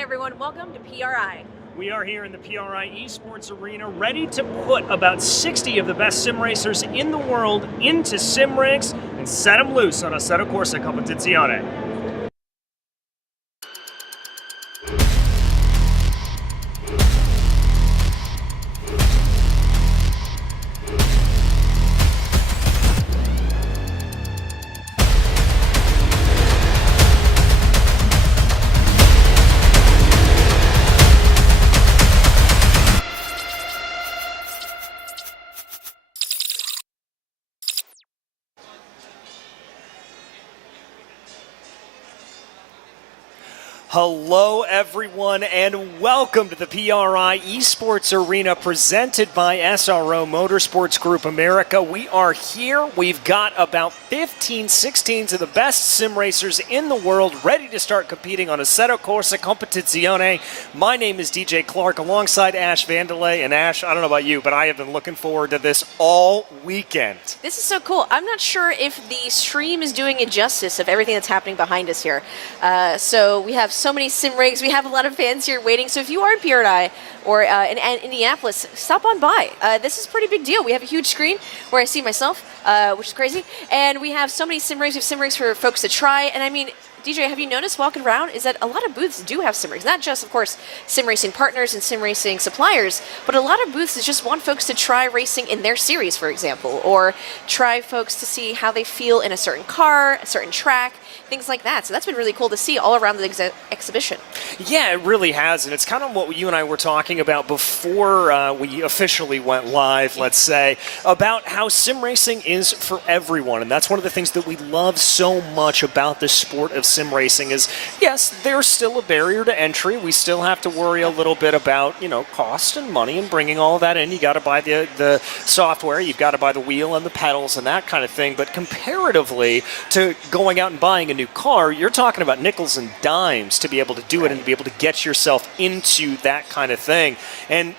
everyone, welcome to PRI. We are here in the PRI Esports Arena, ready to put about 60 of the best sim racers in the world into sim rigs and set them loose on Assetto Corsa Competizione. Hello everyone and welcome to the PRI Esports Arena presented by SRO Motorsports Group America. We are here. We've got about 16 of the best sim racers in the world ready to start competing on Assetto Corsa Competizione. My name is DJ Clark alongside Ash Vandelay. And Ash, I don't know about you, but I have been looking forward to this all weekend. This is so cool. I'm not sure if the stream is doing it justice of everything that's happening behind us here. So we have so many sim rigs. We have a lot of fans here waiting. So if you are in PRI or in Indianapolis, stop on by. This is a pretty big deal. We have a huge screen where I see myself, which is crazy. And we have so many sim rigs. We have sim rigs for folks to try. And I mean, DJ, have you noticed walking around is that a lot of booths do have sim rigs? Not just, of course, sim racing partners and sim racing suppliers, but a lot of booths that just want folks to try racing in their series, for example, or try folks to see how they feel in a certain car, a certain track, things like that. So that's been really cool to see all around the exhibition. Yeah, it really has, and it's kind of what you and I were talking about before we officially went live, let's say, about how sim racing is for everyone, and that's one of the things that we love so much about the sport of sim racing is, yes, there's still a barrier to entry. We still have to worry a little bit about, cost and money and bringing all of that in. You got to buy the software, you've got to buy the wheel and the pedals and that kind of thing, but comparatively to going out and buying a new car, you're talking about nickels and dimes to be able to do it and to be able to get yourself into that kind of thing. And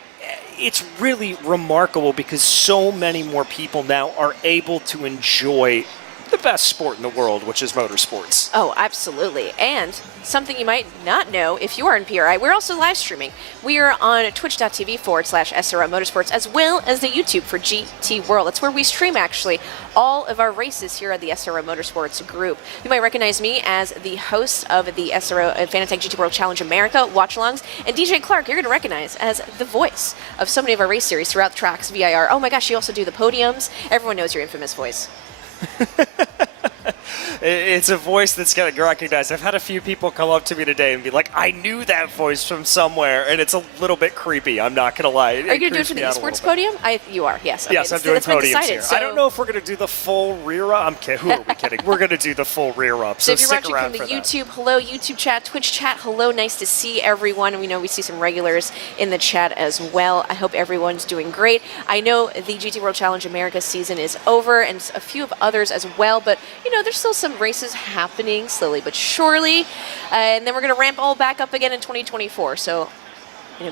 it's really remarkable because so many more people now are able to enjoy the best sport in the world, which is motorsports. Oh, absolutely. And something you might not know if you are in PRI, we're also live streaming. We are on twitch.tv/SRO Motorsports, as well as the YouTube for GT World. That's where we stream, actually, all of our races here at the SRO Motorsports Group. You might recognize me as the host of the SRO Fanatec GT World Challenge America watch-alongs, and DJ Clark, you're going to recognize as the voice of so many of our race series throughout the tracks, VIR. Oh my gosh, you also do the podiums. Everyone knows your infamous voice. It's a voice that's going to recognize. I've had a few people come up to me today and be like, I knew that voice from somewhere, and it's a little bit creepy. I'm not going to lie. Are you going to do it for the esports podium? You are, yes. Okay. Yes, I'm doing podiums here. So I don't know if we're going to do the full rear up. I'm kidding. Who are we kidding? We're going to do the full rear up. So if you're watching from the YouTube, hello, YouTube chat, Twitch chat, hello, nice to see everyone. We know we see some regulars in the chat as well. I hope everyone's doing great. I know the GT World Challenge America season is over, and a few of others as well, but there's still some races happening slowly but surely, and then we're going to ramp all back up again in 2024. So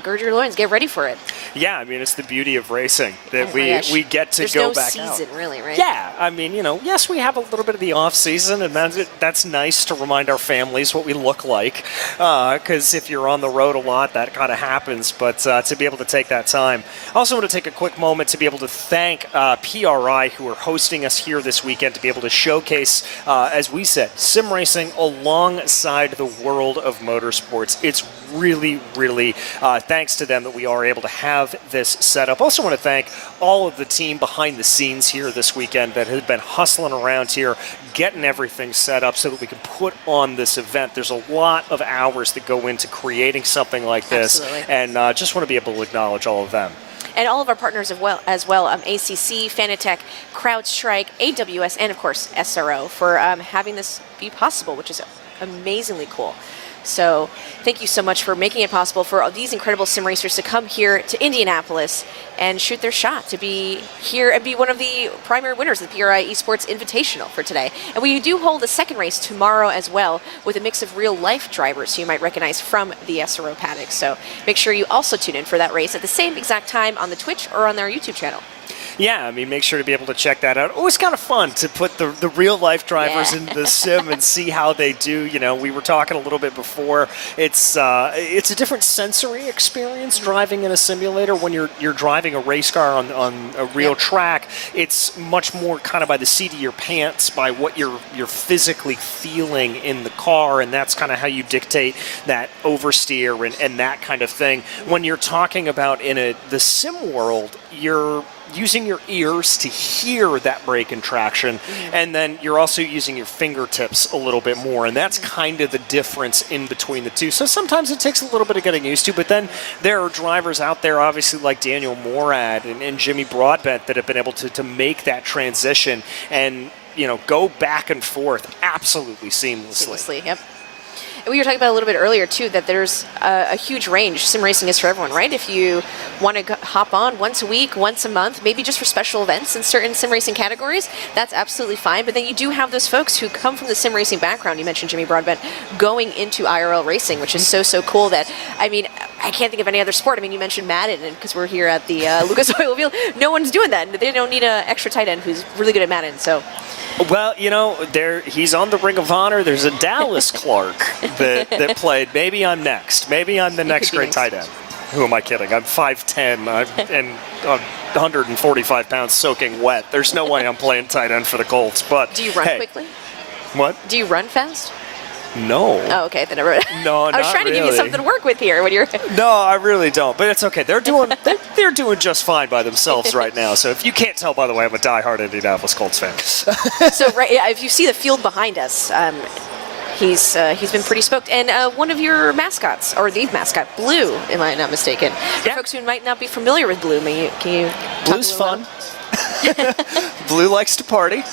gird your loins, get ready for it. Yeah, I mean, it's the beauty of racing that we get to go back out. There's no season, really, right? Yeah, I mean, yes, we have a little bit of the off season, and that's nice to remind our families what we look like, because if you're on the road a lot, that kind of happens, but to be able to take that time. I also want to take a quick moment to be able to thank PRI, who are hosting us here this weekend, to be able to showcase, as we said, sim racing alongside the world of motorsports. It's really, really thanks to them that we are able to have this set up. Also want to thank all of the team behind the scenes here this weekend that has been hustling around here, getting everything set up so that we can put on this event. There's a lot of hours that go into creating something like this. Absolutely. And just want to be able to acknowledge all of them. And all of our partners as well, ACC, Fanatec, CrowdStrike, AWS, and of course SRO for having this be possible, which is amazingly cool. So thank you so much for making it possible for these incredible sim racers to come here to Indianapolis and shoot their shot to be here and be one of the primary winners of the PRI Esports Invitational for today. And we do hold a second race tomorrow as well with a mix of real-life drivers who you might recognize from the SRO paddock. So make sure you also tune in for that race at the same exact time on the Twitch or on their YouTube channel. Yeah, I mean, make sure to be able to check that out. Oh, it's kind of fun to put the real-life drivers into the sim and see how they do. You know, we were talking a little bit before. It's a different sensory experience driving in a simulator. When you're driving a race car on a real track, it's much more kind of by the seat of your pants, by what you're physically feeling in the car, and that's kind of how you dictate that oversteer and that kind of thing. When you're talking about in the sim world, you're using your ears to hear that brake and traction, and then you're also using your fingertips a little bit more, and that's kind of the difference in between the two. So sometimes it takes a little bit of getting used to, but then there are drivers out there, obviously like Daniel Morad and Jimmy Broadbent, that have been able to make that transition and, you know, go back and forth absolutely seamlessly. Yep. And we were talking about a little bit earlier, too, that there's a huge range. Sim racing is for everyone, right? If you want to hop on once a week, once a month, maybe just for special events in certain sim racing categories, that's absolutely fine. But then you do have those folks who come from the sim racing background. You mentioned Jimmy Broadbent going into IRL racing, which is so cool that, I mean, I can't think of any other sport. I mean, you mentioned Madden, and because we're here at the Lucas Oil Field, no one's doing that. They don't need an extra tight end who's really good at Madden, so... Well, you know, he's on the Ring of Honor. There's a Dallas Clark that played. Maybe I'm next. Maybe I'm the next great tight end. Who am I kidding? I'm 5'10", and 145 pounds soaking wet. There's no way I'm playing tight end for the Colts. But do you run quickly? What? Do you run fast? No. Oh, okay. Then No, I was trying to give you something to work with here when you're. No, I really don't. But it's okay. They're doing just fine by themselves right now. So if you can't tell, by the way, I'm a diehard Indianapolis Colts fan. So if you see the field behind us, he's been pretty stoked. And one of your mascots, or the mascot, Blue, am I not mistaken? For folks who might not be familiar with Blue, can you? Blue's fun. Blue likes to party.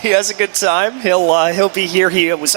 He has a good time. He'll be here. He was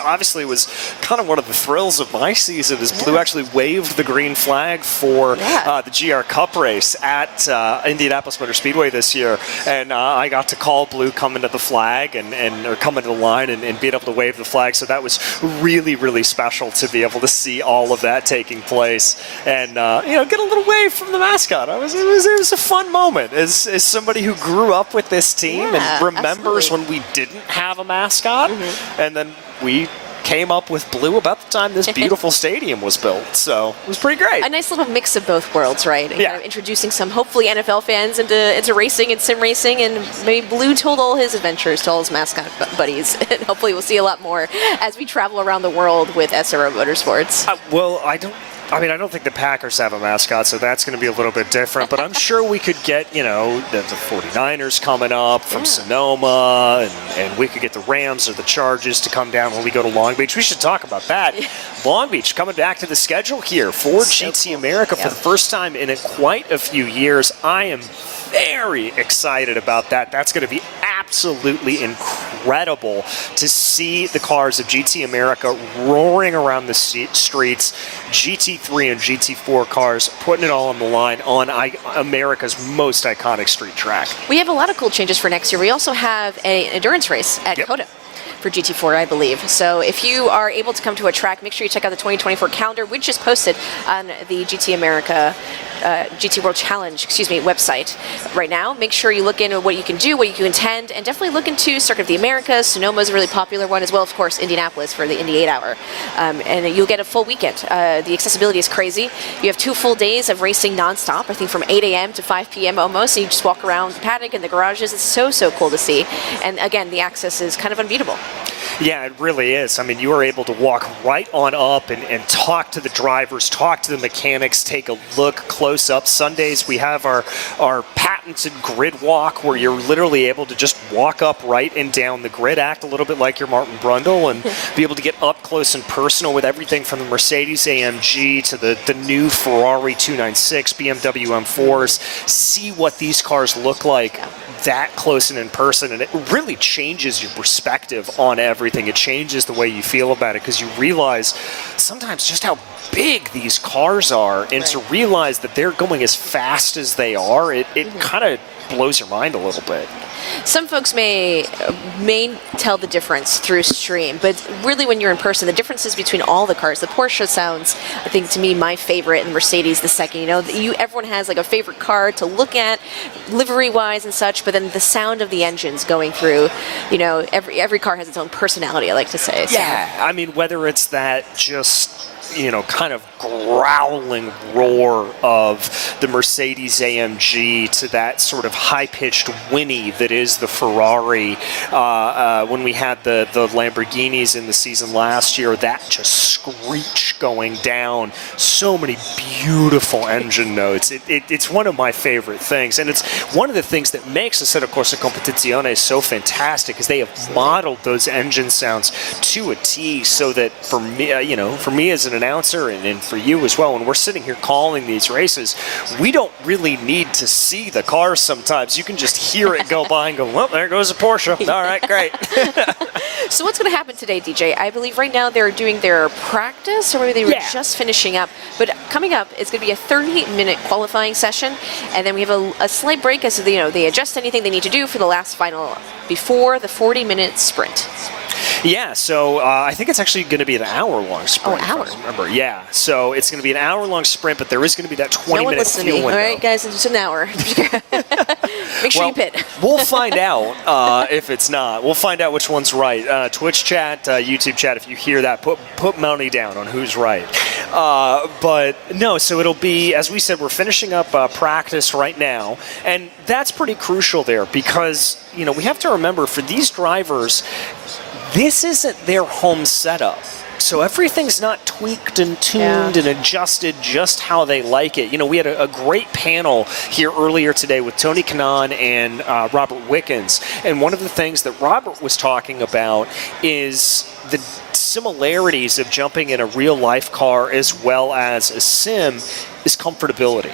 kind of one of the thrills of my season as Blue actually waved the green flag for the GR Cup race at Indianapolis Motor Speedway this year, and I got to call Blue come into the flag or come into the line and being able to wave the flag. So that was really special to be able to see all of that taking place and get a little wave from the mascot. It was a fun moment as somebody who grew up with this team and remembers when we didn't have a mascot, and then we came up with Blue about the time this beautiful stadium was built. So it was pretty great. A nice little mix of both worlds, right? And kind of introducing some hopefully NFL fans into racing and sim racing, and maybe Blue told all his adventures to all his mascot buddies. And hopefully we'll see a lot more as we travel around the world with SRO Motorsports. I don't think the Packers have a mascot, so that's going to be a little bit different. But I'm sure we could get, the 49ers coming up from Sonoma, and we could get the Rams or the Chargers to come down when we go to Long Beach. We should talk about that. Long Beach coming back to the schedule here for GT America for the first time in quite a few years. I am very excited about that. That's going to be absolutely incredible to see the cars of GT America roaring around the streets, GT3 and GT4 cars, putting it all on the line on America's most iconic street track. We have a lot of cool changes for next year. We also have an endurance race at Podium for GT4, I believe. So if you are able to come to a track, make sure you check out the 2024 calendar, which is posted on the GT America GT World Challenge, website right now. Make sure you look into what you can do, what you can attend, and definitely look into Circuit of the Americas. Sonoma is a really popular one as well, of course, Indianapolis for the Indy 8 Hour. And you'll get a full weekend. The accessibility is crazy. You have 2 full days of racing nonstop, I think from 8 a.m. to 5 p.m. almost. And you just walk around the paddock and the garages. It's so cool to see. And again, the access is kind of unbeatable. Yeah, it really is. I mean, you are able to walk right on up and talk to the drivers, talk to the mechanics, take a look close up. Sundays, we have our patented grid walk where you're literally able to just walk up right and down the grid, act a little bit like your Martin Brundle, and be able to get up close and personal with everything from the Mercedes AMG to the new Ferrari 296, BMW M4s, see what these cars look like that close and in person, and it really changes your perspective on everything. It changes the way you feel about it because you realize sometimes just how big these cars are, and to realize that they're going as fast as they are, it kind of blows your mind a little bit. Some folks may tell the difference through stream, but really when you're in person, the differences between all the cars, the Porsche sounds, I think to me, my favorite, and the Mercedes the second. You know, everyone has like a favorite car to look at, livery-wise and such, but then the sound of the engines going through, you know, every car has its own personality, I like to say. So. Yeah, I mean, whether it's that just, you know, kind of growling roar of the Mercedes AMG to that sort of high-pitched whinny that is the Ferrari. When we had the Lamborghinis in the season last year, that just screech going down. So many beautiful engine notes. It's one of my favorite things, and it's one of the things that makes Assetto Corsa Competizione so fantastic, is they have modeled those engine sounds to a T, so that for me, you know, for me as an announcer and for you as well, when we're sitting here calling these races, we don't really need to see the cars sometimes. You can just hear it go by and go, well, there goes a Porsche. All right, great. So what's going to happen today, DJ? I believe right now they're doing their practice, or maybe they were just finishing up. But coming up, it's going to be a 30-minute qualifying session, and then we have a slight break as they adjust anything they need to do for the last final before the 40-minute sprint. Yeah, so I think it's actually going to be an hour-long sprint. Oh, hour. If I remember, yeah. So it's going to be an hour-long sprint, but there is going to be that 20-minute fuel window. All right, guys, it's just an hour. Make sure you pit. We'll find out if it's not. We'll find out which one's right. Twitch chat, YouTube chat, if you hear that, put money down on who's right. But no, so it'll be, as we said, we're finishing up practice right now, and that's pretty crucial there because, you know, we have to remember, for these drivers, this isn't their home setup. So everything's not tweaked and tuned and adjusted just how they like it. You know, we had a great panel here earlier today with Tony Kanaan and Robert Wickens. And one of the things that Robert was talking about is the similarities of jumping in a real-life car as well as a sim is comfortability.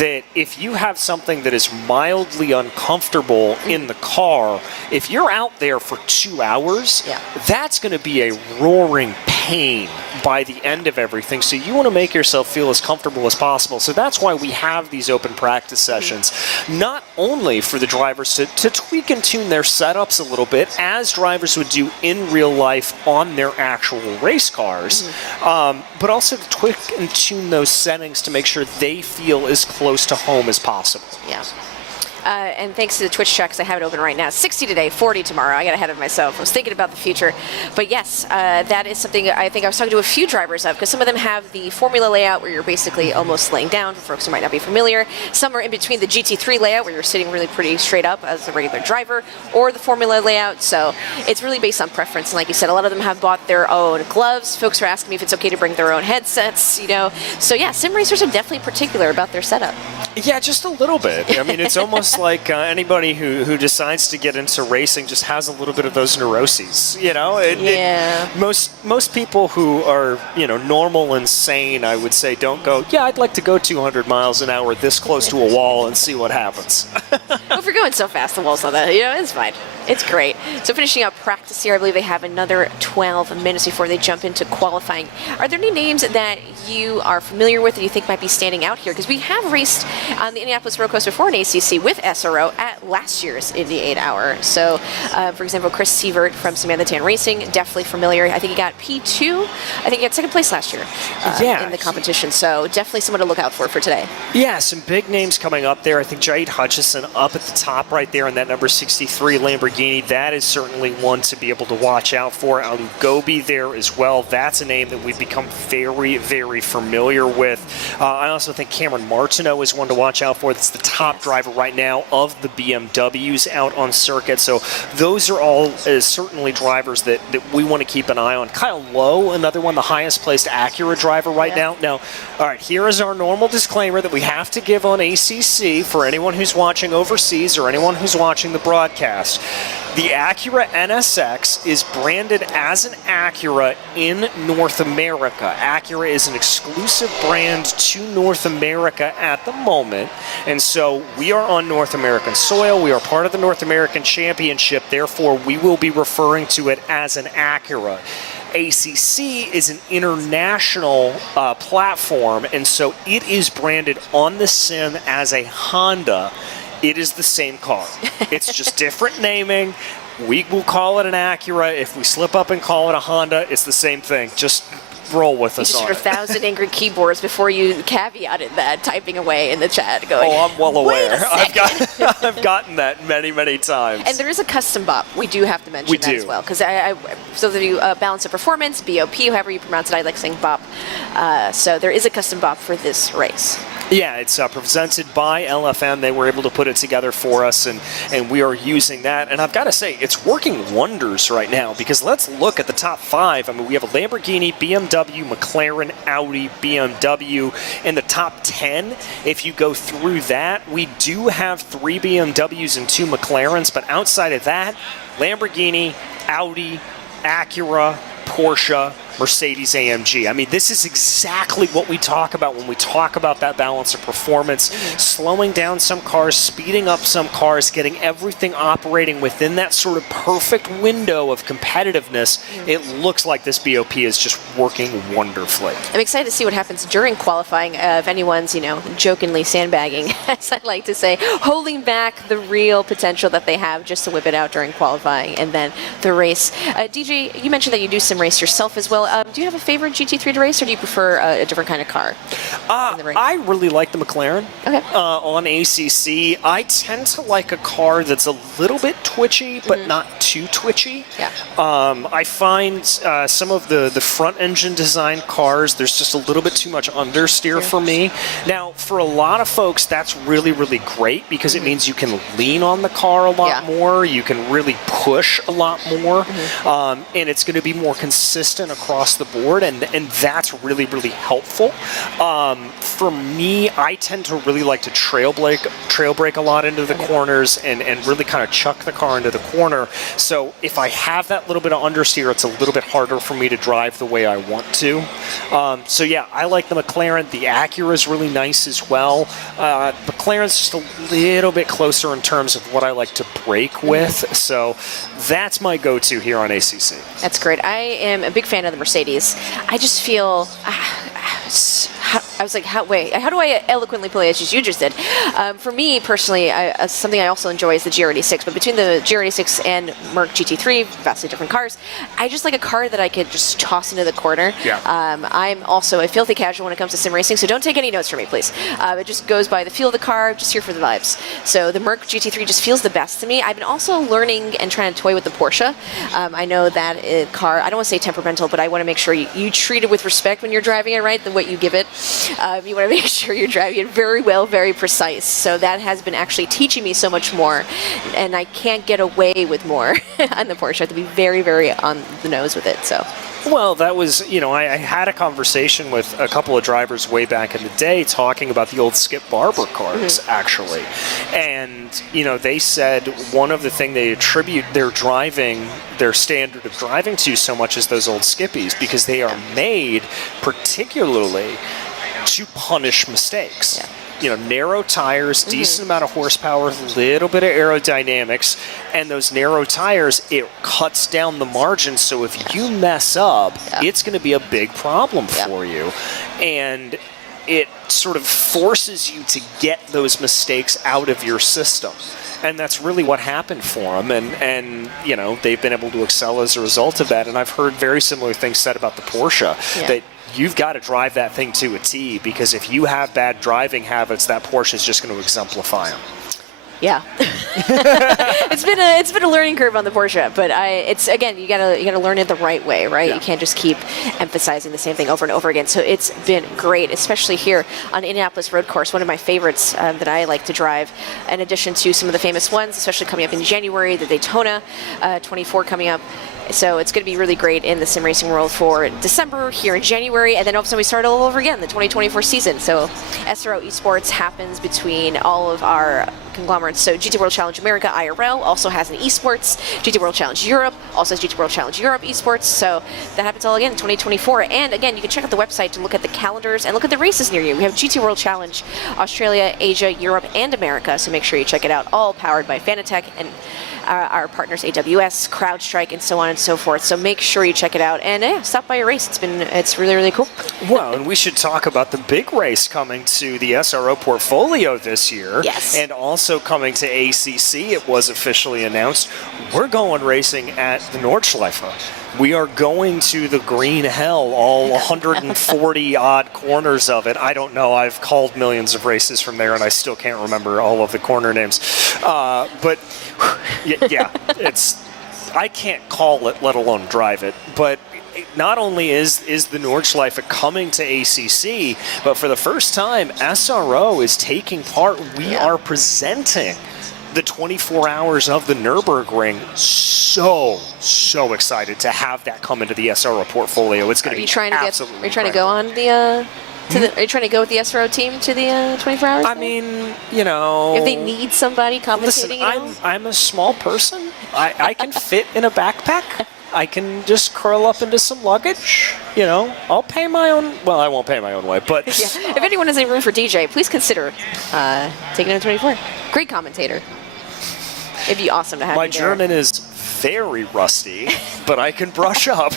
That if you have something that is mildly uncomfortable in the car, if you're out there for 2 hours, that's going to be a roaring pain by the end of everything. So you want to make yourself feel as comfortable as possible. So that's why we have these open practice sessions, not only for the drivers to tweak and tune their setups a little bit, as drivers would do in real life on their actual race cars, but also to tweak and tune those settings to make sure they feel as close to home as possible. Yeah. And thanks to the Twitch chat, because I have it open right now. 60 today, 40 tomorrow. I got ahead of myself. I was thinking about the future. But yes, that is something I think I was talking to a few drivers of, because some of them have the Formula layout where you're basically almost laying down, for folks who might not be familiar. Some are in between the GT3 layout where you're sitting really pretty straight up as a regular driver, or the Formula layout. So it's really based on preference. And like you said, a lot of them have bought their own gloves. Folks are asking me if it's okay to bring their own headsets, you know. So yeah, sim racers are definitely particular about their setup. Yeah, just a little bit. I mean, it's almost like anybody who decides to get into racing just has a little bit of those neuroses, you know? Most people who are, you know, normal and sane, I would say, don't go, yeah, I'd like to go 200 miles an hour this close to a wall and see what happens. Well, if you're going so fast, the wall's not that, you know, it's fine. It's great. So finishing up practice here, I believe they have another 12 minutes before they jump into qualifying. Are there any names that you are familiar with that you think might be standing out here? Because we have raced on the Indianapolis Road Course before an ACC with SRO at last year's Indy 8-hour. So, for example, Chris Sievert from Samantha Tan Racing, definitely familiar. I think he got P2. I think he got second place last year in the competition. So definitely someone to look out for today. Yeah, some big names coming up there. I think Jade Hutchison up at the top right there in that number 63 Lamborghini. That is certainly one to be able to watch out for. Alu Gobi there as well. That's a name that we've become very, very familiar with. I also think Cameron Martino is one to watch out for. That's the top driver right now of the BMWs out on circuit. So those are all certainly drivers that we want to keep an eye on. Kyle Lowe, another one, the highest placed Acura driver right now. Now, all right, here is our normal disclaimer that we have to give on ACC for anyone who's watching overseas or anyone who's watching the broadcast. The Acura NSX is branded as an Acura in North America. Acura is an exclusive brand to North America at the moment, and so we are on North American soil. We are part of the North American Championship, therefore we will be referring to it as an Acura. ACC is an international platform, and so it is branded on the sim as a Honda. it is the same car. It's just different naming. We will call it an Acura. If we slip up and call it a Honda, it's the same thing. Just roll with us you on just it. heard 1,000 angry keyboards before you caveated that, typing away in the chat, going, Oh, I'm well "Wait a aware. second." I've gotten that many, many times. And there is a custom bop. We do have to mention We that do. as well. Because so that you balance of performance, BOP, however you pronounce it, I like saying bop. So there is a custom bop for this race. Yeah, it's presented by LFM. They were able to put it together for us, and we are using that. And I've got to say, it's working wonders right now, because let's look at the top 5. I mean, we have a Lamborghini, BMW, McLaren, Audi, BMW in the top 10. If you go through that, we do have 3 BMWs and 2 McLarens, but outside of that, Lamborghini, Audi, Acura, Porsche, Mercedes-AMG. I mean, this is exactly what we talk about when we talk about that balance of performance, slowing down some cars, speeding up some cars, getting everything operating within that sort of perfect window of competitiveness. It looks like this BOP is just working wonderfully. I'm excited to see what happens during qualifying. If anyone's, jokingly sandbagging, as I like to say, holding back the real potential that they have just to whip it out during qualifying and then the race. DJ, you mentioned that you do sim race yourself as well. Do you have a favorite GT3 to race, or do you prefer a different kind of car? I really like the McLaren. Okay. On ACC. I tend to like a car that's a little bit twitchy, but not too twitchy. Yeah. I find some of the front engine design cars, there's just a little bit too much understeer for me. Now, for a lot of folks, that's really, really great, because it means you can lean on the car a lot more. You can really push a lot more. And it's going to be more consistent across the board, and that's really, really helpful. For me, I tend to really like to trail brake a lot into the corners and really kind of chuck the car into the corner. So if I have that little bit of understeer, it's a little bit harder for me to drive the way I want to. So yeah, I like the McLaren. The Acura is really nice as well. McLaren's just a little bit closer in terms of what I like to brake with. So that's my go-to here on ACC. That's great. I am a big fan of the Mercedes. I just feel... I was like, how do I eloquently play as you just did? For me, personally, something I also enjoy is the GR86, but between the GR86 and Merc GT3, vastly different cars, I just like a car that I could just toss into the corner. Yeah. I'm also a filthy casual when it comes to sim racing, so don't take any notes from me, please. It just goes by the feel of the car, just here for the vibes. So the Merc GT3 just feels the best to me. I've been also learning and trying to toy with the Porsche. I know that car, I don't want to say temperamental, but I want to make sure you treat it with respect when you're driving it, right, than what you give it. You want to make sure you're driving it very well, very precise. So that has been actually teaching me so much more, and I can't get away with more on the Porsche. I have to be very, very on the nose with it. So. Well, that was, I had a conversation with a couple of drivers way back in the day talking about the old Skip Barber cars, actually. And, they said one of the things they attribute their standard of driving to so much is those old Skippies, because they are made particularly to punish mistakes. Yeah. Narrow tires, decent amount of horsepower, little bit of aerodynamics, and those narrow tires, it cuts down the margin, so if you mess up, it's going to be a big problem for you. And it sort of forces you to get those mistakes out of your system. And that's really what happened for them, and they've been able to excel as a result of that. And I've heard very similar things said about the Porsche, that you've got to drive that thing to a T, because if you have bad driving habits, that Porsche is just going to exemplify them. Yeah, it's been a learning curve on the Porsche, but it's again you gotta learn it the right way, right? You can't just keep emphasizing the same thing over and over again. So it's been great, especially here on Indianapolis Road Course, one of my favorites that I like to drive. In addition to some of the famous ones, especially coming up in January, the Daytona 24 coming up. So it's going to be really great in the sim racing world for December, here in January, and then all of a sudden we start all over again, the 2024 season. So SRO Esports happens between all of our conglomerates. So GT World Challenge America IRL also has an esports. GT World Challenge Europe also has GT World Challenge Europe esports. So that happens all again in 2024. And again, you can check out the website to look at the calendars and look at the races near you. We have GT World Challenge Australia, Asia, Europe, and America. So make sure you check it out. All powered by Fanatec and our partners AWS, CrowdStrike, and so on and so forth. So make sure you check it out and stop by a race. It's really, really cool. Well, and we should talk about the big race coming to the SRO portfolio this year. Yes. And also coming to ACC, it was officially announced. We're going racing at the Nordschleife. We are going to the green hell, all 140 odd corners of it. I don't know. I've called millions of races from there, and I still can't remember all of the corner names. But yeah, I can't call it, let alone drive it. But not only is the Nordschleife coming to ACC, but for the first time, SRO is taking part. We are presenting the 24 hours of the Nürburgring. So excited to have that come into the SRO portfolio. It's going to be absolutely. Are you trying to go on the? Are you trying to go with the SRO team to the 24 hours? I mean, you know, if they need somebody commentating, listen, I'm a small person. I can fit in a backpack. I can just curl up into some luggage. You know, I'll pay my own. Well, I won't pay my own way, but if anyone has any room for DJ, please consider taking it to 24. Great commentator. It'd be awesome to have my you there. German is very rusty, but I can brush up.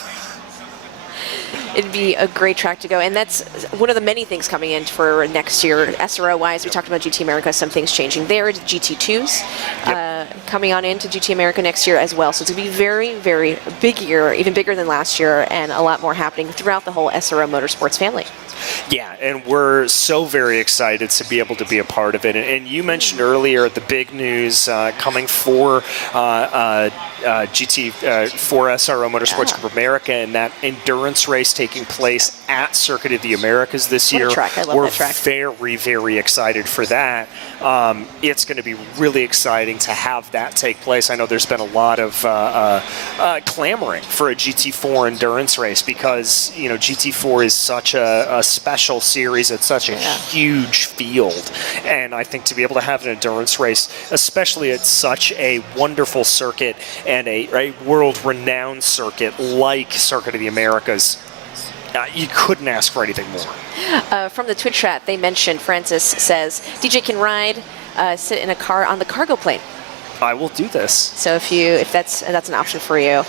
It'd be a great track to go, and that's one of the many things coming in for next year. SRO-wise, we talked about GT America, some things changing there. GT2s coming on into GT America next year as well. So it's going to be very, very big year, even bigger than last year, and a lot more happening throughout the whole SRO Motorsports family. Yeah, and we're so very excited to be able to be a part of it. And you mentioned earlier the big news coming for GT for SRO Motorsports Group America, and that endurance race taking place at Circuit of the Americas this year. What a track. I love we're that track. very, very excited for that. It's going to be really exciting to have that take place. I know there's been a lot of clamoring for a GT4 endurance race because, you know, GT4 is such a special series. It's such a huge field. And I think to be able to have an endurance race, especially at such a wonderful circuit and a world-renowned circuit like Circuit of the Americas, you couldn't ask for anything more. From the Twitch chat, they mentioned, Francis says, DJ can ride, sit in a car on the cargo plane. I will do this. So if that's an option for you.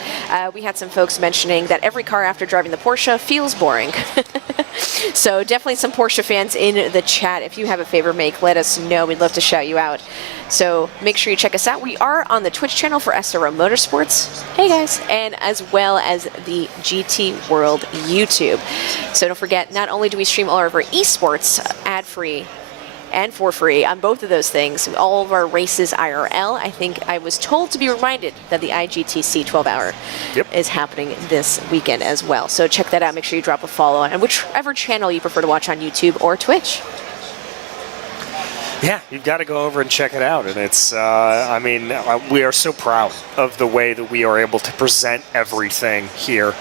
We had some folks mentioning that every car after driving the Porsche feels boring. So definitely some Porsche fans in the chat. If you have a favorite make, let us know. We'd love to shout you out. So make sure you check us out. We are on the Twitch channel for SRO Motorsports. Hey guys. And as well as the GT World YouTube. So don't forget, not only do we stream all of our esports ad-free and for free on both of those things, all of our races IRL. I think I was told to be reminded that the IGTC 12-hour is happening this weekend as well. So check that out. Make sure you drop a follow on whichever channel you prefer to watch on YouTube or Twitch. Yeah, you've got to go over and check it out. And it's, I mean, we are so proud of the way that we are able to present everything here.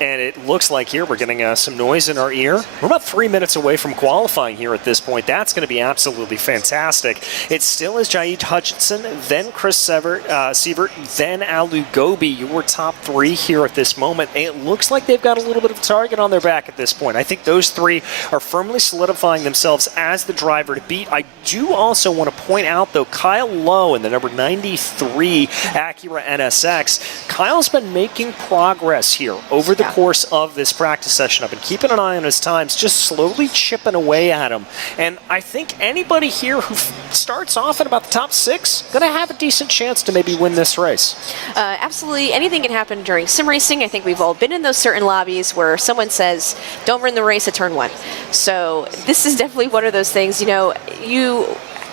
And it looks like here we're getting some noise in our ear. We're about 3 minutes away from qualifying here at this point. That's going to be absolutely fantastic. It still is Jaid Hutchinson, then Chris Sievert, then Alu Gobi, your top three here at this moment. And it looks like they've got a little bit of a target on their back at this point. I think those three are firmly solidifying themselves as the driver to beat. I do also want to point out, though, Kyle Lowe in the number 93 Acura NSX. Kyle's been making progress here over the course of this practice session. I've been keeping an eye on his times, just slowly chipping away at him. And I think anybody here who starts off at about the top six going to have a decent chance to maybe win this race. Absolutely. Anything can happen during sim racing. I think we've all been in those certain lobbies where someone says, don't run the race at turn one. So this is definitely one of those things, you know,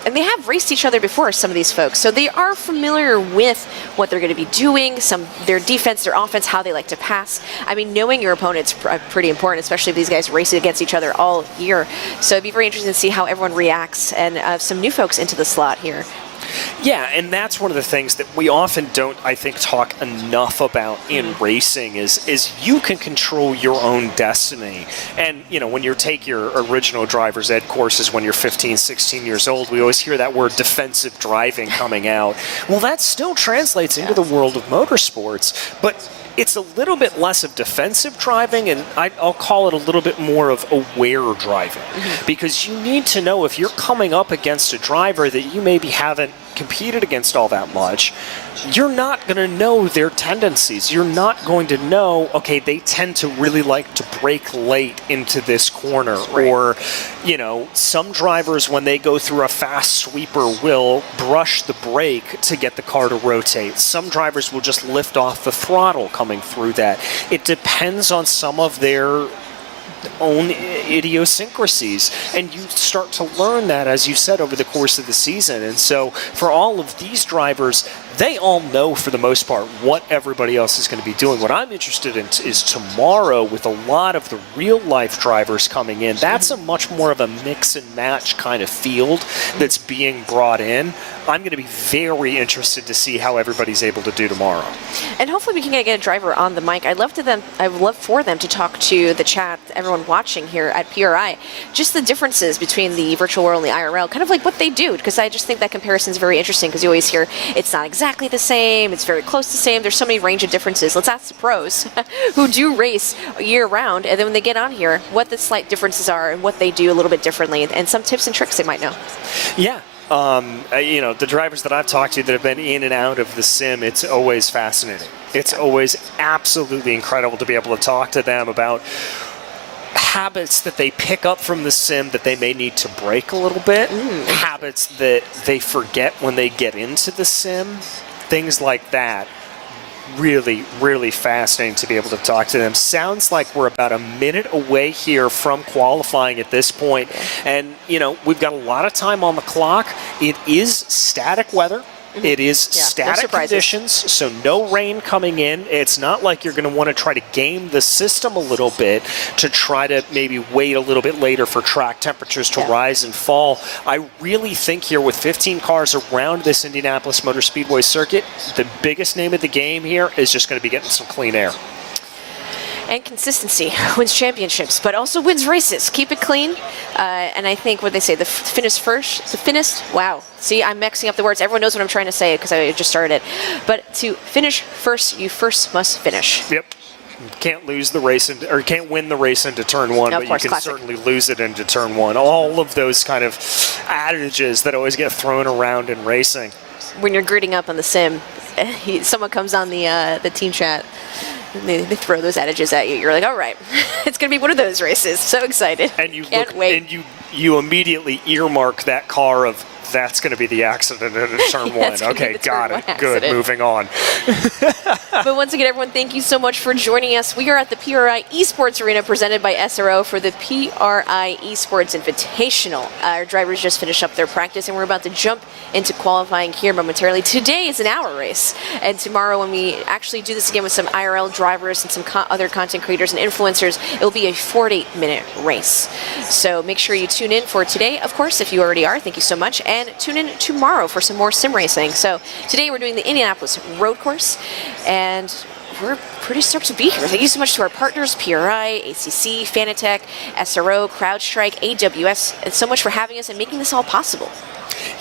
and they have raced each other before, some of these folks, so they are familiar with what they're going to be doing, their defense, their offense, how they like to pass. I mean, knowing your opponent's pretty important, especially if these guys race against each other all year. So it'd be very interesting to see how everyone reacts, and some new folks into the slot here. Yeah, and that's one of the things that we often don't, I think, talk enough about in racing is you can control your own destiny. And, you know, when you take your original driver's ed courses when you're 15, 16 years old, we always hear that word defensive driving coming out. Well, that still translates into the world of motorsports, but it's a little bit less of defensive driving, and I'll call it a little bit more of aware driving. Because you need to know if you're coming up against a driver that you maybe haven't competed against all that much, you're not going to know their tendencies. You're not going to know, okay, they tend to really like to brake late into this corner. Right. Or, you know, some drivers, when they go through a fast sweeper, will brush the brake to get the car to rotate. Some drivers will just lift off the throttle coming through that. It depends on some of their own idiosyncrasies, and you start to learn that, as you said, over the course of the season. And so for all of these drivers, they all know for the most part what everybody else is going to be doing. What I'm interested in is tomorrow, with a lot of the real life drivers coming in. That's a much more of a mix and match kind of field that's being brought in. I'm going to be very interested to see how everybody's able to do tomorrow. And hopefully we can get a driver on the mic. I'd love for them to talk to the chat, everyone watching here at PRI, just the differences between the virtual world and the IRL, kind of like what they do, because I just think that comparison is very interesting, because you always hear it's not exactly the same, it's very close to the same, there's so many range of differences. Let's ask the pros who do race year round, and then when they get on here, what the slight differences are and what they do a little bit differently, and some tips and tricks they might know. Yeah. You know, the drivers that I've talked to that have been in and out of the sim, it's always fascinating. It's always absolutely incredible to be able to talk to them about habits that they pick up from the sim that they may need to break a little bit, habits that they forget when they get into the sim, things like that. Really, really fascinating to be able to talk to them. Sounds like we're about a minute away here from qualifying at this point. And, you know, we've got a lot of time on the clock. It is static weather. It is static conditions, so no rain coming in. It's not like you're going to want to try to game the system a little bit to try to maybe wait a little bit later for track temperatures to rise and fall. I really think here with 15 cars around this Indianapolis Motor Speedway circuit, the biggest name of the game here is just going to be getting some clean air. And consistency wins championships, but also wins races. Keep it clean. And I think what they say, the fittest, wow. See, I'm mixing up the words. Everyone knows what I'm trying to say because I just started. But to finish first, you first must finish. Yep. Can't lose the race, or can't win the race into turn one, but you can certainly lose it into turn one. All of those kind of adages that always get thrown around in racing. When you're girding up on the sim, someone comes on the team chat, they throw those adages at you. You're like, all right, it's going to be one of those races. So excited. And you can't wait. And you immediately earmark that car of, that's going to be the accident in turn one. Okay, got it. Good, moving on. But once again, everyone, thank you so much for joining us. We are at the PRI Esports Arena presented by SRO for the PRI Esports Invitational. Our drivers just finished up their practice, and we're about to jump into qualifying here momentarily. Today is an hour race, and tomorrow when we actually do this again with some IRL drivers and some other content creators and influencers, it'll be a 48-minute race. So make sure you tune in for today. Of course, if you already are, thank you so much. And tune in tomorrow for some more sim racing. So today we're doing the Indianapolis road course, and we're pretty stoked to be here. Thank you so much to our partners, PRI, ACC, Fanatec, SRO, CrowdStrike, AWS, and so much for having us and making this all possible.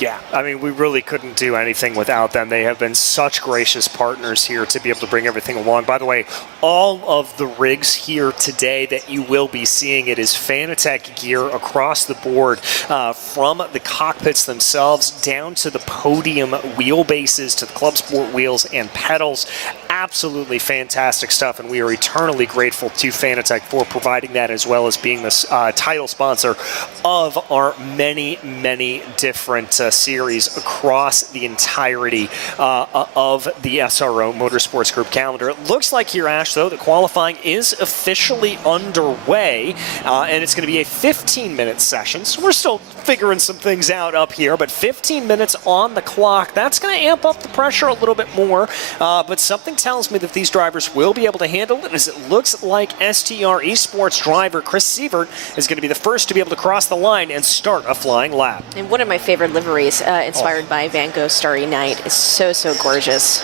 Yeah, I mean, we really couldn't do anything without them. They have been such gracious partners here to be able to bring everything along. By the way, all of the rigs here today that you will be seeing, it is Fanatec gear across the board, from the cockpits themselves down to the podium wheelbases to the Club Sport wheels and pedals. Absolutely fantastic stuff, and we are eternally grateful to Fanatec for providing that, as well as being the title sponsor of our many, many different series across the entirety of the SRO Motorsports Group calendar. It looks like here, Ash, though, that qualifying is officially underway, and it's going to be a 15-minute session, so we're still figuring some things out up here, but 15 minutes on the clock, that's going to amp up the pressure a little bit more, but something tells me that these drivers will be able to handle it, as it looks like STR Esports driver Chris Sievert is going to be the first to be able to cross the line and start a flying lap. And one of my favorite liveries, inspired by Van Gogh Starry Night, is so, so gorgeous.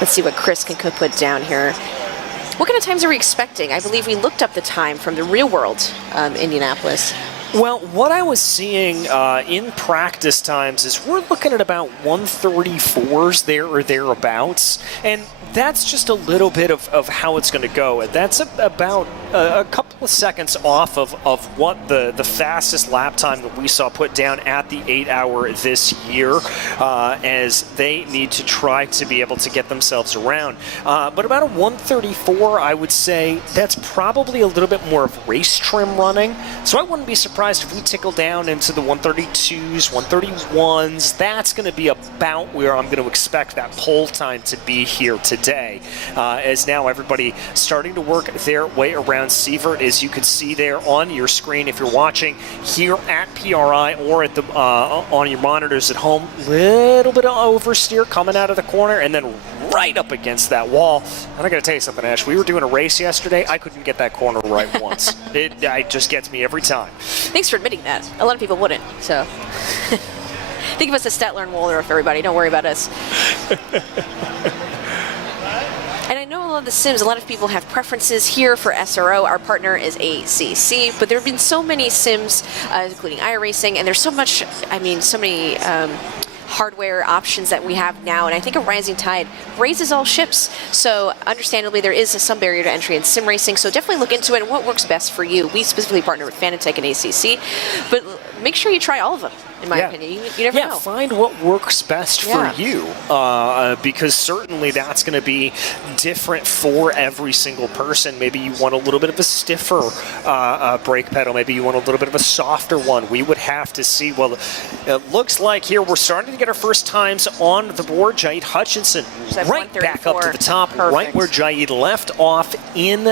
Let's see what Chris can put down here. What kind of times are we expecting? I believe we looked up the time from the real world Indianapolis. Well, what I was seeing in practice times is we're looking at about 1:34s there or thereabouts, and that's just a little bit of how it's going to go. And that's about a couple couple of seconds off of what the fastest lap time that we saw put down at the 8-hour this year, as they need to try to be able to get themselves around. But about a 134, I would say that's probably a little bit more of race trim running. So I wouldn't be surprised if we tickle down into the 132s, 131s. That's going to be about where I'm going to expect that pole time to be here today, as now everybody starting to work their way around Sievert, as you can see there on your screen if you're watching here at PRI or at the on your monitors at home. Little bit of oversteer coming out of the corner and then right up against that wall. And I got to tell you something, Ash. We were doing a race yesterday. I couldn't get that corner right once. It just gets me every time. Thanks for admitting that. A lot of people wouldn't, so. Think of us as Statler and Waldorf, everybody. Don't worry about us. And I know a lot of the sims, a lot of people have preferences here for SRO. Our partner is ACC, but there have been so many sims, including iRacing, and there's so much, so many hardware options that we have now, and I think a rising tide raises all ships. So understandably, there is some barrier to entry in sim racing, so definitely look into it and what works best for you. We specifically partner with Fanatec and ACC, but make sure you try all of them, in my opinion. You never know. Find what works best for you, because certainly that's going to be different for every single person. Maybe you want a little bit of a stiffer brake pedal. Maybe you want a little bit of a softer one. We would have to see. Well, it looks like here we're starting to get our first times on the board. Jaid Hutchinson right back up to the top, right where Jaid left off in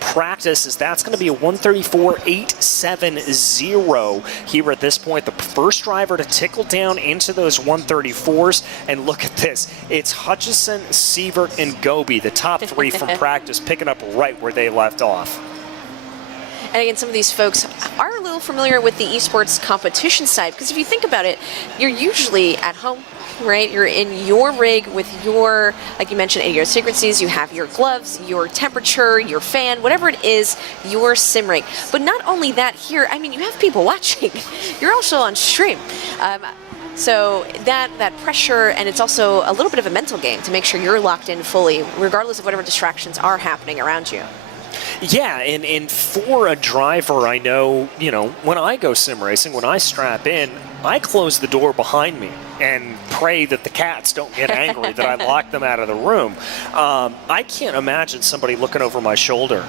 practice, as that's going to be a 134.870 here at this point. The first driver to tickle down into those 134s, and look at this. It's Hutchison, Sievert, and Gobi, the top three from practice, picking up right where they left off. And again, some of these folks are a little familiar with the esports competition side, because if you think about it, you're usually at home, right? You're in your rig with your, like you mentioned, idiosyncrasies. You have your gloves, your temperature, your fan, whatever it is, your sim rig. But not only that here, you have people watching. You're also on stream. So that pressure, and it's also a little bit of a mental game to make sure you're locked in fully, regardless of whatever distractions are happening around you. Yeah, and for a driver, I know, when I go sim racing, when I strap in, I close the door behind me and pray that the cats don't get angry that I lock them out of the room. I can't imagine somebody looking over my shoulder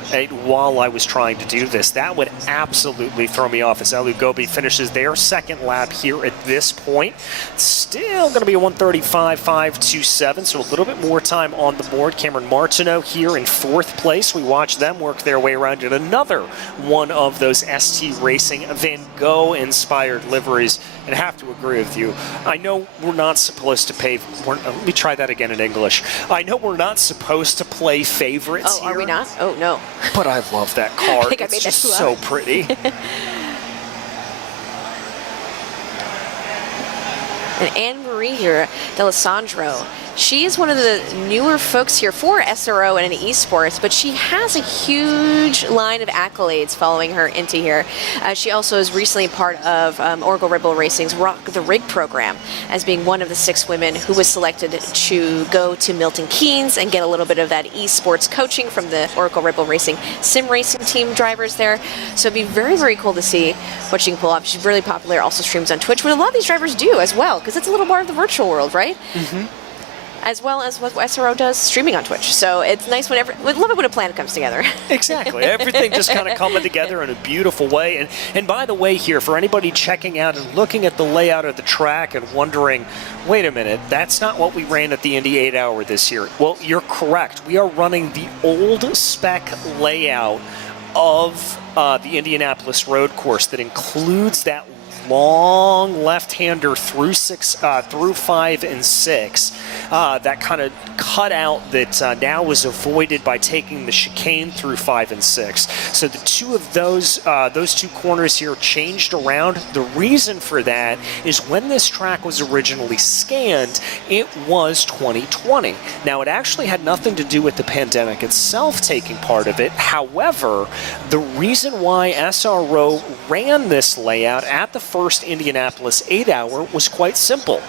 while I was trying to do this. That would absolutely throw me off, as Elu Gobi finishes their second lap here at this point. Still going to be a 135.527, so a little bit more time on the board. Cameron Martino here in fourth place. We watch them work their way around in another one of those ST Racing Van Gogh-inspired liveries. And I have to agree with you. I know we're not supposed to pay. Let me try that again in English. I know we're not supposed to play favorites here. Are we not? Oh, no. But I love that car. I think it's I made just that so pretty. And Anne-Marie here, D'Alessandro, she is one of the newer folks here for SRO and in esports, but she has a huge line of accolades following her into here. She also is recently part of Oracle Red Bull Racing's Rock the Rig program, as being one of the 6 women who was selected to go to Milton Keynes and get a little bit of that esports coaching from the Oracle Red Bull Racing sim racing team drivers there. So it'd be very, very cool to see what she can pull off. She's really popular, also streams on Twitch, what a lot of these drivers do as well, because it's a little part of the virtual world, right? Mm-hmm. As well as what SRO does streaming on Twitch. So it's nice we love it when a plan comes together. Exactly. Everything just kind of coming together in a beautiful way. And by the way here, for anybody checking out and looking at the layout of the track and wondering, wait a minute, that's not what we ran at the Indy 8-hour this year. Well, you're correct. We are running the old spec layout of the Indianapolis road course that includes that long left-hander through 5 and 6. That kind of cutout that now was avoided by taking the chicane through 5 and 6. So the two of those two corners here changed around. The reason for that is when this track was originally scanned, it was 2020. Now, it actually had nothing to do with the pandemic itself taking part of it. However, the reason why SRO ran this layout at the first Indianapolis 8-hour was quite simple.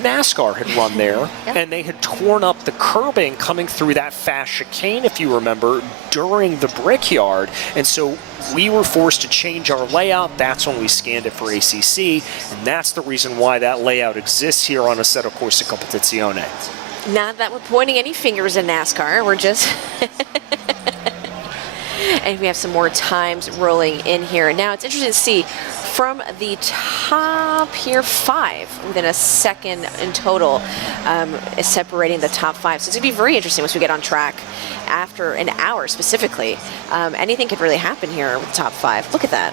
NASCAR had run there, and they had torn up the curbing coming through that fast chicane, if you remember, during the Brickyard. And so we were forced to change our layout. That's when we scanned it for ACC, and that's the reason why that layout exists here on Assetto Corsa Competizione. Not that we're pointing any fingers in NASCAR. We're just... And we have some more times rolling in here. Now, it's interesting to see from the top here, 5 within a second in total is separating the top 5. So it's going to be very interesting once we get on track after an hour specifically. Anything could really happen here with the top 5. Look at that.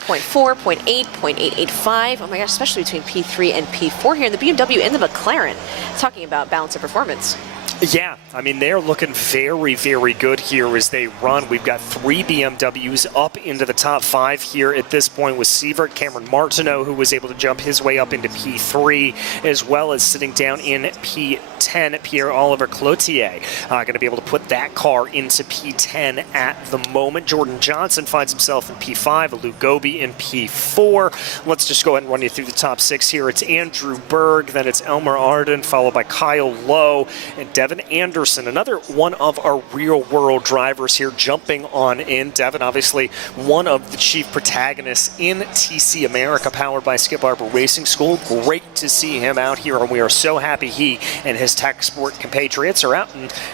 0.4, 0.8, 0.885. Oh my gosh, especially between P3 and P4 here in the BMW and the McLaren. Talking about balance of performance. Yeah, I mean, they're looking very, very good here as they run. We've got 3 BMWs up into the top 5 here at this point with Sievert, Cameron Martino, who was able to jump his way up into P3, as well as sitting down in P10, Pierre-Oliver Cloutier. Going to be able to put that car into P10 at the moment. Jordan Johnson finds himself in P5, Luke Gobi in P4. Let's just go ahead and run you through the top 6 here. It's Andrew Berg, then it's Elmer Arden, followed by Kyle Lowe and Devin Anderson, another one of our real-world drivers here jumping on in. Devin, obviously one of the chief protagonists in TC America, powered by Skip Barber Racing School. Great to see him out here, and we are so happy he and his Tech Sport compatriots are out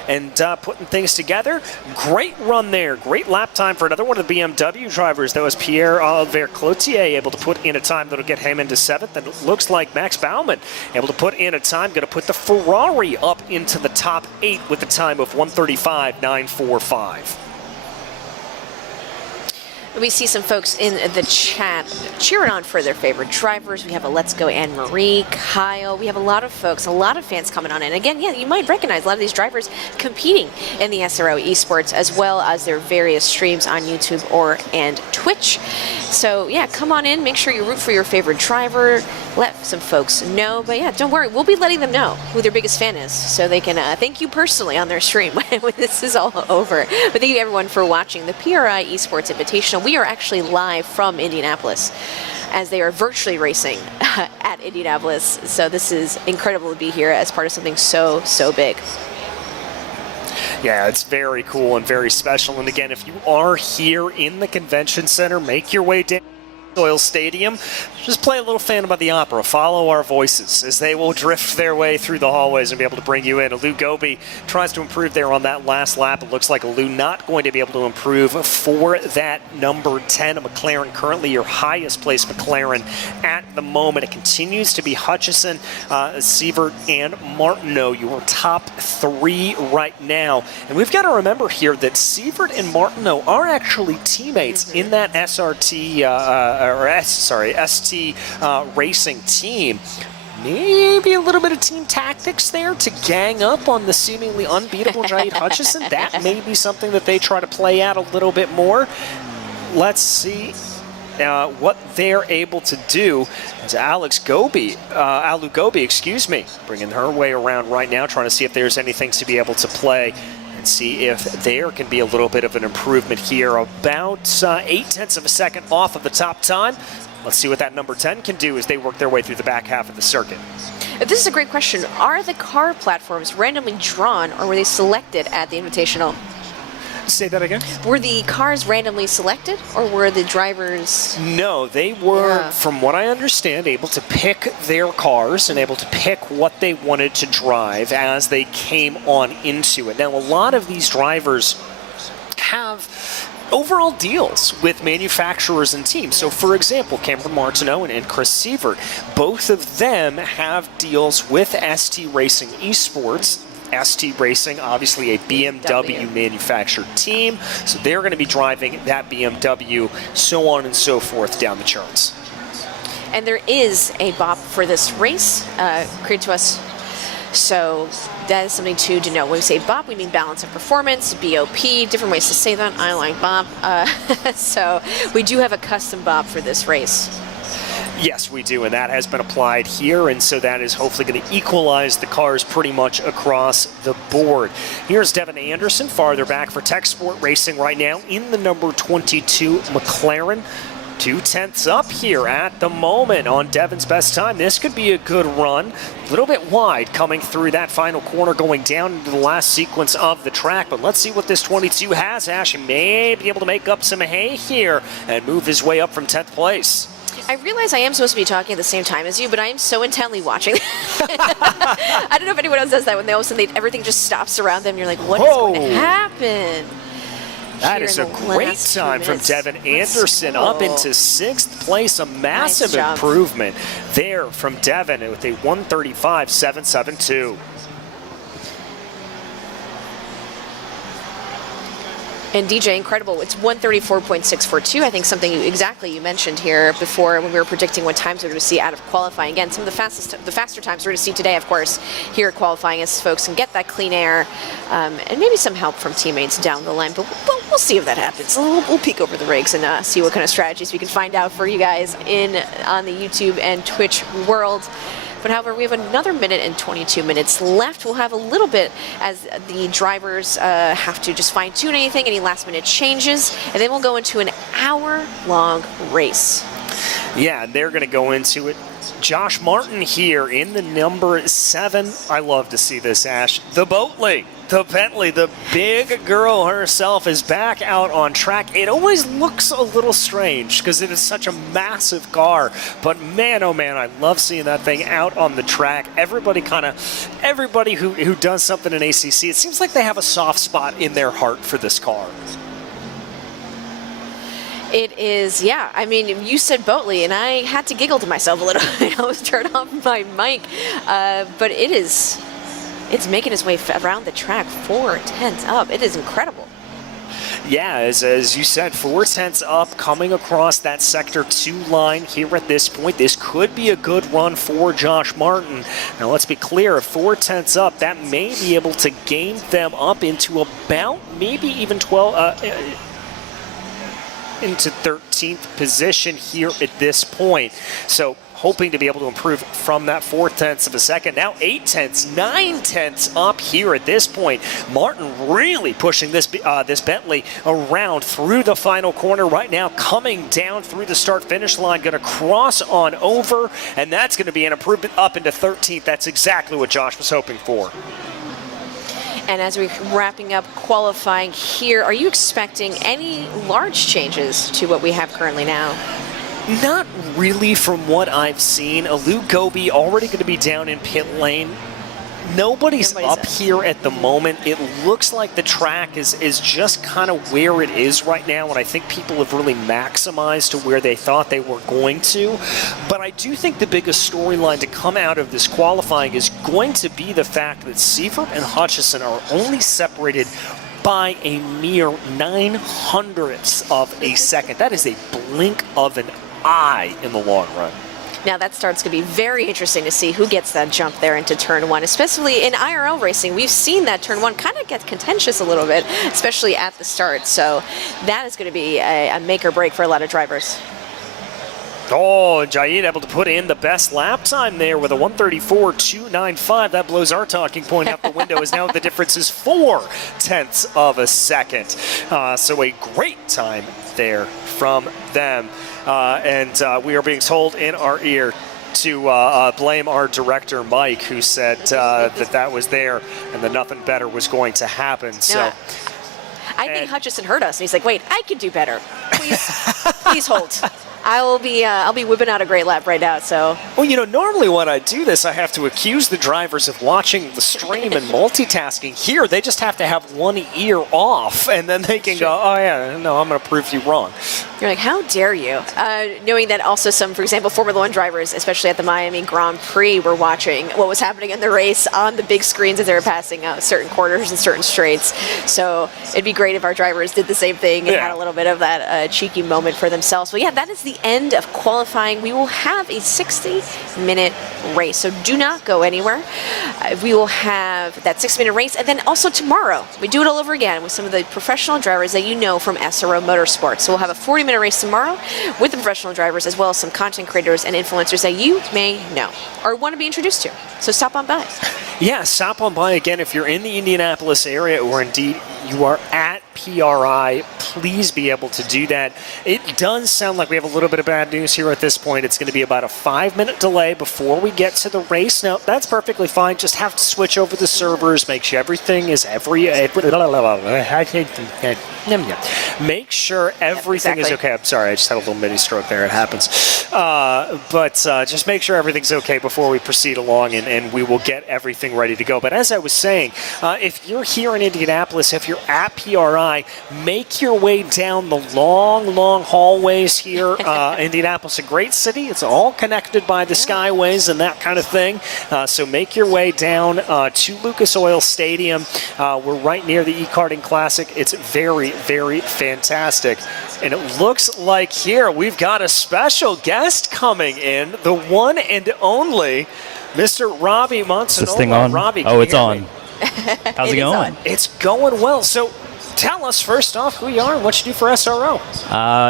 and putting things together. Great run there. Great lap time for another one of the BMW drivers. That was Pierre-Oliver Cloutier, able to put in a time that'll get him into 7th, and it looks like Max Baumann able to put in a time, going to put the Ferrari up into the top 8 with a time of 1:35.945. We see some folks in the chat cheering on for their favorite drivers. We have a Let's Go Anne-Marie, Kyle. We have a lot of folks, a lot of fans coming on in. Again, yeah, you might recognize a lot of these drivers competing in the SRO Esports, as well as their various streams on YouTube and Twitch. So yeah, come on in, make sure you root for your favorite driver, let some folks know. But yeah, don't worry, we'll be letting them know who their biggest fan is, so they can thank you personally on their stream when this is all over. But thank you everyone for watching the PRI Esports Invitational. We are actually live from Indianapolis as they are virtually racing at Indianapolis. So this is incredible to be here as part of something so, so big. Yeah, it's very cool and very special. And again, if you are here in the convention center, make your way down Doyle Stadium. Just play a little Phantom of the Opera. Follow our voices as they will drift their way through the hallways and be able to bring you in. Lou Gobi tries to improve there on that last lap. It looks like Lou not going to be able to improve for that number 10. A McLaren, currently your highest placed McLaren at the moment. It continues to be Hutchison, Sievert, and Martineau, your top 3 right now. And we've got to remember here that Sievert and Martineau are actually teammates in that ST racing team. Maybe a little bit of team tactics there to gang up on the seemingly unbeatable Jahid Hutchison. That may be something that they try to play out a little bit more. Let's see what they're able to do. It's Alu Gobi, bringing her way around right now, trying to see if there's anything to be able to play. See if there can be a little bit of an improvement here. About 0.8 of a second off of the top time. Let's see what that number 10 can do as they work their way through the back half of the circuit. This is a great question. Are the car platforms randomly drawn, or were they selected at the Invitational? Say that again? Were the cars randomly selected, or were the drivers... No, they were, from what I understand, able to pick their cars and able to pick what they wanted to drive as they came on into it. Now, a lot of these drivers have overall deals with manufacturers and teams. So, for example, Cameron Martineau and Chris Sievert, both of them have deals with ST Racing Esports. ST Racing, obviously a BMW manufactured team, so they're going to be driving that BMW, so on and so forth down the charts. And there is a BOP for this race created to us, so that is something to know. When we say BOP, we mean balance of performance, BOP, different ways to say that. I like BOP. So we do have a custom BOP for this race. Yes, we do, and that has been applied here, and so that is hopefully going to equalize the cars pretty much across the board. Here's Devin Anderson farther back for Tech Sport Racing right now in the number 22 McLaren. 2/10 up here at the moment on Devin's best time. This could be a good run. A little bit wide coming through that final corner, going down into the last sequence of the track. But let's see what this 22 has. Ash may be able to make up some hay here and move his way up from 10th place. I realize I am supposed to be talking at the same time as you, but I am so intently watching. I don't know if anyone else does that when they all of a sudden everything just stops around them. You're like, what is going to happen? That is a great time from Devin Anderson up into 6th place. A massive improvement there from Devin with a 1:35.772. And DJ, incredible. It's 1:34.642. I think something you mentioned here before when we were predicting what times we were going to see out of qualifying. Again, some of the faster times we're going to see today, of course, here at qualifying, as folks can get that clean air and maybe some help from teammates down the line. But we'll see if that happens. We'll peek over the rigs and see what kind of strategies we can find out for you guys on the YouTube and Twitch world. But however, we have another minute and 22 minutes left. We'll have a little bit as the drivers have to just fine-tune anything, any last-minute changes, and then we'll go into an hour-long race. Yeah, they're going to go into it. Josh Martin here in the number 7. I love to see this, Ash. The Boatley, the Bentley, the big girl herself is back out on track. It always looks a little strange because it is such a massive car. But man, oh man, I love seeing that thing out on the track. Everybody who does something in ACC, it seems like they have a soft spot in their heart for this car. It is, yeah. I mean, you said Boatley, and I had to giggle to myself a little. I almost turned off my mic. But it's making its way around the track, 4/10 up. It is incredible. Yeah, as you said, 4/10 up, coming across that Sector 2 line here at this point. This could be a good run for Josh Martin. Now, let's be clear, 4/10 up, that may be able to gain them up into about maybe even 12... into 13th position here at this point. So hoping to be able to improve from that 4/10 of a second. Now 8/10, 9/10 up here at this point. Martin really pushing this Bentley around through the final corner right now, coming down through the start-finish line, going to cross on over, and that's going to be an improvement up into 13th. That's exactly what Josh was hoping for. And as we're wrapping up qualifying here, are you expecting any large changes to what we have currently now? Not really from what I've seen. Alu Gobi already going to be down in pit lane. Nobody's up here at the moment. It looks like the track is just kind of where it is right now, and I think people have really maximized to where they thought they were going to. But I do think the biggest storyline to come out of this qualifying is going to be the fact that Seifert and Hutchison are only separated by a mere 900ths of a second. That is a blink of an eye in the long run. Now that start's going to be very interesting to see who gets that jump there into turn 1, especially in IRL racing. We've seen that turn 1 kind of get contentious a little bit, especially at the start. So that is going to be a make or break for a lot of drivers. Oh, Jaid able to put in the best lap time there with a 1:34.295. That blows our talking point out the window, as now the difference is 4/10 of a second. So a great time there from them. And we are being told in our ear to blame our director, Mike, who said that was there and that nothing better was going to happen. So. I think Hutchison heard us, and he's like, wait, I can do better. Please hold. I'll be whipping out a great lap right now, so. Well, you know, normally when I do this, I have to accuse the drivers of watching the stream and multitasking. Here, they just have to have one ear off, and then they can go, oh, yeah, no, I'm going to prove you wrong. You're like, how dare you? Knowing that also some, for example, Formula One drivers, especially at the Miami Grand Prix, were watching what was happening in the race on the big screens as they were passing certain corners and certain straights. So it'd be great if our drivers did the same thing and had a little bit of that cheeky moment for themselves. But yeah, that is the end of qualifying. We will have a 60-minute race, so do not go anywhere. We will have that 60-minute race, and then also tomorrow we do it all over again with some of the professional drivers that you know from SRO Motorsports. So we'll have a 40-minute race tomorrow with the professional drivers, as well as some content creators and influencers that you may know or want to be introduced to. So stop on by. Yeah, stop on by again if you're in the Indianapolis area, or indeed you are at PRI, please be able to do that. It does sound like we have a little bit of bad news here at this point. It's going to be about a 5-minute delay before we get to the race. Now, that's perfectly fine. Just have to switch over the servers, make sure everything is make sure everything is okay. I'm sorry, I just had a little mini stroke there. It happens. But just make sure everything's okay before we proceed along, and we will get everything ready to go. But as I was saying, if you're here in Indianapolis, if you're at PRI, make your way down the long hallways here. Indianapolis, a great city. It's all connected by the skyways and that kind of thing. So make your way down to Lucas Oil Stadium. We're right near the e-karting classic. It's very, very fantastic. And it looks like here we've got a special guest coming in, the one and only Mr. Robbie Molsa. Is this thing on? Robbie, oh, it's on. How's it going? It's going well. So tell us first off who you are and what you do for SRO.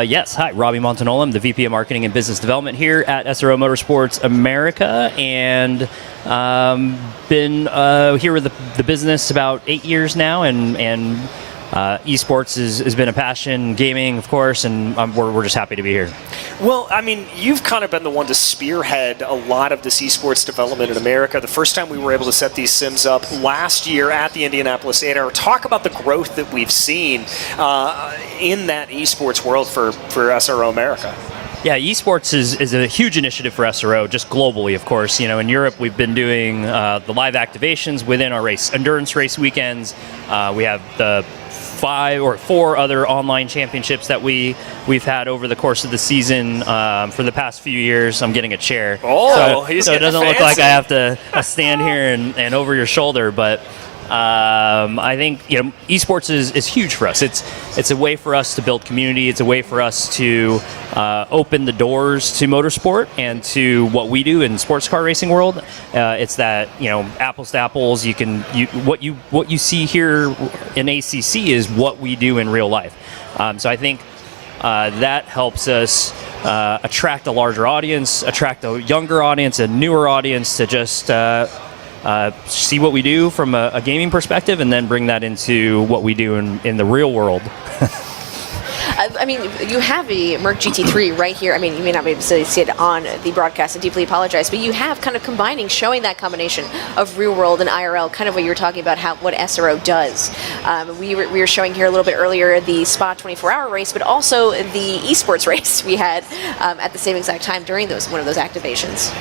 Yes, hi, Robbie Molsa. I'm the VP of Marketing and Business Development here at SRO Motorsports America, and been here with the business about 8 years now, and esports has been a passion, gaming, of course, and we're just happy to be here. Well, I mean, you've kind of been the one to spearhead a lot of this esports development in America. The first time we were able to set these sims up last year at the Indianapolis 8-Hour. Talk about the growth that we've seen in that esports world for SRO America. Yeah, esports is a huge initiative for SRO, just globally, of course. You know, in Europe, we've been doing the live activations within our endurance race weekends. We have the 5 or 4 other online championships that we've had over the course of the season for the past few years. I'm getting a chair, so it doesn't look like I have to stand here and over your shoulder, but I think, you know, esports is huge for us. It's a way for us to build community. It's a way for us to open the doors to motorsport and to what we do in sports car racing world. It's that, you know, apples to apples. What you see here in ACC is what we do in real life. So I think that helps us attract a larger audience, attract a younger audience, a newer audience to just see what we do from a gaming perspective, and then bring that into what we do in the real world. I mean, you have a Merc GT3 right here. I mean, you may not be able to see it on the broadcast, I deeply apologize, but you have kind of showing that combination of real world and IRL, kind of what you were talking about, what SRO does. We were showing here a little bit earlier the Spa 24-hour race, but also the esports race we had at the same exact time during one of those activations.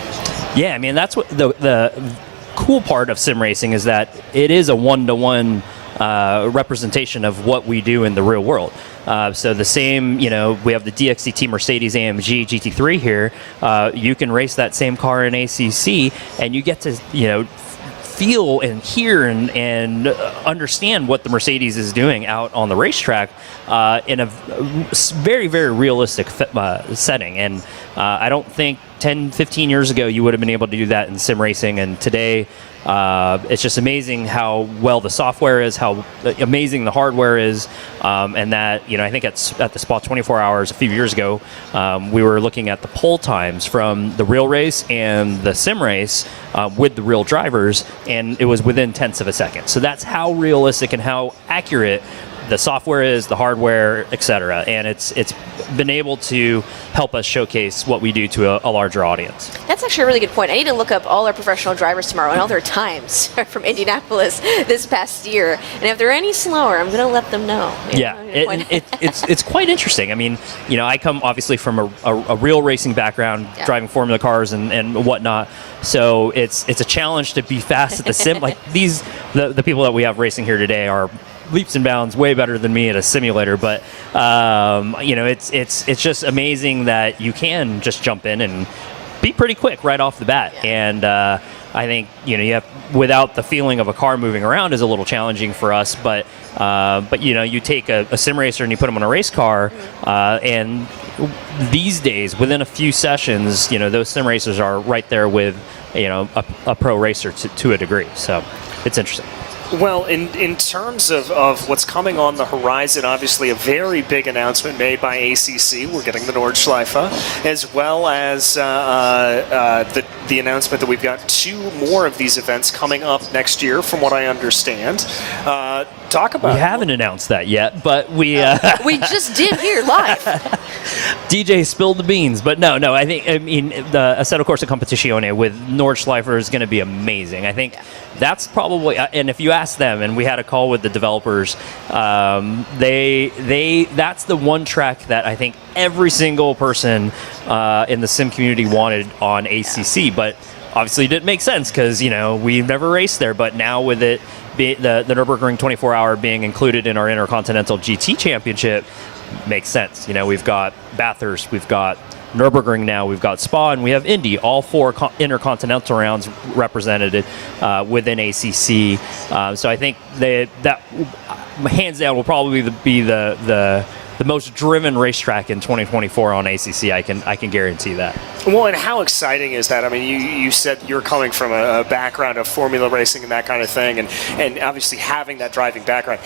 Yeah, I mean, that's what the cool part of sim racing is, that it is a one-to-one representation of what we do in the real world. So the same, you know, we have the DXCT Mercedes AMG GT3 here. You can race that same car in ACC, and you get to, you know, feel and hear and understand what the Mercedes is doing out on the racetrack in a very, very realistic setting. And I don't think 10, 15 years ago you would have been able to do that in sim racing. And today it's just amazing how well the software is, how amazing the hardware is, and that, you know, I think at the Spa 24 Hours a few years ago, we were looking at the poll times from the real race and the sim race with the real drivers, and it was within tenths of a second. So that's how realistic and how accurate the software is, the hardware, etc. And it's been able to help us showcase what we do to a larger audience. That's actually a really good point. I need to look up all our professional drivers tomorrow and all their times from Indianapolis this past year. And if they're any slower, I'm going to let them know. Yeah, it's quite interesting. I mean, you know, I come obviously from a real racing background, driving Formula cars and whatnot. So it's a challenge to be fast at the sim. Like the people that we have racing here today are leaps and bounds way better than me at a simulator, but you know, it's just amazing that you can just jump in and be pretty quick right off the bat. And I think, you know, you have, without the feeling of a car moving around is a little challenging for us, but you know, you take a sim racer and you put them on a race car, and these days within a few sessions, you know, those sim racers are right there with, you know, a pro racer to a degree. So it's interesting. Well, in terms of what's coming on the horizon, obviously a very big announcement made by ACC. We're getting the Nordschleife, as well as the announcement that we've got 2 more of these events coming up next year, from what I understand. Talk about We it. haven't announced that yet, but we We just did here live. DJ spilled the beans. But no, I mean the Assetto Corsa Competizione with Nordschleifer is going to be amazing. I think that's probably, and if you ask them, and we had a call with the developers, that's the one track that I think every single person in the sim community wanted on ACC, but obviously it didn't make sense because, we've never raced there, but now with it, the Nürburgring 24-hour being included in our Intercontinental GT Championship makes sense. We've got Bathurst, we've got Nürburgring now, we've got Spa, and we have Indy, all 4 intercontinental rounds represented within ACC. So I think that hands down will probably be the most driven racetrack in 2024 on ACC. I can guarantee that. Well, and how exciting is that? I mean, you said you're coming from a background of formula racing and that kind of thing, and obviously having that driving background.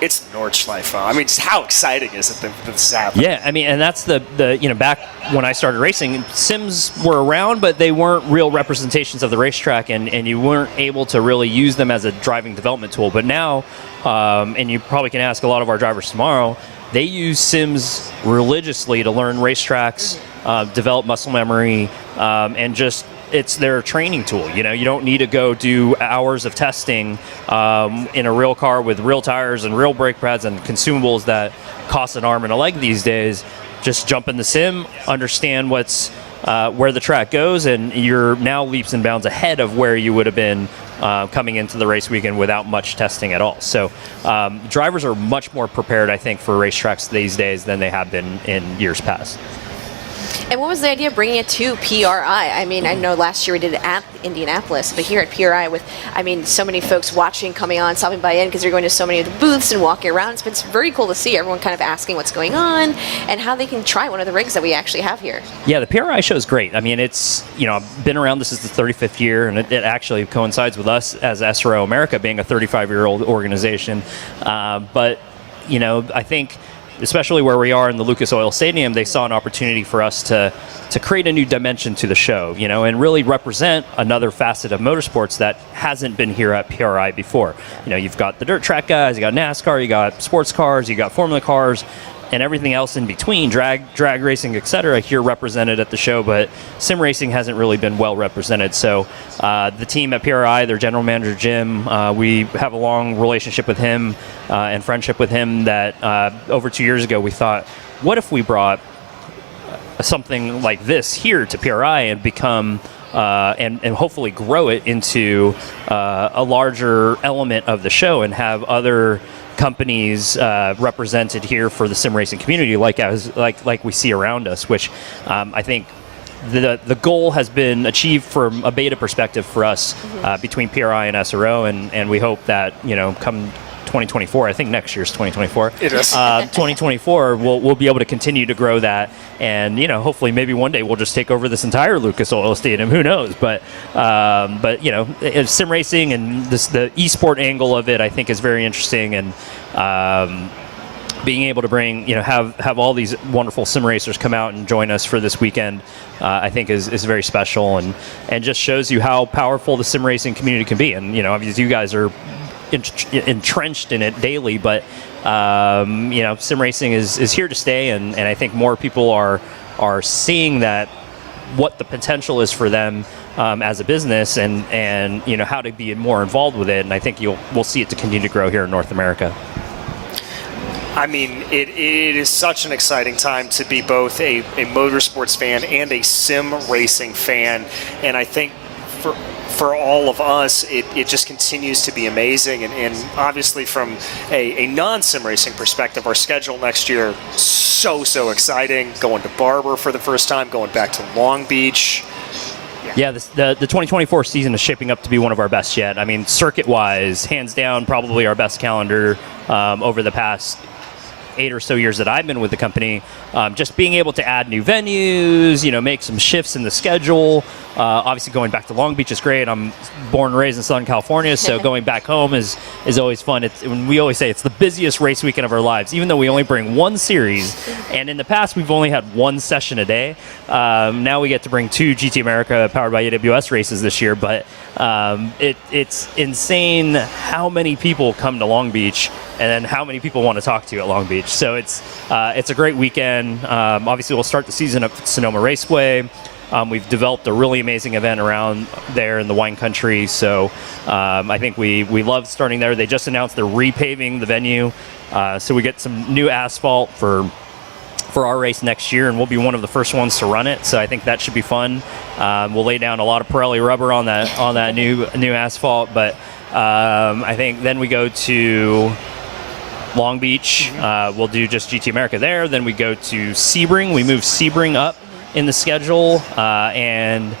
It's Nordschleife. I mean, just how exciting is it that this is happening? Yeah, I mean, and that's the back when I started racing, sims were around, but they weren't real representations of the racetrack, and you weren't able to really use them as a driving development tool. But now, and you probably can ask a lot of our drivers tomorrow, they use sims religiously to learn racetracks, develop muscle memory, and just it's their training tool. You don't need to go do hours of testing in a real car with real tires and real brake pads and consumables that cost an arm and a leg these days. Just jump in the sim, understand what's where the track goes, and you're now leaps and bounds ahead of where you would have been coming into the race weekend without much testing at all. So drivers are much more prepared, I think, for racetracks these days than they have been in years past. And what was the idea of bringing it to PRI? I mean, I know last year we did it at Indianapolis, but here at PRI with, so many folks watching, coming on, stopping by in because you're going to so many of the booths and walking around. It's been very cool to see everyone kind of asking what's going on and how they can try one of the rigs that we actually have here. Yeah, the PRI show is great. I mean, it's, I've been around, this is the 35th year, and it actually coincides with us as SRO America being a 35-year-old organization. But, I think, especially where we are in the Lucas Oil Stadium, they saw an opportunity for us to create a new dimension to the show, and really represent another facet of motorsports that hasn't been here at PRI before. You've got the dirt track guys, you got NASCAR, you got sports cars, you got Formula cars, and everything else in between, drag racing, etc., here represented at the show, but sim racing hasn't really been well represented. So the team at PRI, their general manager, Jim, we have a long relationship with him and friendship with him that over 2 years ago we thought, what if we brought something like this here to PRI and become and hopefully grow it into a larger element of the show and have other companies represented here for the sim racing community, like we see around us, which I think the goal has been achieved from a beta perspective for us between PRI and SRO, and we hope that come 2024, I think next year's 2024. It is. 2024, we'll be able to continue to grow that, and hopefully maybe one day we'll just take over this entire Lucas Oil Stadium. Who knows? But sim racing and the esport angle of it, I think, is very interesting, and being able to bring have all these wonderful sim racers come out and join us for this weekend, I think is very special, and just shows you how powerful the sim racing community can be. And obviously you guys are entrenched in it daily, but sim racing is here to stay, and I think more people are seeing that what the potential is for them as a business, and how to be more involved with it, and I think we'll see it to continue to grow here in North America. I mean, it is such an exciting time to be both a motorsports fan and a sim racing fan, and I think for all of us, it just continues to be amazing. And obviously from a non-sim racing perspective, our schedule next year, so exciting. Going to Barber for the first time, going back to Long Beach. Yeah, the 2024 season is shaping up to be one of our best yet. I mean, circuit-wise, hands down, probably our best calendar over the past 8 or so years that I've been with the company, just being able to add new venues, make some shifts in the schedule. Obviously, going back to Long Beach is great. I'm born and raised in Southern California, so going back home is always fun. We always say it's the busiest race weekend of our lives, even though we only bring one series. And in the past, we've only had one session a day. Now we get to bring 2 GT America powered by AWS races this year, but it's insane how many people come to Long Beach and then how many people want to talk to you at Long Beach. So it's a great weekend. Obviously, we'll start the season at Sonoma Raceway. We've developed a really amazing event around there in the wine country. So I think we love starting there. They just announced they're repaving the venue. So we get some new asphalt for our race next year, and we'll be one of the first ones to run it. So I think that should be fun. We'll lay down a lot of Pirelli rubber on that new asphalt. But I think then we go to Long Beach. We'll do just GT America there. Then we go to Sebring. We move Sebring up in the schedule, and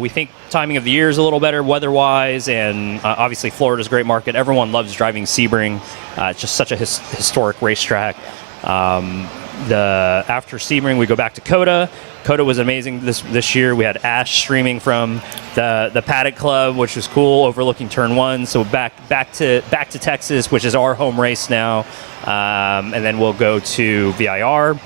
we think timing of the year is a little better weather-wise, and obviously Florida's a great market. Everyone loves driving Sebring. It's just such a historic racetrack. After Sebring, we go back to Coda. Coda was amazing this year. We had Ash streaming from the Paddock Club, which was cool, overlooking Turn 1. So back to Texas, which is our home race now, and then we'll go to VIR.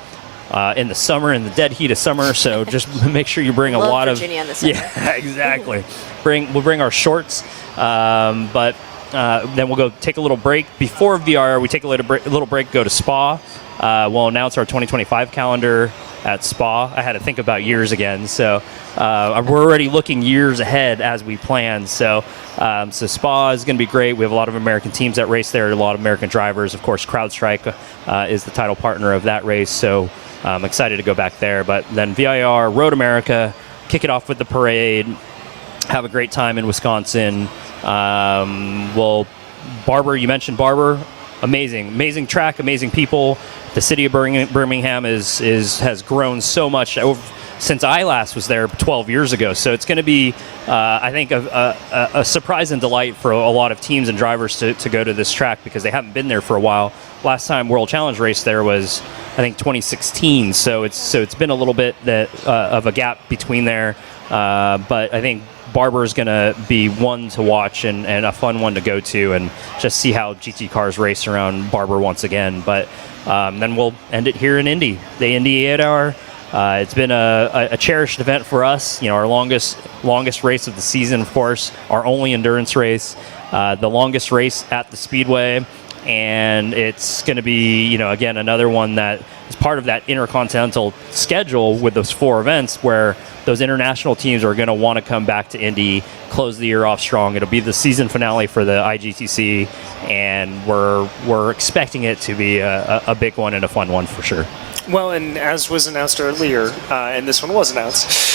In the summer, in the dead heat of summer, so just make sure you bring a lot Virginia in the summer. Yeah, exactly. We'll bring our shorts, but then we'll go take a little break before VR. We take a little break, go to Spa. We'll announce our 2025 calendar at Spa. I had to think about years again, so we're already looking years ahead as we plan. So Spa is going to be great. We have a lot of American teams that race there, a lot of American drivers. Of course, CrowdStrike is the title partner of that race, so I'm excited to go back there. But then VIR, Road America, kick it off with the parade, have a great time in Wisconsin. Barber, you mentioned Barber, amazing track, amazing people. The city of Birmingham has grown so much since I last was there 12 years ago. So it's going to be, I think, a surprise and delight for a lot of teams and drivers to go to this track because they haven't been there for a while. Last time World Challenge race there was, I think, 2016. So it's been a little bit of a gap between there. But I think Barber is going to be one to watch and a fun one to go to and just see how GT cars race around Barber once again. But then we'll end it here in Indy, the Indy 8-hour. It's been a cherished event for us. Our longest race of the season, of course, our only endurance race, the longest race at the Speedway. And it's going to be, again, another one that is part of that intercontinental schedule with those 4 events where those international teams are going to want to come back to Indy, close the year off strong. It'll be the season finale for the IGTC, and we're expecting it to be a big one and a fun one for sure. Well, and as was announced earlier, and this one was announced,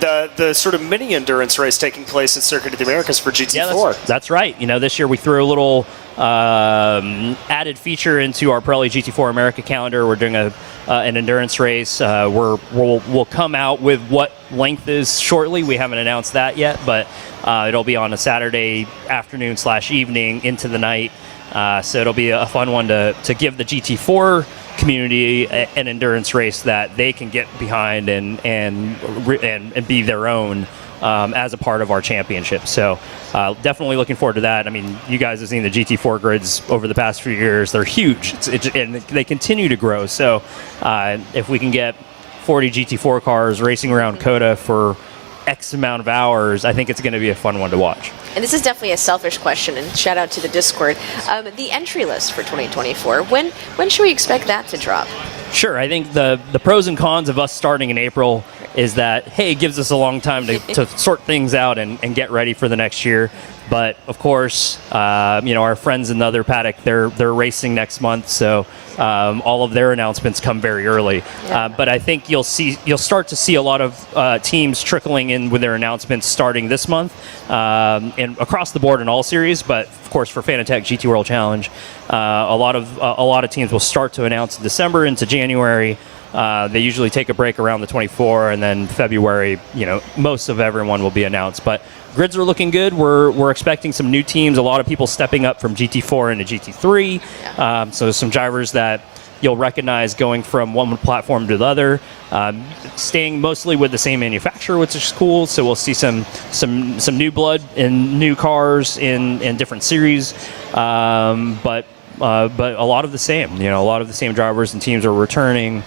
the sort of mini endurance race taking place at Circuit of the Americas for GT4. Yeah, that's right. This year we threw a little added feature into our Pirelli GT4 America calendar. We're doing an endurance race. We'll come out with what length is shortly. We haven't announced that yet, but it'll be on a Saturday afternoon / evening into the night. So it'll be a fun one to give the GT4 community an endurance race that they can get behind and be their own as a part of our championship. So definitely looking forward to that. I mean, you guys have seen the GT4 grids over the past few years. They're huge, and they continue to grow. So if we can get 40 GT4 cars racing around Coda for X amount of hours, I think it's going to be a fun one to watch. And this is definitely a selfish question, and shout out to the Discord. The entry list for 2024, when should we expect that to drop? Sure. I think the pros and cons of us starting in April is that, hey, it gives us a long time to sort things out and get ready for the next year. But of course, our friends in the other paddock, they're racing next month, so all of their announcements come very early. Yeah. But I think you'll start to see a lot of teams trickling in with their announcements starting this month, and across the board in all series. But of course, for Fanatec GT World Challenge, a lot of teams will start to announce in December into January. January. They usually take a break around the 24, and then February, most of everyone will be announced. But grids are looking good. We're expecting some new teams, a lot of people stepping up from GT4 into GT3. So some drivers that you'll recognize going from one platform to the other, staying mostly with the same manufacturer, which is cool. So we'll see some new blood in new cars in different series, but a lot of the same. A lot of the same drivers and teams are returning.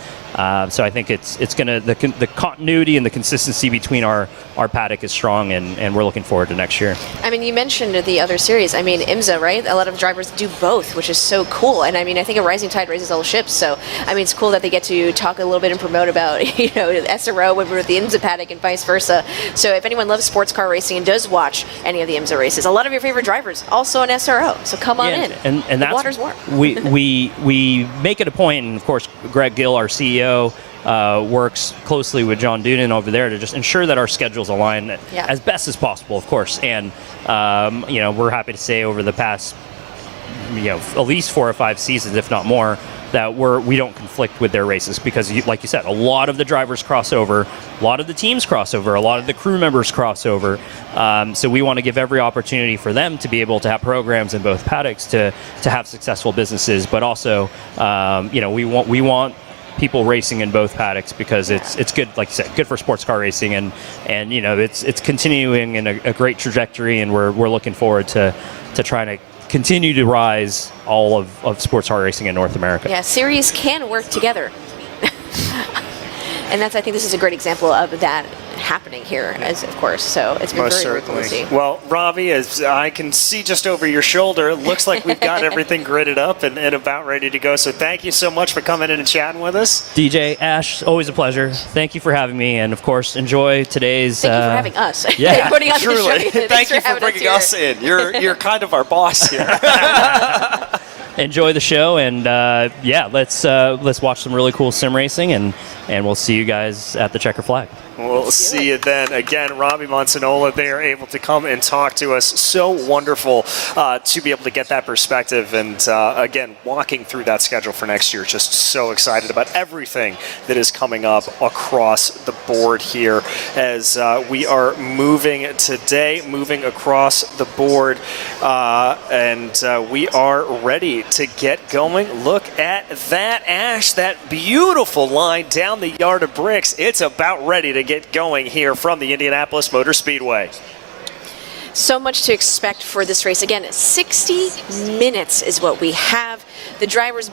So I think it's gonna the continuity and the consistency between our paddock is strong, and we're looking forward to next year. I mean, you mentioned the other series. I mean, IMSA, right? A lot of drivers do both, which is so cool. And I mean, I think a rising tide raises all ships. So I mean, it's cool that they get to talk a little bit and promote about the SRO when we're at the IMSA paddock and vice versa. So if anyone loves sports car racing and does watch any of the IMSA races, a lot of your favorite drivers also on SRO. So come on in. And the that's, water's warm. we make it a point, and of course, Greg Gill, our CEO, works closely with John Doonan over there to just ensure that our schedules align as best as possible, of course. And we're happy to say over the past at least 4 or 5 seasons, if not more, that we don't conflict with their races because, like you said, a lot of the drivers cross over, a lot of the teams cross over, a lot of the crew members cross over. So we want to give every opportunity for them to be able to have programs in both paddocks to have successful businesses, but also we want people racing in both paddocks because it's good, like you said, good for sports car racing, and it's continuing in a great trajectory, and we're looking forward to trying to continue to rise all of sports car racing in North America. Yeah, series can work together. And I think this is a great example of that happening here, as of course. So it's been Most very certainly. cool to see. Well, Robbie, as I can see just over your shoulder, it looks like we've got everything gridded up and about ready to go. So thank you so much for coming in and chatting with us. DJ, Ash, always a pleasure. Thank you for having me, and of course, enjoy today's. Thank you for having us. Yeah, putting on truly. The show. Thank you for bringing us in. You're kind of our boss here. Enjoy the show, and let's watch some really cool sim racing, and we'll see you guys at the Checker Flag. We'll see you then. Again, Robbie Molsa, they are able to come and talk to us. So wonderful to be able to get that perspective. And again, walking through that schedule for next year, just so excited about everything that is coming up across the board here as we are moving across the board. And we are ready to get going. Look at that, Ash, that beautiful line down the yard of bricks. It's about ready to get going here from the Indianapolis Motor Speedway. So much to expect for this race. Again, 60 minutes is what we have. The drivers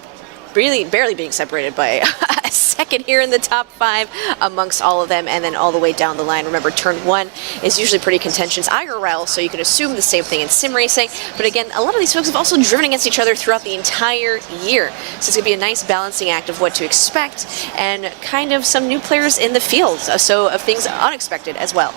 really barely being separated by a second here in the top 5 amongst all of them, and then all the way down the line. Remember, turn 1 is usually pretty contentious IRL, so you can assume the same thing in sim racing. But again, a lot of these folks have also driven against each other throughout the entire year. So it's going to be a nice balancing act of what to expect and kind of some new players in the field, so of things unexpected as well.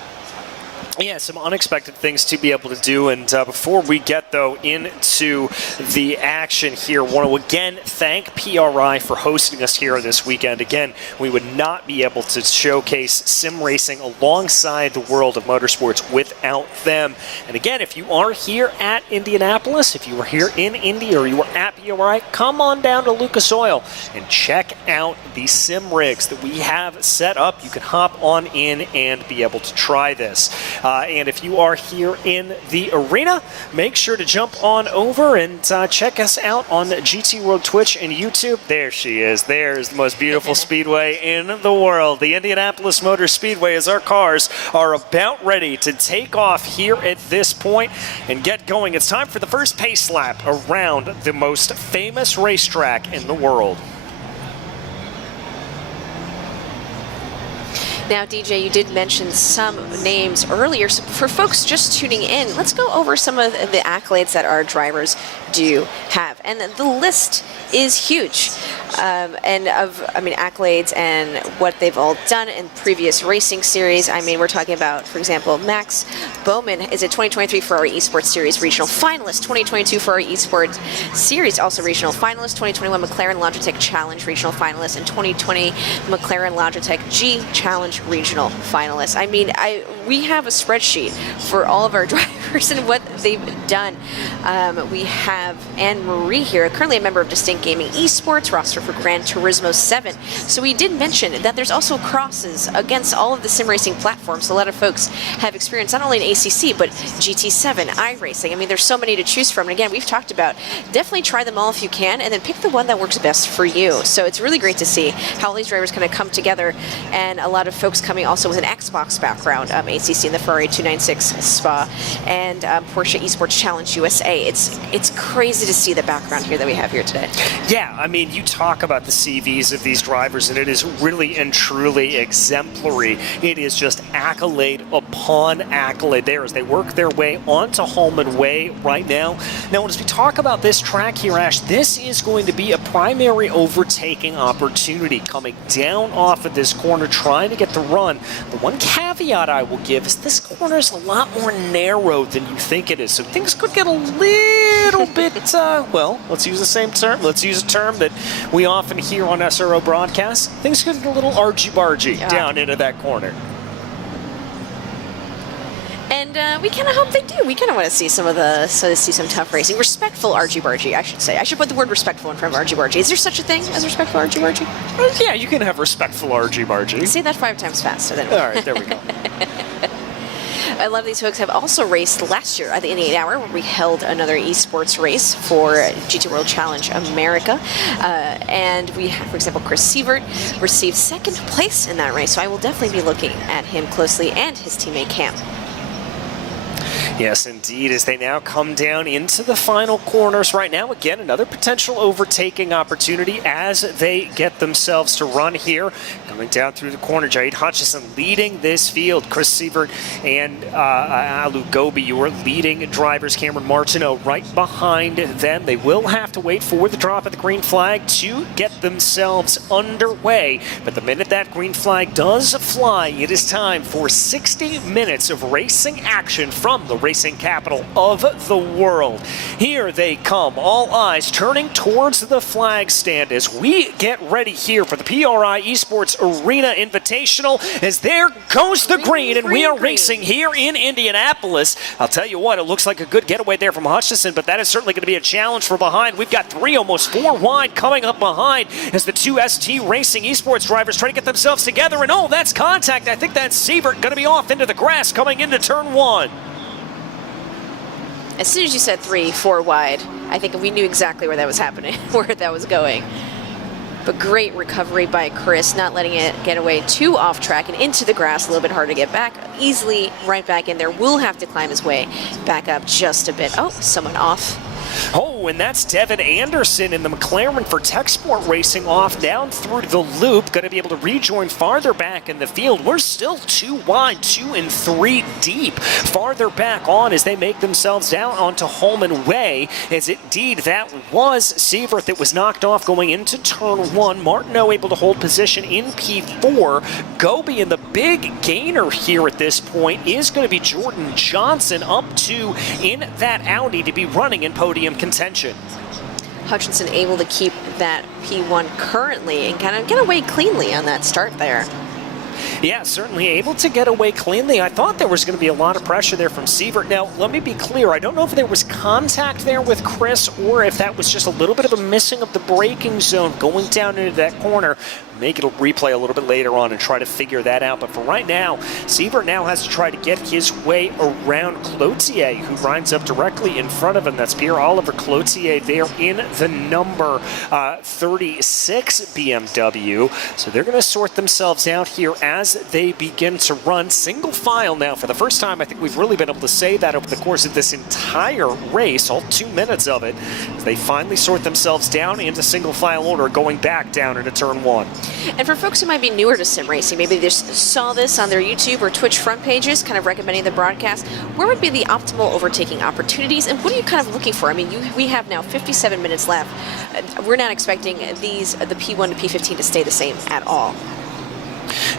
Yeah, some unexpected things to be able to do. And before we get, though, into the action here, I want to again thank PRI for hosting us here this weekend. Again, we would not be able to showcase sim racing alongside the world of motorsports without them. And again, if you are here at Indianapolis, if you are here in Indy, or you are at PRI, come on down to Lucas Oil and check out the sim rigs that we have set up. You can hop on in and be able to try this. And if you are here in the arena, make sure to jump on over and check us out on GT World Twitch and YouTube. There she is. There's the most beautiful speedway in the world. The Indianapolis Motor Speedway, as our cars are about ready to take off here at this point and get going. It's time for the first pace lap around the most famous racetrack in the world. Now, DJ, you did mention some names earlier. So for folks just tuning in, let's go over some of the accolades that our drivers do have. And the list is huge. Accolades and what they've all done in previous racing series. I mean, we're talking about, for example, Max Bowman is a 2023 Ferrari Esports Series regional finalist, 2022 Ferrari Esports Series also regional finalist, 2021 McLaren Logitech Challenge regional finalist, and 2020 McLaren Logitech G Challenge regional finalist. I mean, we have a spreadsheet for all of our drivers and what they've done. We have Anne-Marie here, currently a member of Distinct Gaming Esports, roster for Gran Turismo 7. So we did mention that there's also crosses against all of the sim racing platforms. So a lot of folks have experience not only in ACC, but GT7, iRacing. I mean, there's so many to choose from. And again, we've talked about definitely try them all if you can, and then pick the one that works best for you. So it's really great to see how all these drivers kind of come together, and a lot of folks coming also with an Xbox background, ACC in the Ferrari 296 Spa, and Porsche Esports Challenge USA. It's crazy to see the background here that we have here today. Yeah, I mean, you talk about the CVs of these drivers, and it is really and truly exemplary. It is just accolade upon accolade there as they work their way onto Holman Way right now. Now, as we talk about this track here, Ash, this is going to be a primary overtaking opportunity coming down off of this corner, trying to get the run. The one caveat I will give is this corner is a lot more narrow than you think it is, so things could get a little bit, well, let's use the same term. Let's use a term that we often hear on SRO broadcasts. Things could get a little argy-bargy down into that corner. And we kind of hope they do. We kind of want to see some tough racing. Respectful argy-bargy, I should say. I should put the word respectful in front of argy-bargy. Is there such a thing as respectful argy-bargy? Yeah, you can have respectful argy-bargy. Say that 5 times faster. Then. All right, there we go. A lot of these folks have also raced last year at the 8 Hour, where we held another esports race for GT World Challenge America. And we have, for example, Chris Sievert received 2nd place in that race. So I will definitely be looking at him closely, and his teammate Cam. Yes, indeed, as they now come down into the final corners right now. Again, another potential overtaking opportunity as they get themselves to run here. Coming down through the corner, Jade Hutchison leading this field. Chris Sievert and Alu Gobi, your leading drivers. Cameron Martino right behind them. They will have to wait for the drop of the green flag to get themselves underway. But the minute that green flag does fly, it is time for 60 minutes of racing action from the racing capital of the world. Here they come, all eyes turning towards the flag stand as we get ready here for the PRI Esports Arena Invitational, as there goes the green, and we are racing here in Indianapolis. I'll tell you what, it looks like a good getaway there from Hutchison, but that is certainly going to be a challenge for behind. We've got 3, almost 4 wide coming up behind as the 2 ST Racing Esports drivers try to get themselves together, and oh, that's contact. I think that's Sievert going to be off into the grass coming into turn 1. As soon as you said 3, 4 wide, I think we knew exactly where that was happening, where that was going. But great recovery by Chris, not letting it get away too off track and into the grass, a little bit hard to get back. Easily right back in there. Will have to climb his way back up just a bit. Oh, someone off. Oh, and that's Devin Anderson in the McLaren for Tech Sport Racing off down through the loop. Going to be able to rejoin farther back in the field. We're still 2 wide, 2 and 3 deep. Farther back on as they make themselves down onto Holman Way. As indeed that was Sievert that was knocked off going into turn 1. Martino able to hold position in P4. Gobi, and the big gainer here at this point is going to be Jordan Johnson, up 2 in that Audi to be running in podium contention. Hutchinson able to keep that P1 currently and kind of get away cleanly on that start there. Yeah, certainly able to get away cleanly. I thought there was going to be a lot of pressure there from Sievert. Now, let me be clear. I don't know if there was contact there with Chris or if that was just a little bit of a missing of the braking zone going down into that corner. Make it a replay a little bit later on and try to figure that out. But for right now, Sievert now has to try to get his way around Cloutier, who rides up directly in front of him. That's Pierre-Oliver Cloutier there in the number 36 BMW. So they're going to sort themselves out here as they begin to run single file now. For the first time, I think we've really been able to say that over the course of this entire race, all 2 minutes of it, as they finally sort themselves down into single file order, going back down into turn 1. And for folks who might be newer to sim racing, maybe they just saw this on their YouTube or Twitch front pages, kind of recommending the broadcast, where would be the optimal overtaking opportunities, and what are you kind of looking for? I mean, we have now 57 minutes left. We're not expecting the P1 to P15 to stay the same at all.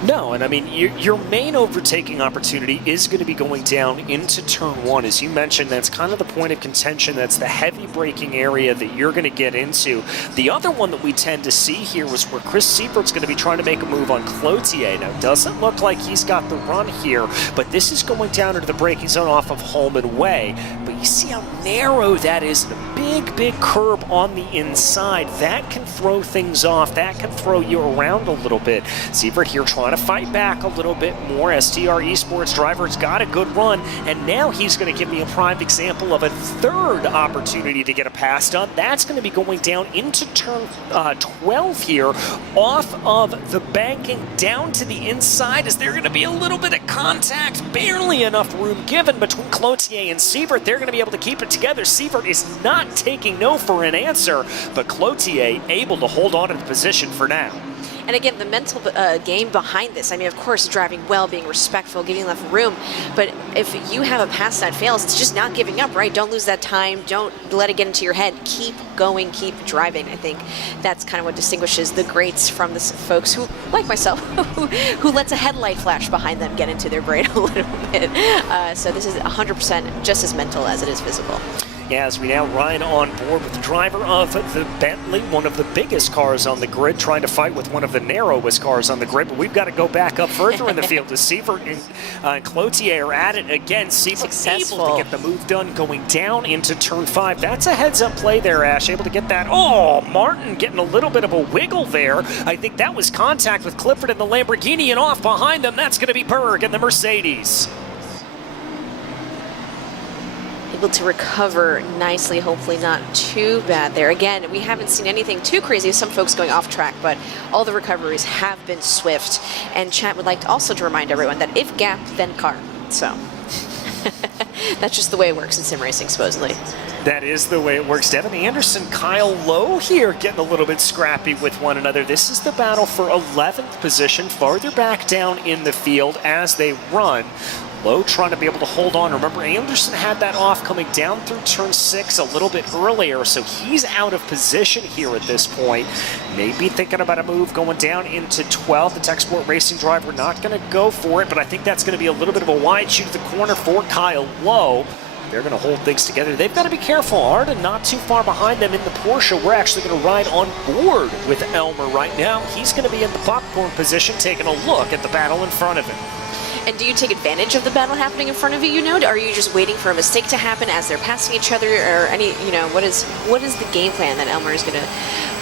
No, and I mean, your main overtaking opportunity is going to be going down into turn 1. As you mentioned, that's kind of the point of contention. That's the heavy braking area that you're going to get into. The other one that we tend to see here was where Chris Sievert's going to be trying to make a move on Cloutier. Now, it doesn't look like he's got the run here, but this is going down into the braking zone off of Holman Way. But you see how narrow that is, and a big, big curb on the inside. That can throw things off. That can throw you around a little bit. Sievert here trying to fight back a little bit more. STR Esports driver's got a good run, and now he's going to give me a prime example of a third opportunity to get a pass done. That's going to be going down into turn 12 here, off of the banking down to the inside. Is there going to be a little bit of contact? Barely enough room given between Cloutier and Sievert. They're going to be able to keep it together. Sievert is not taking no for an answer, but Cloutier able to hold on to the position for now. And again, the mental game behind this, I mean, of course, driving well, being respectful, giving enough room, but if you have a pass that fails, it's just not giving up, right? Don't lose that time. Don't let it get into your head. Keep going, keep driving. I think that's kind of what distinguishes the greats from the folks who, like myself, who lets a headlight flash behind them get into their brain a little bit. So this is 100% just as mental as it is physical. Yeah, as we now ride on board with the driver of the Bentley, one of the biggest cars on the grid, trying to fight with one of the narrowest cars on the grid. But we've got to go back up further in the field as Sievert and Cloutier are at it again. Sievert able to get the move done going down into turn 5. That's a heads-up play there, Ash. Able to get that. Oh, Martin getting a little bit of a wiggle there. I think that was contact with Clifford and the Lamborghini, and off behind them, that's going to be Berg and the Mercedes. Able to recover nicely, hopefully not too bad there. Again, we haven't seen anything too crazy, some folks going off track, but all the recoveries have been swift. And chat would like also to remind everyone that if gap, then car. So that's just the way it works in sim racing, supposedly. That is the way it works. Devin Anderson, Kyle Lowe here getting a little bit scrappy with one another. This is the battle for 11th position, farther back down in the field as they run. Lowe trying to be able to hold on. Remember, Anderson had that off coming down through turn 6 a little bit earlier, so he's out of position here at this point. Maybe thinking about a move going down into 12th. The Tech Sport Racing driver not going to go for it, but I think that's going to be a little bit of a wide shoot to the corner for Kyle Lowe. They're going to hold things together. They've got to be careful. Arda not too far behind them in the Porsche. We're actually going to ride on board with Elmer right now. He's going to be in the popcorn position, taking a look at the battle in front of him. And do you take advantage of the battle happening in front of you, you know? Or are you just waiting for a mistake to happen as they're passing each other? Or any, you know, what is the game plan that Elmer is going to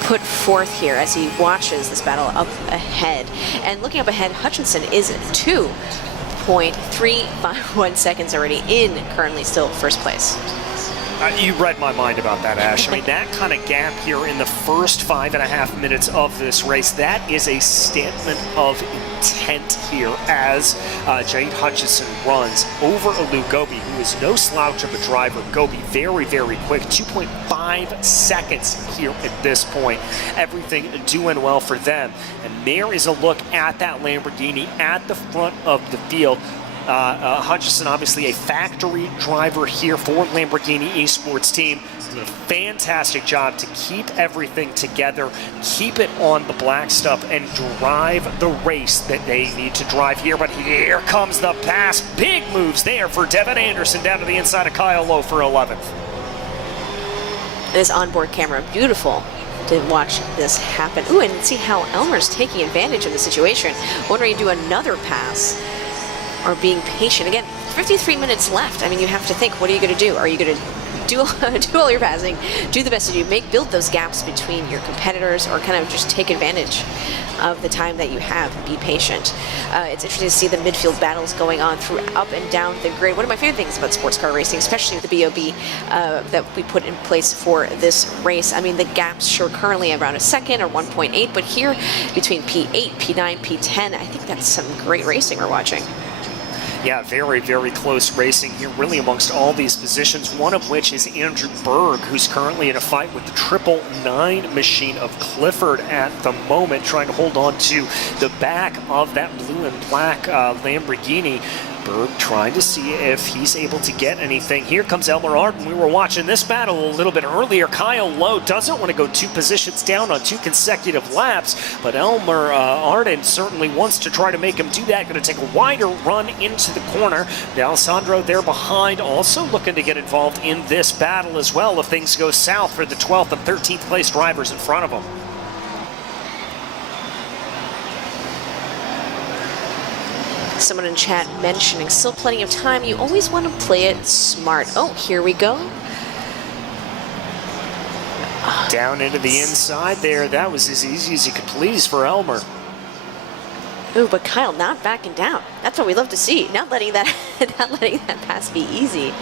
put forth here as he watches this battle up ahead? And looking up ahead, Hutchinson is 2.351 seconds already in, currently still first place. You read my mind about that, Ash. I mean, that kind of gap here in the first 5.5 minutes of this race, that is a statement of intent here as Jade Hutchinson runs over Alou Gobi, who is no slouch of a driver. Gobi very, very quick, 2.5 seconds here at this point. Everything doing well for them. And there is a look at that Lamborghini at the front of the field. Hutchinson, obviously a factory driver here for Lamborghini Esports team. Doing a fantastic job to keep everything together, keep it on the black stuff, and drive the race that they need to drive here. But here comes the pass. Big moves there for Devin Anderson down to the inside of Kyle Lowe for 11th. This onboard camera, beautiful to watch this happen. Ooh, and see how Elmer's taking advantage of the situation. Wondering to do another pass. Or being patient. Again, 53 minutes left. I mean, you have to think, what are you going to do? Are you going to do all your passing, do the best you do, build those gaps between your competitors, or kind of just take advantage of the time that you have, be patient. It's interesting to see the midfield battles going on through up and down the grid. One of my favorite things about sports car racing, especially with the BOB that we put in place for this race. I mean, the gaps sure currently around a second or 1.8, but here between P8, P9, P10, I think that's some great racing we're watching. Yeah, very, very close racing here, really amongst all these positions, one of which is Andrew Berg, who's currently in a fight with the 999 machine of Clifford at the moment, trying to hold on to the back of that blue and black Lamborghini. Berg trying to see if he's able to get anything. Here comes Elmer Arden. We were watching this battle a little bit earlier. Kyle Lowe doesn't want to go 2 positions down on 2 consecutive laps, but Elmer Arden certainly wants to try to make him do that. Going to take a wider run into the corner. D'Alessandro there behind, also looking to get involved in this battle as well if things go south for the 12th and 13th place drivers in front of him. Someone in chat mentioning still plenty of time. You always want to play it smart. Oh, here we go. Down into the inside there. That was as easy as you could please for Elmer. Ooh, but Kyle not backing down. That's what we love to see. Not letting that pass be easy.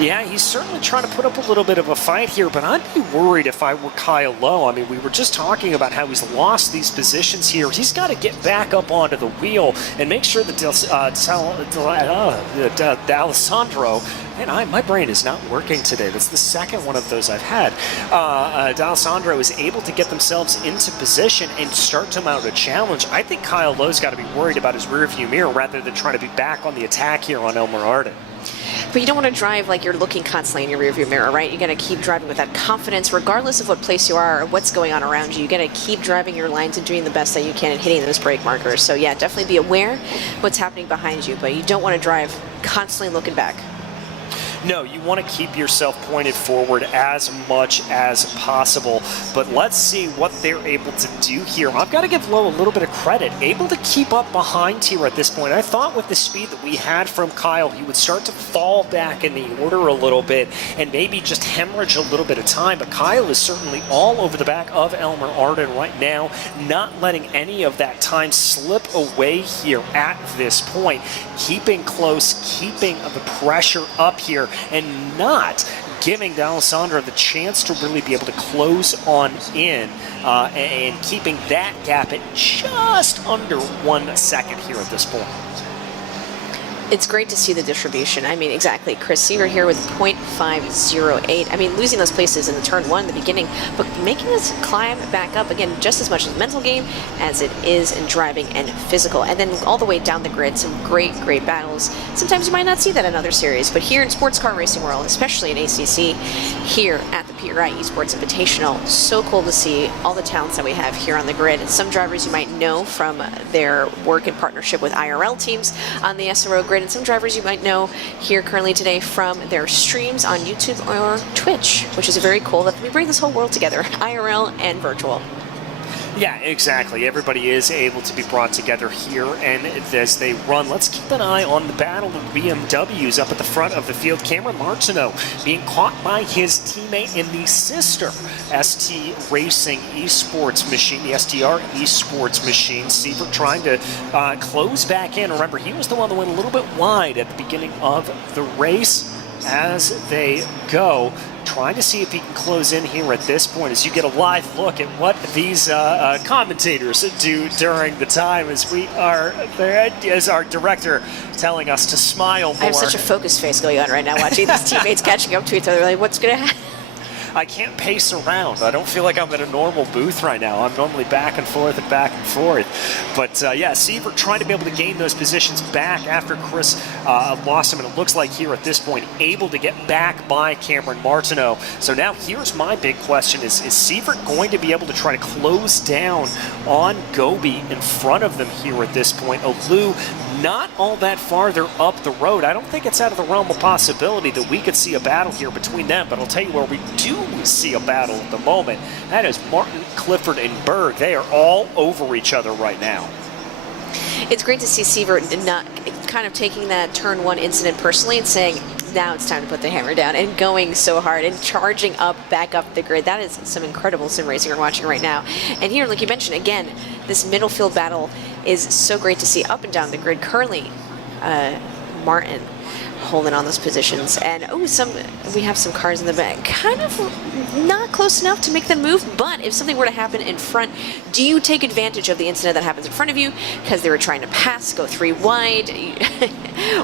Yeah, he's certainly trying to put up a little bit of a fight here, but I'd be worried if I were Kyle Lowe. I mean, we were just talking about how he's lost these positions here. He's got to get back up onto the wheel and make sure that D'Alessandro, man, my brain is not working today. That's the second one of those I've had. D'Alessandro is able to get themselves into position and start to mount a challenge. I think Kyle Lowe's got to be worried about his rearview mirror rather than trying to be back on the attack here on Elmer Arden. But you don't want to drive like you're looking constantly in your rearview mirror, right? You got to keep driving with that confidence, regardless of what place you are or what's going on around you. You got to keep driving your lines and doing the best that you can and hitting those brake markers. So yeah, definitely be aware what's happening behind you, but you don't want to drive constantly looking back. No, you want to keep yourself pointed forward as much as possible, but let's see what they're able to do here. I've got to give Lowe a little bit of credit. Able to keep up behind here at this point. I thought with the speed that we had from Kyle, he would start to fall back in the order a little bit and maybe just hemorrhage a little bit of time, but Kyle is certainly all over the back of Elmer Arden right now, not letting any of that time slip away here at this point. Keeping close, keeping the pressure up here, and not giving D'Alessandro the chance to really be able to close on in and keeping that gap at just under 1 second here at this point. It's great to see the distribution. I mean, exactly. Chris Seaver here with 0.508. I mean, losing those places in the turn 1 in the beginning, but making us climb back up again, just as much as a mental game as it is in driving and physical. And then all the way down the grid, some great, great battles. Sometimes you might not see that in other series, but here in sports car racing world, especially in ACC, here at the PRI Esports Invitational, so cool to see all the talents that we have here on the grid. Some drivers you might know from their work in partnership with IRL teams on the SRO grid, and some drivers you might know here currently today from their streams on YouTube or Twitch, which is very cool that we bring this whole world together, IRL and virtual. Yeah, exactly. Everybody is able to be brought together here, and as they run, let's keep an eye on the battle of BMWs up at the front of the field. Cameron Martino being caught by his teammate in the sister ST Racing Esports machine, the STR Esports machine. Seaver trying to close back in. Remember, he was the one that went a little bit wide at the beginning of the race. As they go, trying to see if he can close in here at this point as you get a live look at what these commentators do during the time as we are there, as our director telling us to smile more. I have such a focus face going on right now watching these teammates catching up to each other. Like, what's going to happen? I can't pace around. I don't feel like I'm in a normal booth right now. I'm normally back and forth and back and forth. But yeah, Seaver trying to be able to gain those positions back after Chris lost him. And it looks like here at this point, able to get back by Cameron Martino. So now here's my big question. Is Seaver going to be able to try to close down on Gobi in front of them here at this point? Olu not all that farther up the road. I don't think it's out of the realm of possibility that we could see a battle here between them, but I'll tell you where we do see a battle at the moment. That is Martin, Clifford, and Berg. They are all over each other right now. It's great to see Seaver not kind of taking that turn 1 incident personally and saying, now it's time to put the hammer down, and going so hard and charging up back up the grid. That is some incredible sim racing we're watching right now. And here, like you mentioned, again, this middle field battle is so great to see up and down the grid. Currently, Martin holding on those positions, and we have some cars in the back, kind of not close enough to make them move. But if something were to happen in front, do you take advantage of the incident that happens in front of you because they were trying to pass, go 3 wide,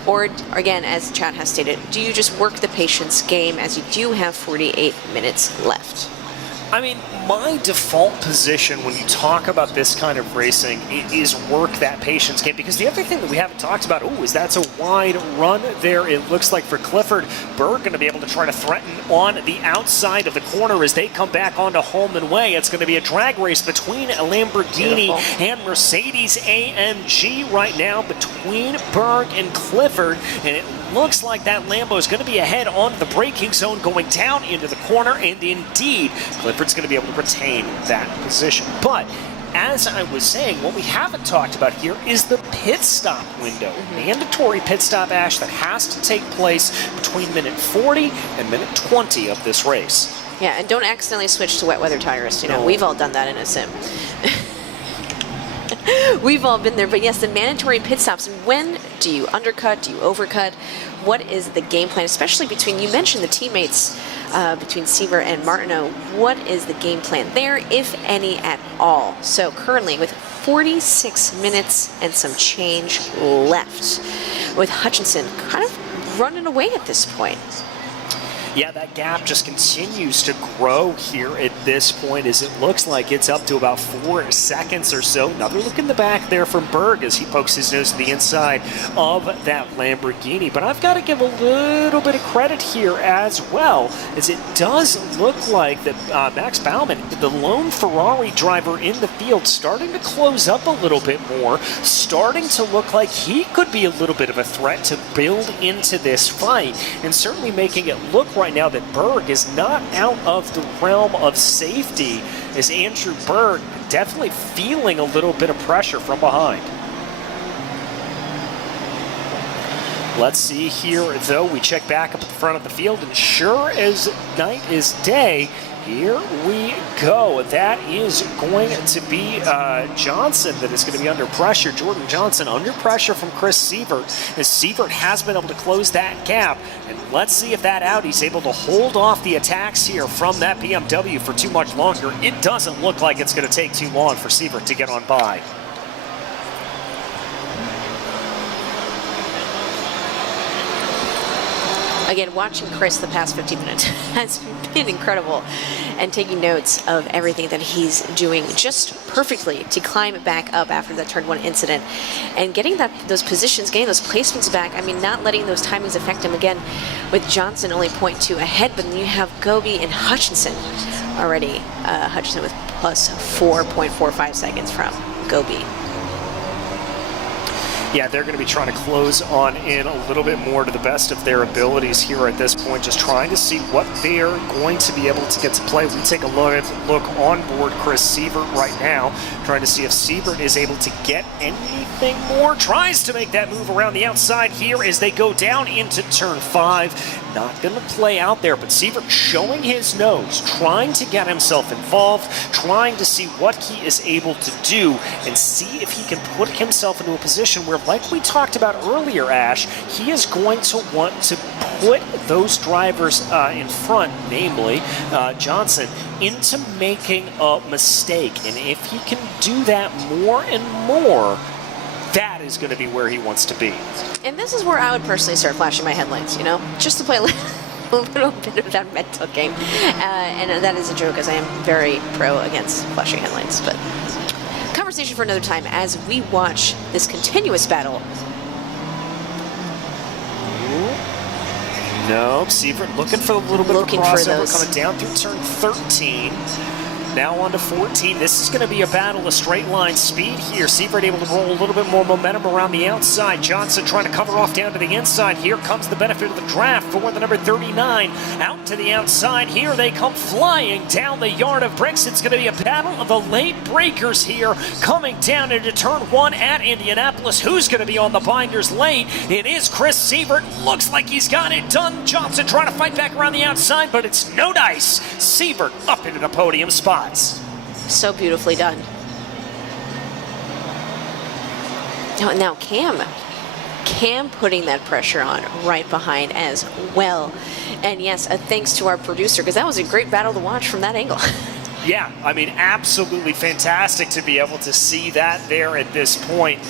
or again, as Chad has stated, do you just work the patience game as you do have 48 minutes left? I mean, my default position when you talk about this kind of racing is work that patience game, because the other thing that we haven't talked about, is that's a wide run there, it looks like, for Clifford. Berg going to be able to try to threaten on the outside of the corner as they come back onto home and way. It's going to be a drag race between a Lamborghini and Mercedes-AMG right now, between Berg and Clifford, and it looks like that Lambo is going to be ahead on the braking zone going down into the corner, and indeed, Clifford's going to be able to retain that position. But as I was saying, what we haven't talked about here is the pit stop window. Mandatory pit stop, Ash, that has to take place between minute 40 and minute 20 of this race. Yeah, and don't accidentally switch to wet weather tires. You know, we've all done that in a sim. We've all been there, but yes, the mandatory pit stops. When do you undercut? Do you overcut? What is the game plan, especially between, you mentioned the teammates between Seaver and Martino. What is the game plan there, if any at all? So currently, with 46 minutes and some change left, with Hutchinson kind of running away at this point. Yeah, that gap just continues to grow here at this point, as it looks like it's up to about 4 seconds or so. Another look in the back there from Berg as he pokes his nose to the inside of that Lamborghini. But I've got to give a little bit of credit here as well, as it does look like that Max Baumann, the lone Ferrari driver in the field, starting to close up a little bit more, starting to look like he could be a little bit of a threat to build into this fight, and certainly making it look right now that Berg is not out of the realm of safety, as Andrew Berg definitely feeling a little bit of pressure from behind. Let's see here, though. We check back up at the front of the field, and sure as night is day, here we go. That is going to be Johnson that is going to be under pressure. Jordan Johnson under pressure from Chris Sievert, as Sievert has been able to close that gap. And let's see if that Audi's able to hold off the attacks here from that BMW for too much longer. It doesn't look like it's going to take too long for Sievert to get on by. Again, watching Chris the past 15 minutes has been incredible, and taking notes of everything that he's doing just perfectly to climb back up after that turn 1 incident, and getting those positions, getting those placements back. I mean, not letting those timings affect him. Again, with Johnson only 0.2 ahead, but then you have Gobi and Hutchinson already. Hutchinson with plus 4.45 seconds from Gobi. Yeah, they're going to be trying to close on in a little bit more to the best of their abilities here at this point, just trying to see what they're going to be able to get to play. We take a look on board Chris Sievert right now, trying to see if Sievert is able to get anything more. Tries to make that move around the outside here as they go down into turn 5. Not going to play out there, but Sievert showing his nose, trying to get himself involved, trying to see what he is able to do, and see if he can put himself into a position where, like we talked about earlier, Ash, he is going to want to put those drivers in front, namely Johnson, into making a mistake. And if he can do that more and more, that is going to be where he wants to be. And this is where I would personally start flashing my headlights, you know, just to play a little bit of that mental game. And that is a joke, as I am very pro against flashing headlights. But conversation for another time as we watch this continuous battle. No, Sievert looking for a little bit of a crossover, coming down through turn 13. Now on to 14. This is going to be a battle of straight line speed here. Sievert able to roll a little bit more momentum around the outside. Johnson trying to cover off down to the inside. Here comes the benefit of the draft for the number 39. Out to the outside. Here they come flying down the yard of bricks. It's going to be a battle of the late breakers here, coming down into turn 1 at Indianapolis. Who's going to be on the binders late? It is Chris Sievert. Looks like he's got it done. Johnson trying to fight back around the outside, but it's no dice. Sievert up into the podium spot. So beautifully done. Now Cam putting that pressure on right behind as well. And yes, thanks to our producer, because that was a great battle to watch from that angle. Yeah, I mean, absolutely fantastic to be able to see that there at this point.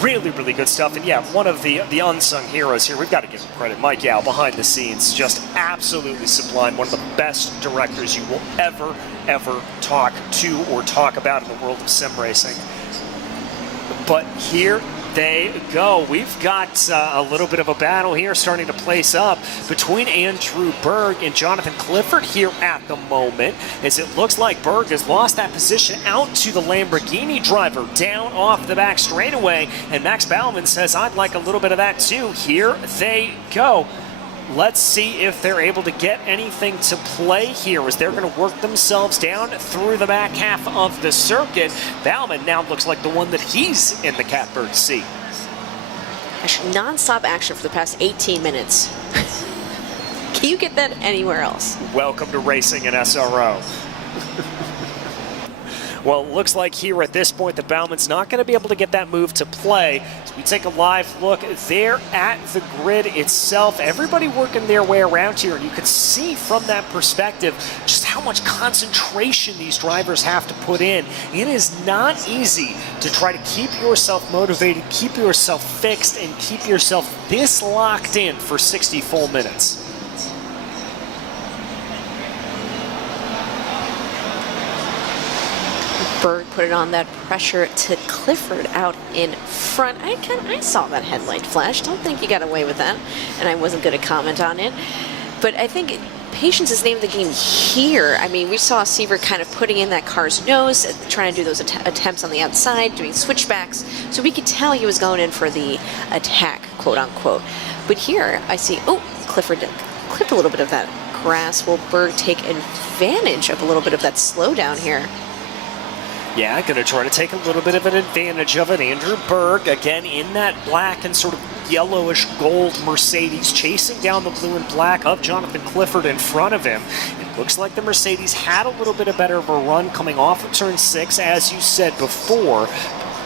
Really, really good stuff. And yeah, one of the unsung heroes here, we've got to give him credit. Mike Yao, behind the scenes, just absolutely sublime. One of the best directors you will ever talk to or talk about in the world of sim racing. But here they go. We've got a little bit of a battle here starting to place up between Andrew Berg and Jonathan Clifford here at the moment, as it looks like Berg has lost that position out to the Lamborghini driver down off the back straightaway, and Max Baumann says, I'd like a little bit of that too. Here they go. Let's see if they're able to get anything to play here, as they're going to work themselves down through the back half of the circuit. Baumann now looks like the one that he's in the catbird seat. Non-stop action for the past 18 minutes. Can you get that anywhere else? Welcome to racing in SRO. Well, it looks like here at this point that Baumann's not going to be able to get that move to play. So we take a live look there at the grid itself. Everybody working their way around here, and you can see from that perspective just how much concentration these drivers have to put in. It is not easy to try to keep yourself motivated, keep yourself fixed, and keep yourself this locked in for 60 full minutes. Berg put it on that pressure to Clifford out in front. I saw that headlight flash. Don't think you got away with that. And I wasn't going to comment on it. But I think patience is the name of the game here. I mean, we saw Sievert kind of putting in that car's nose, trying to do those attempts on the outside, doing switchbacks. So we could tell he was going in for the attack, quote unquote. But here I see, oh, Clifford clipped a little bit of that grass. Will Berg take advantage of a little bit of that slowdown here? Yeah, going to try to take a little bit of an advantage of it. Andrew Berg, again, in that black and sort of yellowish gold Mercedes, chasing down the blue and black of Jonathan Clifford in front of him. It looks like the Mercedes had a little bit of better of a run coming off of turn 6, as you said before.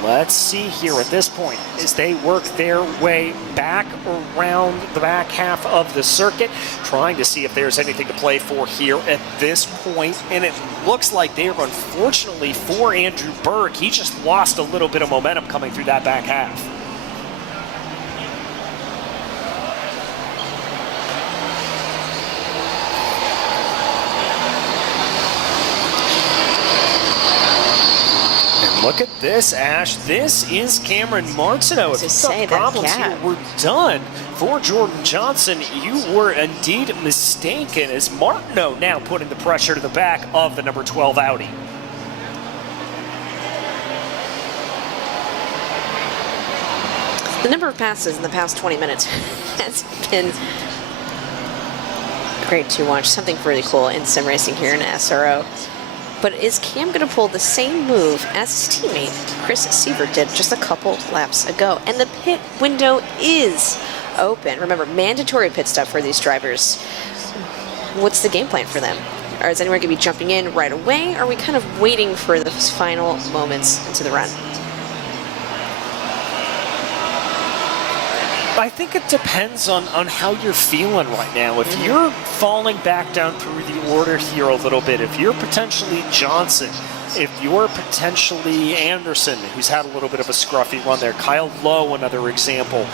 Let's see here at this point as they work their way back around the back half of the circuit, trying to see if there's anything to play for here at this point. And it looks like they are, unfortunately for Andrew Berg, he just lost a little bit of momentum coming through that back half. Look at this, Ash. This is Cameron Martino. If you thought problems here were done for Jordan Johnson, you were indeed mistaken, as Martino now putting the pressure to the back of the number 12 Audi. The number of passes in the past 20 minutes has been great to watch. Something really cool in sim racing here in SRO. But is Cam going to pull the same move as his teammate Chris Sievert did just a couple laps ago? And the pit window is open. Remember, mandatory pit stop for these drivers. What's the game plan for them? Or is anyone going to be jumping in right away? Or are we kind of waiting for those final moments into the run? I think it depends on how you're feeling right now. If you're falling back down through the order here a little bit, if you're potentially Johnson, if you're potentially Anderson, who's had a little bit of a scruffy run there, Kyle Lowe, another example,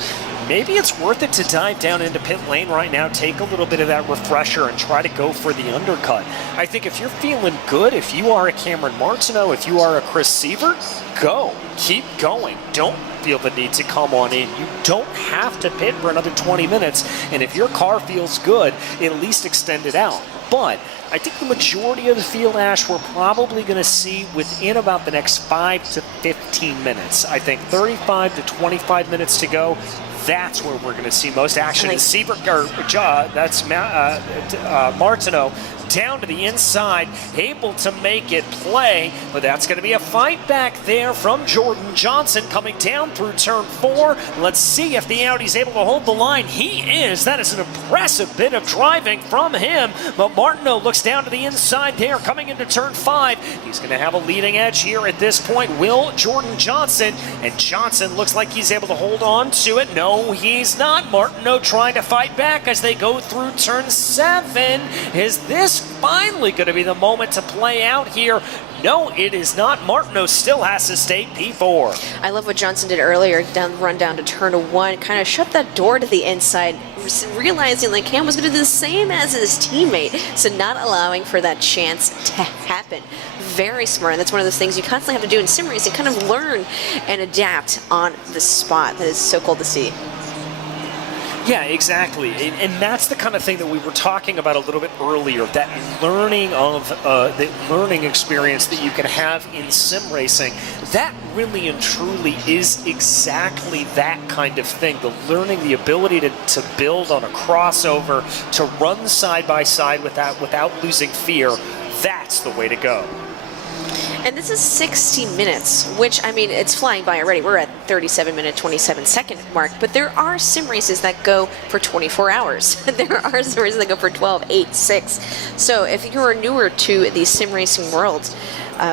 maybe it's worth it to dive down into pit lane right now, take a little bit of that refresher, and try to go for the undercut. I think if you're feeling good, if you are a Cameron Martino, if you are a Chris Sievert, go. Keep going. Don't feel the need to come on in. You don't have to pit for another 20 minutes, and if your car feels good, at least extend it out. But I think the majority of the field, Ash, we're probably going to see within about the next 5 to 15 minutes. I think 35 to 25 minutes to go. That's where we're going to see most action. And Sievert, that's Martino down to the inside, able to make it play, but that's going to be a fight back there from Jordan Johnson coming down through turn 4. Let's see if the Audi's able to hold the line. He is. That is an impressive bit of driving from him, but Martino looks down to the inside there coming into turn 5. He's going to have a leading edge here at this point. Will Jordan Johnson, and Johnson looks like he's able to hold on to it. No, No, he's not. Martino trying to fight back as they go through turn 7. Is this finally going to be the moment to play out here? No, it is not. Martino still has to stay P4. I love what Johnson did earlier, run down to turn 1, kind of shut that door to the inside, realizing like Cam was going to do the same as his teammate, so not allowing for that chance to happen. Very smart, and that's one of those things you constantly have to do in sim racing, kind of learn and adapt on the spot. That is so cool to see. Yeah, exactly. And that's the kind of thing that we were talking about a little bit earlier, that learning of the learning experience that you can have in sim racing. That really and truly is exactly that kind of thing. The learning, the ability to build on a crossover, to run side by side without losing fear. That's the way to go. And this is 60 minutes, which, I mean, it's flying by already. We're at 37-minute, 27-second mark, but there are sim races that go for 24 hours. There are sim races that go for 12, 8, 6. So if you're newer to the sim racing world,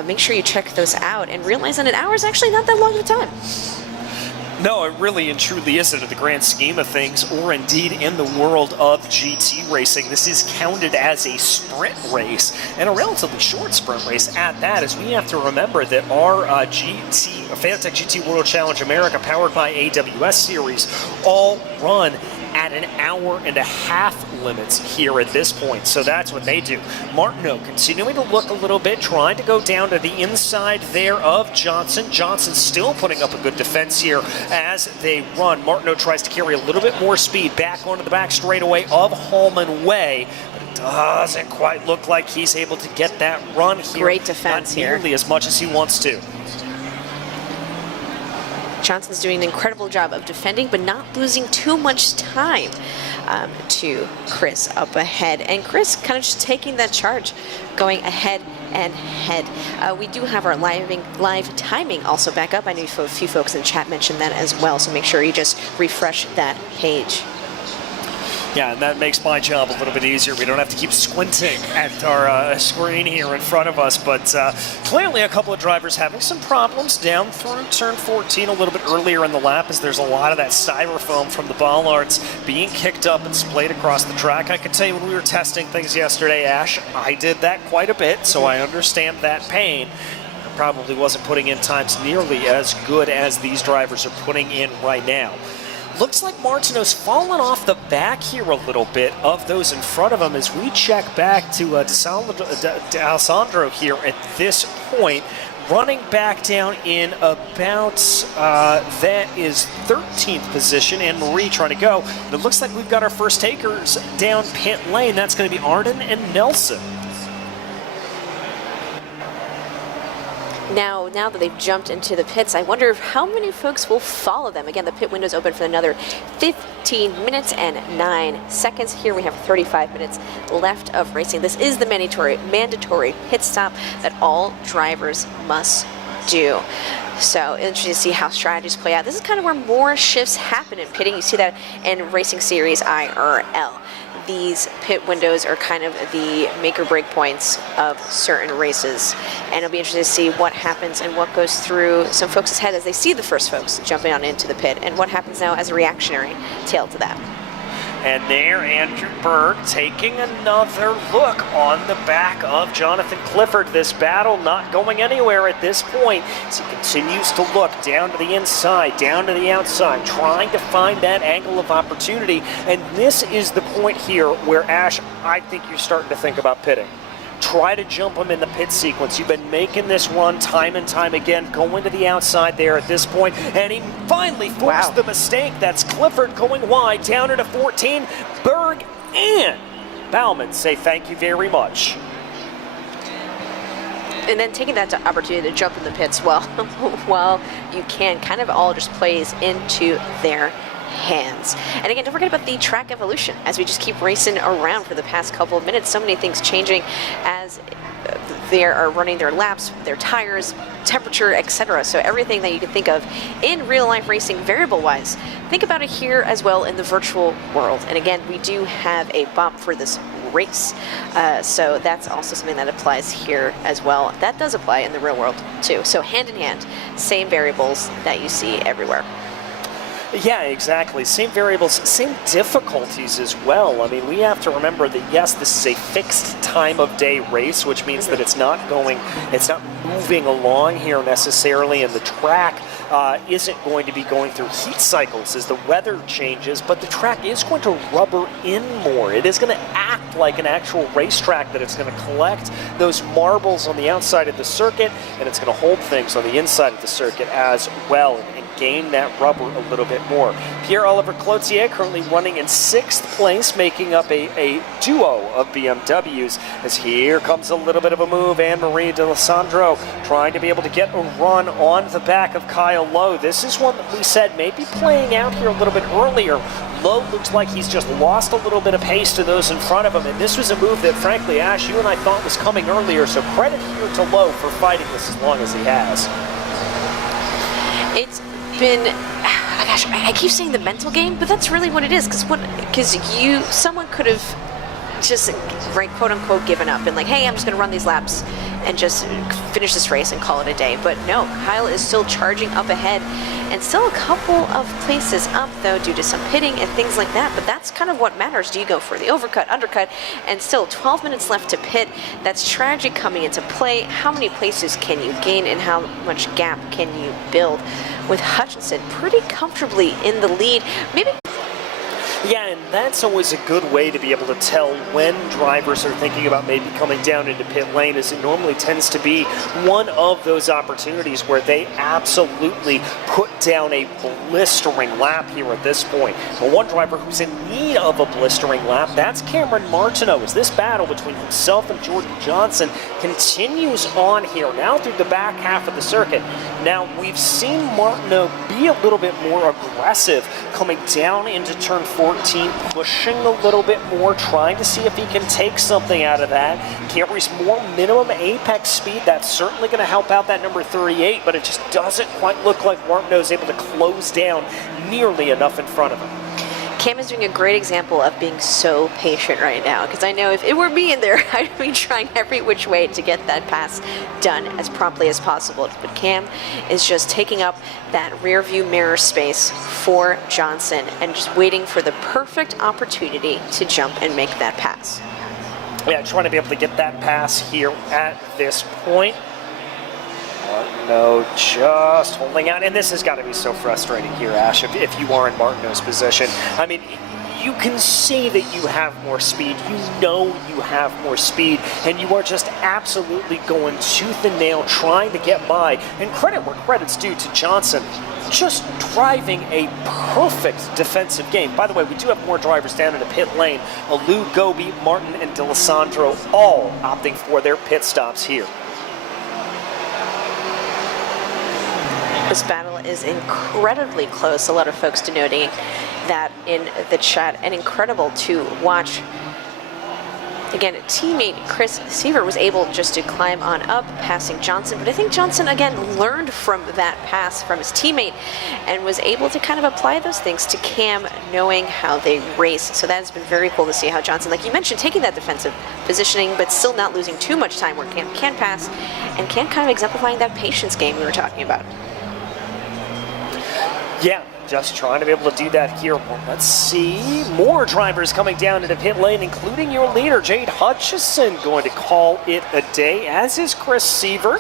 make sure you check those out and realize that an hour is actually not that long of a time. No, it really and truly isn't in the grand scheme of things, or indeed in the world of GT racing. This is counted as a sprint race, and a relatively short sprint race at that, as we have to remember that our Fanatec GT World Challenge America, powered by AWS Series, all run at an hour-and-a-half limits here at this point. So that's what they do. Martino continuing to look a little bit, trying to go down to the inside there of Johnson. Johnson still putting up a good defense here as they run. Martino tries to carry a little bit more speed back onto the back straightaway of Hallman Way, but it doesn't quite look like he's able to get that run here. Great defense here. Not nearly as much as he wants to. Johnson's doing an incredible job of defending, but not losing too much time to Chris up ahead. And Chris kind of just taking that charge, going ahead and head. We do have our live timing also back up. I know a few folks in the chat mentioned that as well, so make sure you just refresh that page. Yeah, and that makes my job a little bit easier. We don't have to keep squinting at our screen here in front of us. But clearly a couple of drivers having some problems down through turn 14 a little bit earlier in the lap, as there's a lot of that styrofoam from the bollards being kicked up and splayed across the track. I can tell you when we were testing things yesterday, Ash, I did that quite a bit, so I understand that pain. I probably wasn't putting in times nearly as good as these drivers are putting in right now. Looks like Martino's fallen off the back here a little bit of those in front of him as we check back to D'Alessandro here at this point, running back down in about, that is 13th position, and Marie trying to go. And it looks like we've got our first takers down pit lane. That's going to be Arden and Nelson. Now that they've jumped into the pits, I wonder how many folks will follow them. Again, the pit window's open for another 15 minutes and 9 seconds. Here we have 35 minutes left of racing. This is the mandatory pit stop that all drivers must do. So interesting to see how strategies play out. This is kind of where more shifts happen in pitting. You see that in Racing Series IRL. These pit windows are kind of the make or break points of certain races, and it'll be interesting to see what happens and what goes through some folks' head as they see the first folks jumping on into the pit, and what happens now as a reactionary tail to that. And there, Andrew Berg taking another look on the back of Jonathan Clifford. This battle not going anywhere at this point as he continues to look down to the inside, down to the outside, trying to find that angle of opportunity. And this is the point here where, Ash, I think you're starting to think about pitting. Try to jump him in the pit sequence. You've been making this run time and time again, going to the outside there at this point, and he finally forced the mistake. That's Clifford going wide, down into 14. Berg and Bauman say thank you very much. And then taking that opportunity to jump in the pits while you can, kind of all just plays into their hands. And again, don't forget about the track evolution as we just keep racing around for the past couple of minutes. So many things changing as they are running their laps, their tires, temperature, etc. So everything that you can think of in real life racing variable wise, think about it here as well in the virtual world. And again, we do have a bump for this race. So that's also something that applies here as well. That does apply in the real world too. So hand in hand, same variables that you see everywhere. Yeah, exactly. Same variables, same difficulties as well. I mean, we have to remember that, yes, this is a fixed time of day race, which means that it's not moving along here necessarily, and the track isn't going to be going through heat cycles as the weather changes, but the track is going to rubber in more. It is going to act like an actual racetrack, that it's going to collect those marbles on the outside of the circuit, and it's going to hold things on the inside of the circuit as well, and gain that rubber a little bit more. Pierre-Olivier Cloutier currently running in 6th place, making up a duo of BMWs, as here comes a little bit of a move. Anne-Marie D'Alessandro trying to be able to get a run on the back of Kyle Lowe. This is one that we said may be playing out here a little bit earlier. Lowe looks like he's just lost a little bit of pace to those in front of him, and this was a move that, frankly, Ash, you and I thought was coming earlier, so credit here to Lowe for fighting this as long as he has. It's been, oh gosh, I keep saying the mental game, but that's really what it is, because someone could have just, right, quote unquote, given up and like, hey, I'm just gonna run these laps and just finish this race and call it a day. But no, Kyle is still charging up ahead, and still a couple of places up though due to some pitting and things like that, but that's kind of what matters. Do you go for the overcut, undercut, and still 12 minutes left to pit? That strategy coming into play. How many places can you gain and how much gap can you build? With Hutchinson pretty comfortably in the lead. Maybe. Yeah, and that's always a good way to be able to tell when drivers are thinking about maybe coming down into pit lane, as it normally tends to be one of those opportunities where they absolutely put down a blistering lap here at this point. But one driver who's in need of a blistering lap, that's Cameron Martino, as this battle between himself and Jordan Johnson continues on here, now through the back half of the circuit. Now, we've seen Martino be a little bit more aggressive coming down into turn 14, pushing a little bit more, trying to see if he can take something out of that. Carries more minimum apex speed. That's certainly going to help out that number 38, but it just doesn't quite look like Martino is able to close down nearly enough in front of him. Cam is doing a great example of being so patient right now, because I know if it were me in there, I'd be trying every which way to get that pass done as promptly as possible. But Cam is just taking up that rear view mirror space for Johnson and just waiting for the perfect opportunity to jump and make that pass. Yeah, trying to be able to get that pass here at this point. Martino just holding out, and this has got to be so frustrating here, Ash, if you are in Martino's position. I mean, you can see that you have more speed, you know you have more speed, and you are just absolutely going tooth and nail trying to get by. And credit where credit's due to Johnson, just driving a perfect defensive game. By the way, we do have more drivers down in the pit lane. Alou, Gobi, Martin, and D'Alessandro all opting for their pit stops here. This battle is incredibly close. A lot of folks denoting that in the chat, and incredible to watch. Again, teammate Chris Seaver was able just to climb on up, passing Johnson, but I think Johnson again learned from that pass from his teammate and was able to kind of apply those things to Cam, knowing how they race. So that has been very cool to see how Johnson, like you mentioned, taking that defensive positioning, but still not losing too much time where Cam can pass, and Cam kind of exemplifying that patience game we were talking about. Yeah, just trying to be able to do that here. Well, let's see. More drivers coming down into pit lane, including your leader, Jade Hutchison, going to call it a day, as is Chris Seaver.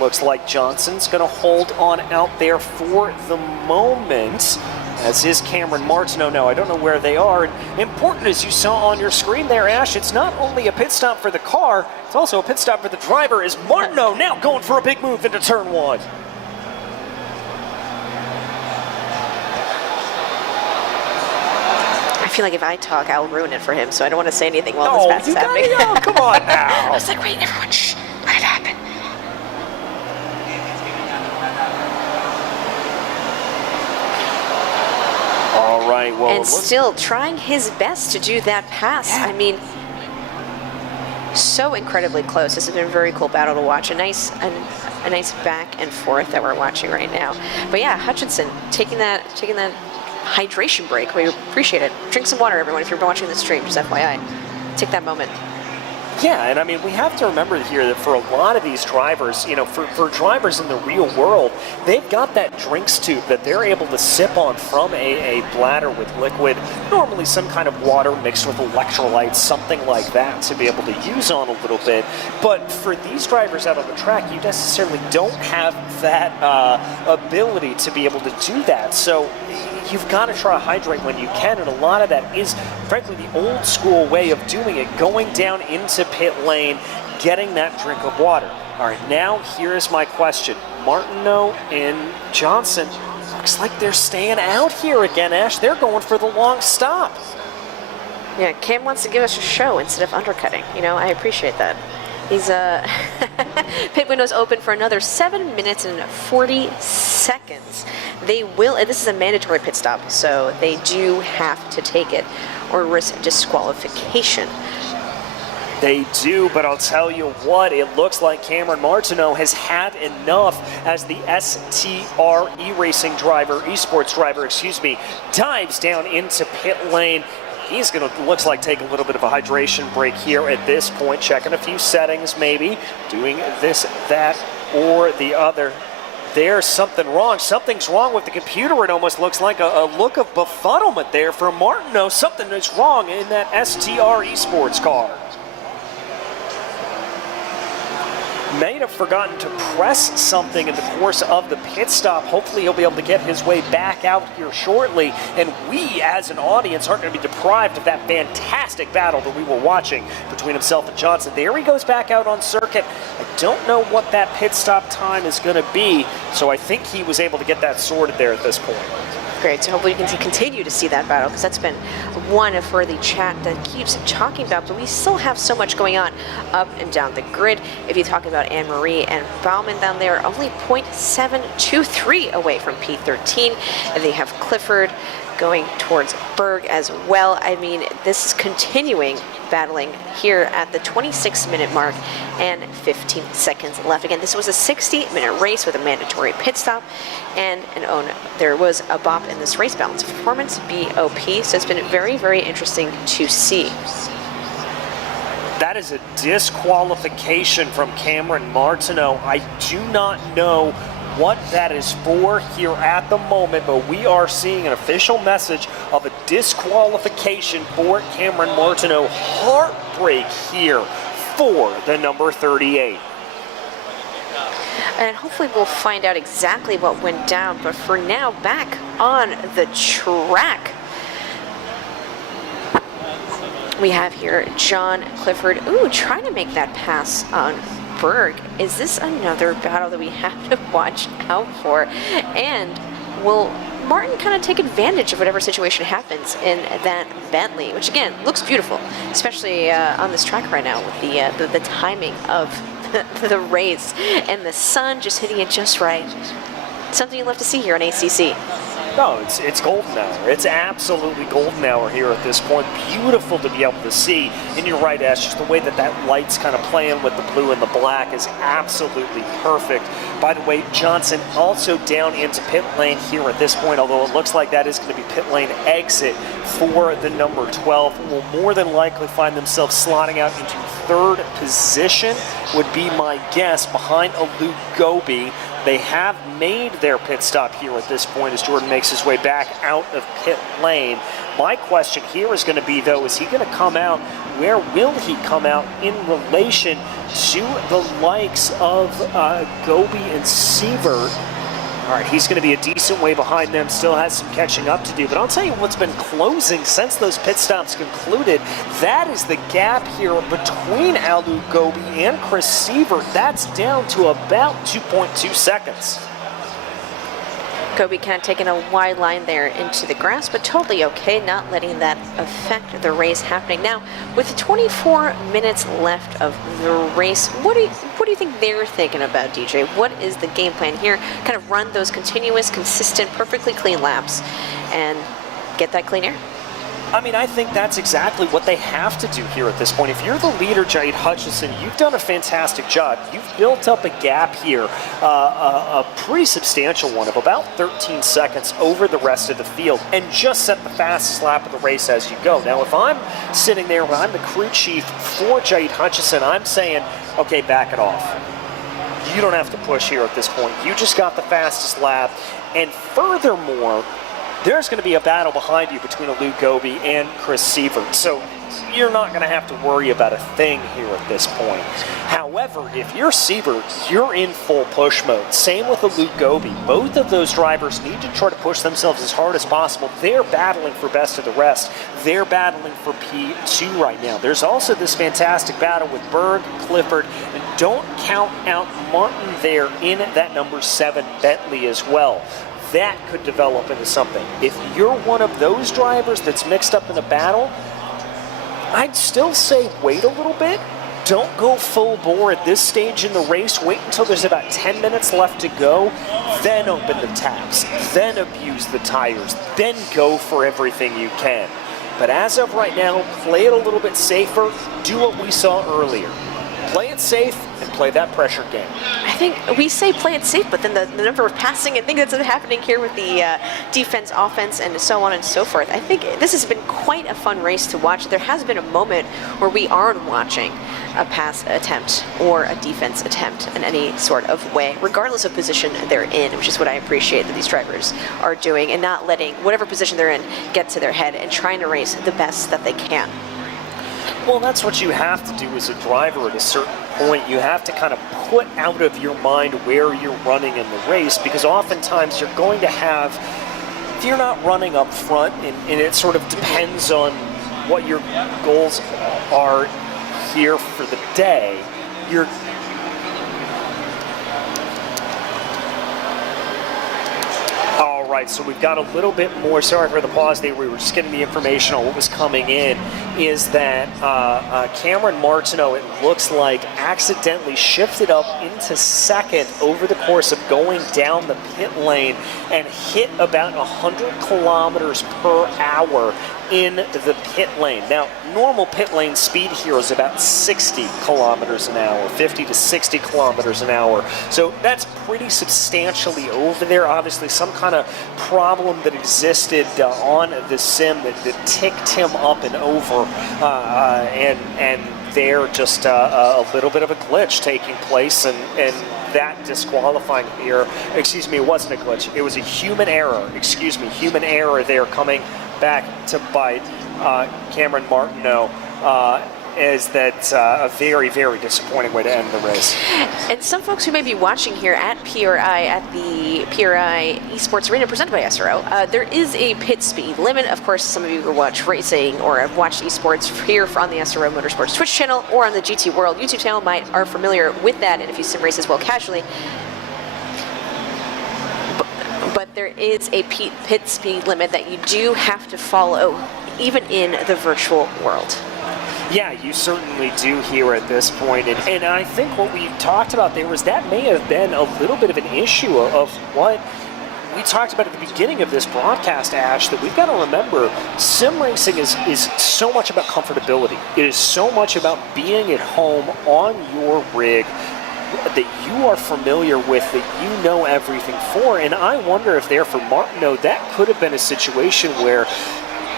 Looks like Johnson's going to hold on out there for the moment, as is Cameron Martino. Now, I don't know where they are. And important, as you saw on your screen there, Ash, it's not only a pit stop for the car, it's also a pit stop for the driver, as Martino now going for a big move into turn 1. I feel like if I talk, I'll ruin it for him, so I don't want to say anything while this pass is happening. Oh, come on now. I was like, wait, everyone, shh, let it happen. All right, well. And still trying his best to do that pass. Yeah. I mean, so incredibly close. This has been a very cool battle to watch. A nice back and forth that we're watching right now. But yeah, Hutchinson taking that hydration break. We appreciate it. Drink some water, everyone, if you're watching the stream, just FYI. Take that moment. Yeah, and I mean, we have to remember here that for a lot of these drivers, you know, for drivers in the real world, they've got that drinks tube that they're able to sip on from a bladder with liquid, normally some kind of water mixed with electrolytes, something like that, to be able to use on a little bit. But for these drivers out on the track, you necessarily don't have that ability to be able to do that. So you've got to try to hydrate when you can, and a lot of that is, frankly, the old school way of doing it, going down into pit lane, getting that drink of water. All right, now here's my question. Martino and Johnson, looks like they're staying out here again, Ash. They're going for the long stop. Yeah, Cam wants to give us a show instead of undercutting. You know, I appreciate that. He's pit windows open for another 7 minutes and 40 seconds. They will, and this is a mandatory pit stop, so they do have to take it or risk disqualification. They do, but I'll tell you what, it looks like Cameron Martino has had enough as the SRO Esports driver, dives down into pit lane. He's going to, looks like, take a little bit of a hydration break here at this point, checking a few settings maybe, doing this, that, or the other. There's something wrong. Something's wrong with the computer. It almost looks like a look of befuddlement there for Martino. Something is wrong in that SRO Esports car. May have forgotten to press something in the course of the pit stop. Hopefully he'll be able to get his way back out here shortly, and we as an audience aren't going to be deprived of that fantastic battle that we were watching between himself and Johnson. There he goes back out on circuit. I don't know what that pit stop time is going to be, so I think he was able to get that sorted there at this point. Great, so hopefully we can continue to see that battle, because that's been one for the chat that keeps talking about, but we still have so much going on up and down the grid. If you talk about Anne-Marie and Bauman down there, only 0.723 away from P13, and they have Clifford going towards Berg as well. I mean, this is continuing battling here at the 26-minute mark and 15 seconds left. Again, this was a 60-minute race with a mandatory pit stop, and there was a BOP in this race, balance of performance, BOP, so it's been very, very interesting to see. That is a disqualification from Cameron Martino. I do not know what that is for here at the moment, but we are seeing an official message of a disqualification for Cameron Martino. Heartbreak here for the number 38. And hopefully we'll find out exactly what went down, but for now, back on the track, we have here John Clifford, trying to make that pass on Berg. Is this another battle that we have to watch out for? And will Martin kind of take advantage of whatever situation happens in that Bentley, which again looks beautiful, especially on this track right now with the timing of the race and the sun just hitting it just right. Something you love to see here on ACC. No, it's golden hour. It's absolutely golden hour here at this point. Beautiful to be able to see. And you're right, Ash, just the way that light's kind of playing with the blue and the black is absolutely perfect. By the way, Johnson also down into pit lane here at this point, although it looks like that is going to be pit lane exit for the number 12. Will more than likely find themselves slotting out into third position, would be my guess, behind Alou Gobi. They have made their pit stop here at this point as Jordan makes his way back out of pit lane. My question here is going to be, though, is he going to come out? Where will he come out in relation to the likes of Gobi and Sievert? All right, he's going to be a decent way behind them, still has some catching up to do. But I'll tell you what's been closing since those pit stops concluded. That is the gap here between Alou Gobi and Chris Sievert. That's down to about 2.2 seconds. Gobi kind of taking a wide line there into the grass, but totally okay, not letting that affect the race happening. Now, with 24 minutes left of the race, what do you think they're thinking about, DJ? What is the game plan here? Kind of run those continuous, consistent, perfectly clean laps and get that clean air. I mean, I think that's exactly what they have to do here at this point. If you're the leader, Jade Hutchinson, you've done a fantastic job. You've built up a gap here, a pretty substantial one of about 13 seconds over the rest of the field, and just set the fastest lap of the race as you go. Now, if I'm sitting there, when I'm the crew chief for Jade Hutchinson, I'm saying, okay, back it off. You don't have to push here at this point. You just got the fastest lap. And furthermore, there's going to be a battle behind you between Luke Gobi and Chris Sievert. So you're not going to have to worry about a thing here at this point. However, if you're Sievert, you're in full push mode. Same with Luke Gobi. Both of those drivers need to try to push themselves as hard as possible. They're battling for best of the rest. They're battling for P2 right now. There's also this fantastic battle with Berg, Clifford, and don't count out Martin there in that number 7 Bentley as well. That could develop into something. If you're one of those drivers that's mixed up in a battle, I'd still say wait a little bit. Don't go full bore at this stage in the race. Wait until there's about 10 minutes left to go. Then open the taps. Then abuse the tires. Then go for everything you can. But as of right now, play it a little bit safer. Do what we saw earlier. Play it safe and play that pressure game. I think we say play it safe, but then the number of passing and things that's happening here with the defense, offense, and so on and so forth. I think this has been quite a fun race to watch. There has been a moment where we aren't watching a pass attempt or a defense attempt in any sort of way, regardless of position they're in, which is what I appreciate that these drivers are doing, and not letting whatever position they're in get to their head and trying to race the best that they can. Well, that's what you have to do as a driver at a certain point. You have to kind of put out of your mind where you're running in the race, because oftentimes you're going to have, if you're not running up front, and it sort of depends on what your goals are here for the day, you're right, so we've got a little bit more, sorry for the pause there, we were just getting the information on what was coming in, is that Cameron Martino, it looks like, accidentally shifted up into second over the course of going down the pit lane and hit about 100 kilometers per hour in the pit lane. Now, normal pit lane speed here is about 60 kilometers an hour, 50 to 60 kilometers an hour. So that's pretty substantially over there. Obviously, some kind of problem that existed on the sim that ticked him up and over, and there just a little bit of a glitch taking place, and that disqualifying here, excuse me, it wasn't a glitch, it was a human error, excuse me, human error there coming back to bite Cameron Martino, is that a very, very disappointing way to end the race. And some folks who may be watching here at PRI, at the PRI Esports Arena presented by SRO, there is a pit speed limit. Of course, some of you who watch racing or have watched esports here on the SRO Motorsports Twitch channel or on the GT World YouTube channel are familiar with that, and if you sim race as well casually. But there is a pit speed limit that you do have to follow, even in the virtual world. Yeah, you certainly do here at this point. And I think what we talked about there was that may have been a little bit of an issue of what we talked about at the beginning of this broadcast, Ash, that we've got to remember sim racing is so much about comfortability. It is so much about being at home on your rig that you are familiar with, that you know everything for. And I wonder if there for Martino, that could have been a situation where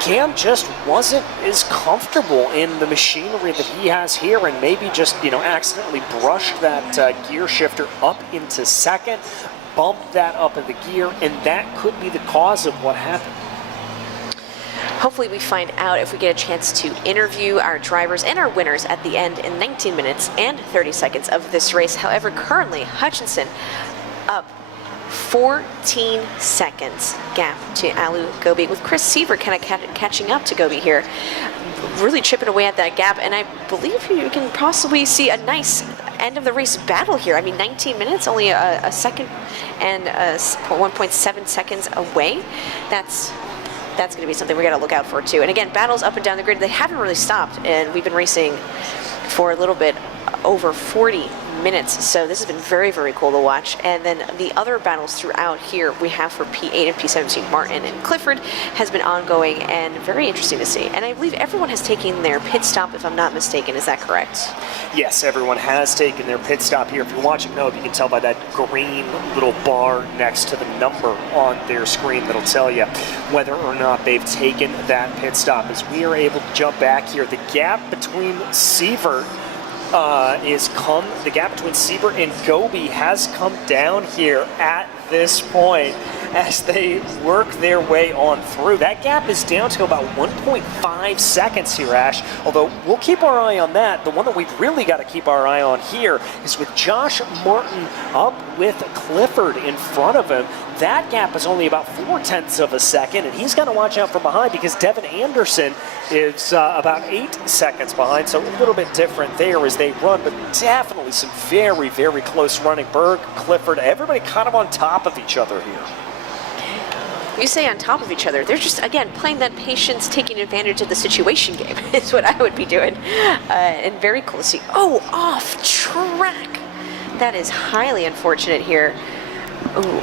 Cam just wasn't as comfortable in the machinery that he has here, and maybe just, accidentally brushed that gear shifter up into second, bumped that up in the gear, and that could be the cause of what happened. Hopefully we find out if we get a chance to interview our drivers and our winners at the end in 19 minutes and 30 seconds of this race. However, currently Hutchinson up 14 seconds gap to Alu Gobi, with Chris Sievert kind of catching up to Gobi here, really chipping away at that gap, and I believe you can possibly see a nice end of the race battle here. I mean, 19 minutes, only a second and 1.7 seconds away. That's going to be something we got to look out for too. And again, battles up and down the grid, they haven't really stopped, and we've been racing for a little bit over 40 minutes. So this has been very, very cool to watch. And then the other battles throughout here we have for P8 and P17, Martin and Clifford, has been ongoing and very interesting to see. And I believe everyone has taken their pit stop, if I'm not mistaken. Is that correct? Yes, everyone has taken their pit stop here. If you're watching now, you can tell by that green little bar next to the number on their screen that'll tell you whether or not they've taken that pit stop. As we are able to jump back here, the gap between Sievert the gap between Siebert and Gobi has come down here at this point as they work their way on through. That gap is down to about 1.5 seconds here, Ash, although we'll keep our eye on that. The one that we've really got to keep our eye on here is with Josh Martin up with Clifford in front of him. That gap is only about 0.4 of a second, and he's got to watch out from behind because Devin Anderson is about 8 seconds behind, so a little bit different there as they run, but definitely some very, very close running. Berg, Clifford, everybody kind of on top of each other here. You say on top of each other, they're just, again, playing that patience, taking advantage of the situation game is what I would be doing. And very cool to see. Oh, off track. That is highly unfortunate here. Ooh.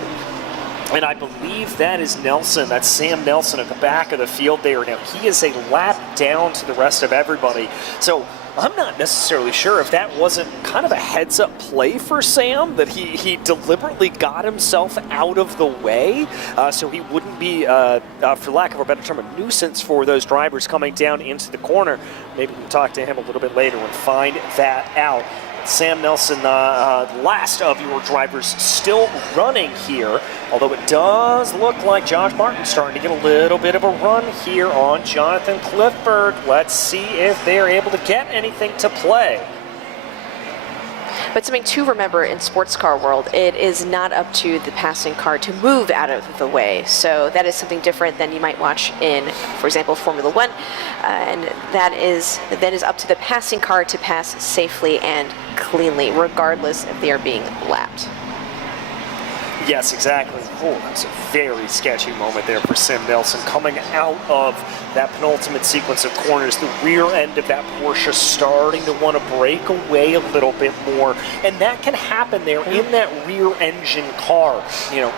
And I believe that is Nelson. That's Sam Nelson at the back of the field there. Now, he is a lap down to the rest of everybody. So I'm not necessarily sure if that wasn't kind of a heads-up play for Sam, that he deliberately got himself out of the way so he wouldn't be, for lack of a better term, a nuisance for those drivers coming down into the corner. Maybe we can talk to him a little bit later and find that out. Sam Nelson, last of your drivers, still running here, although it does look like Josh Martin's starting to get a little bit of a run here on Jonathan Clifford. Let's see if they're able to get anything to play. But something to remember in sports car world, it is not up to the passing car to move out of the way. So that is something different than you might watch in, for example, Formula One. And that is up to the passing car to pass safely and cleanly, regardless if they are being lapped. Yes, exactly. Oh, that's a very sketchy moment there for Sam Nelson coming out of that penultimate sequence of corners. The rear end of that Porsche starting to want to break away a little bit more, and that can happen there in that rear engine car. You know,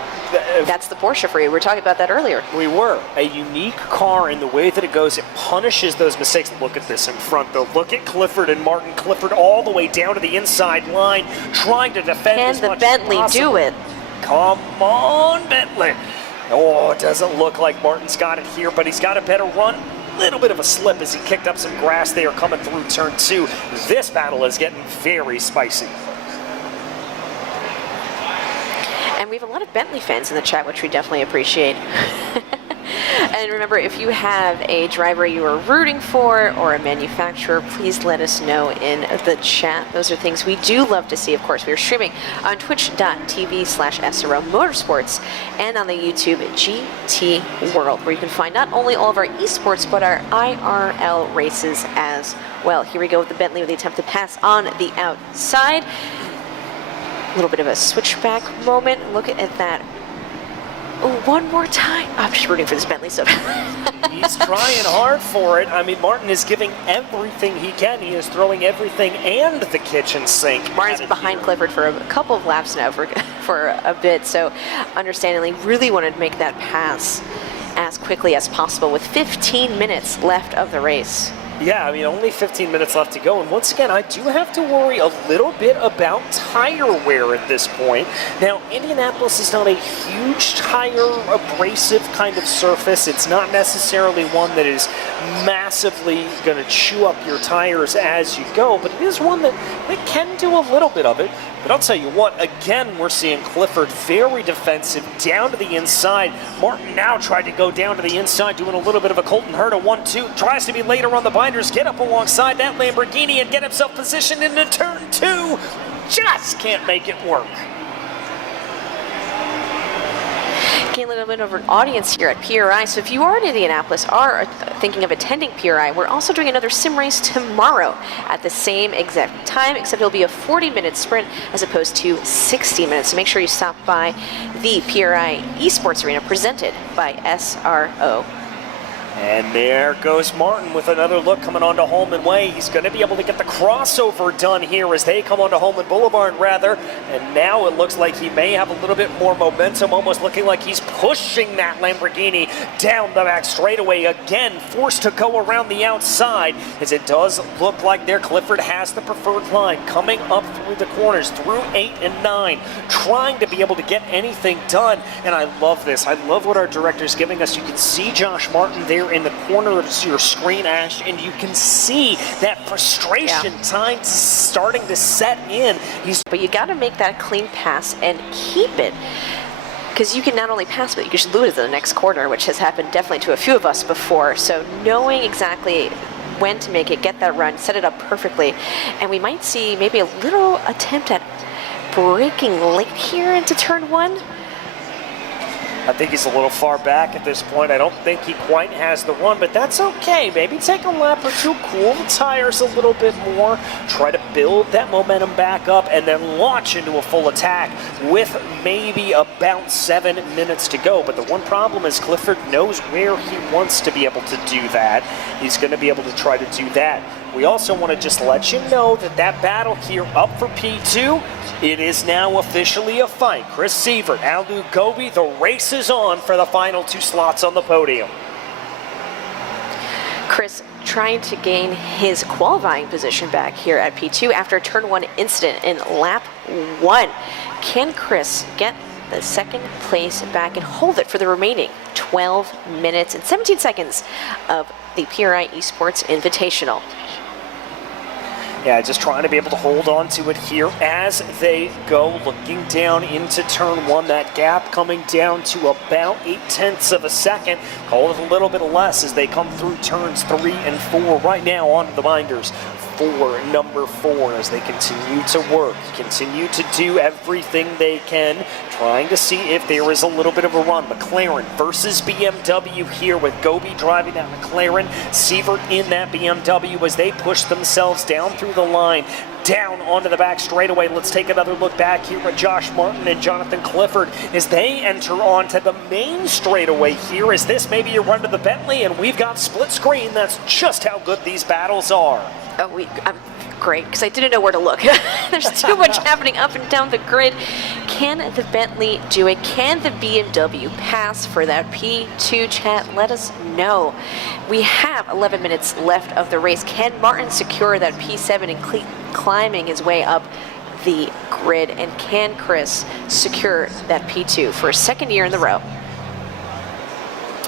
that's the Porsche for you. We were talking about that earlier. We were. A unique car in the way that it goes. It punishes those mistakes. Look at this in front, though. Look at Clifford and Martin. Clifford all the way down to the inside line, trying to defend as much as possible. Can the Bentley do it? Come on, Bentley. Oh, it doesn't look like Martin's got it here, but he's got a better run. Little bit of a slip as he kicked up some grass there coming through turn 2. This battle is getting very spicy. And we have a lot of Bentley fans in the chat, which we definitely appreciate. And remember, if you have a driver you are rooting for or a manufacturer, please let us know in the chat. Those are things we do love to see. Of course, we are streaming on twitch.tv/SRO Motorsports and on the YouTube GT World, where you can find not only all of our esports, but our IRL races as well. Here we go with the Bentley with the attempt to pass on the outside. A little bit of a switchback moment. Look at that. Oh, one more time. I'm just rooting for this Bentley so He's trying hard for it. I mean, Martin is giving everything he can. He is throwing everything and the kitchen sink. Martin's behind Clifford for a couple of laps now for a bit, so understandably really wanted to make that pass as quickly as possible with 15 minutes left of the race. Yeah, I mean, only 15 minutes left to go. And once again, I do have to worry a little bit about tire wear at this point. Now, Indianapolis is not a huge tire abrasive kind of surface. It's not necessarily one that is massively going to chew up your tires as you go, but it is one that can do a little bit of it. But I'll tell you what, again, we're seeing Clifford very defensive down to the inside. Martin now tried to go down to the inside, doing a little bit of a Colton Herta 1-2. Tries to be later on the binders, get up alongside that Lamborghini and get himself positioned into turn 2. Just can't make it work. Getting a little bit of an audience here at PRI. So if you are in Indianapolis, are thinking of attending PRI, we're also doing another sim race tomorrow at the same exact time, except it'll be a 40-minute sprint as opposed to 60 minutes. So make sure you stop by the PRI Esports Arena presented by SRO And there goes Martin with another look coming onto Holman Way. He's going to be able to get the crossover done here as they come onto Holman Boulevard, rather. And now it looks like he may have a little bit more momentum, almost looking like he's pushing that Lamborghini down the back straightaway. Again, forced to go around the outside, as it does look like there Clifford has the preferred line coming up through the corners, through 8 and 9, trying to be able to get anything done. And I love this. I love what our director's giving us. You can see Josh Martin there in the corner of your screen, Ash, and you can see that frustration time starting to set in. But you got to make that clean pass and keep it, because you can not only pass, but you can just lose it in the next corner, which has happened definitely to a few of us before. So knowing exactly when to make it, get that run, set it up perfectly, and we might see maybe a little attempt at braking late here into turn 1. I think he's a little far back at this point. I don't think he quite has the run, but that's okay. Maybe take a lap or two, cool the tires a little bit more, try to build that momentum back up, and then launch into a full attack with maybe about 7 minutes to go. But the one problem is Clifford knows where he wants to be able to do that. He's going to be able to try to do that. We also want to just let you know that that battle here up for P2, it is now officially a fight. Chris Sievert, Alu Gobi, the race is on for the final 2 slots on the podium. Chris trying to gain his qualifying position back here at P2 after a turn 1 incident in lap 1. Can Chris get the second place back and hold it for the remaining 12 minutes and 17 seconds of the PRI Esports Invitational? Yeah, just trying to be able to hold on to it here as they go, looking down into turn 1. That gap coming down to about 0.8 of a second. Call it a little bit less as they come through turns 3 and 4 right now onto the binders for number 4 as they continue to work, continue to do everything they can, trying to see if there is a little bit of a run. McLaren versus BMW here with Gobi driving that McLaren, Sievert in that BMW as they push themselves down through the line, down onto the back straightaway. Let's take another look back here at Josh Martin and Jonathan Clifford as they enter onto the main straightaway here. Is this maybe a run to the Bentley? And we've got split screen. That's just how good these battles are. Oh, I'm great, because I didn't know where to look. There's too much happening up and down the grid. Can the Bentley do it? Can the BMW pass for that P2? Chat, let us know. We have 11 minutes left of the race. Can Martin secure that P7 and climbing his way up the grid? And can Chris secure that P2 for a second year in the row?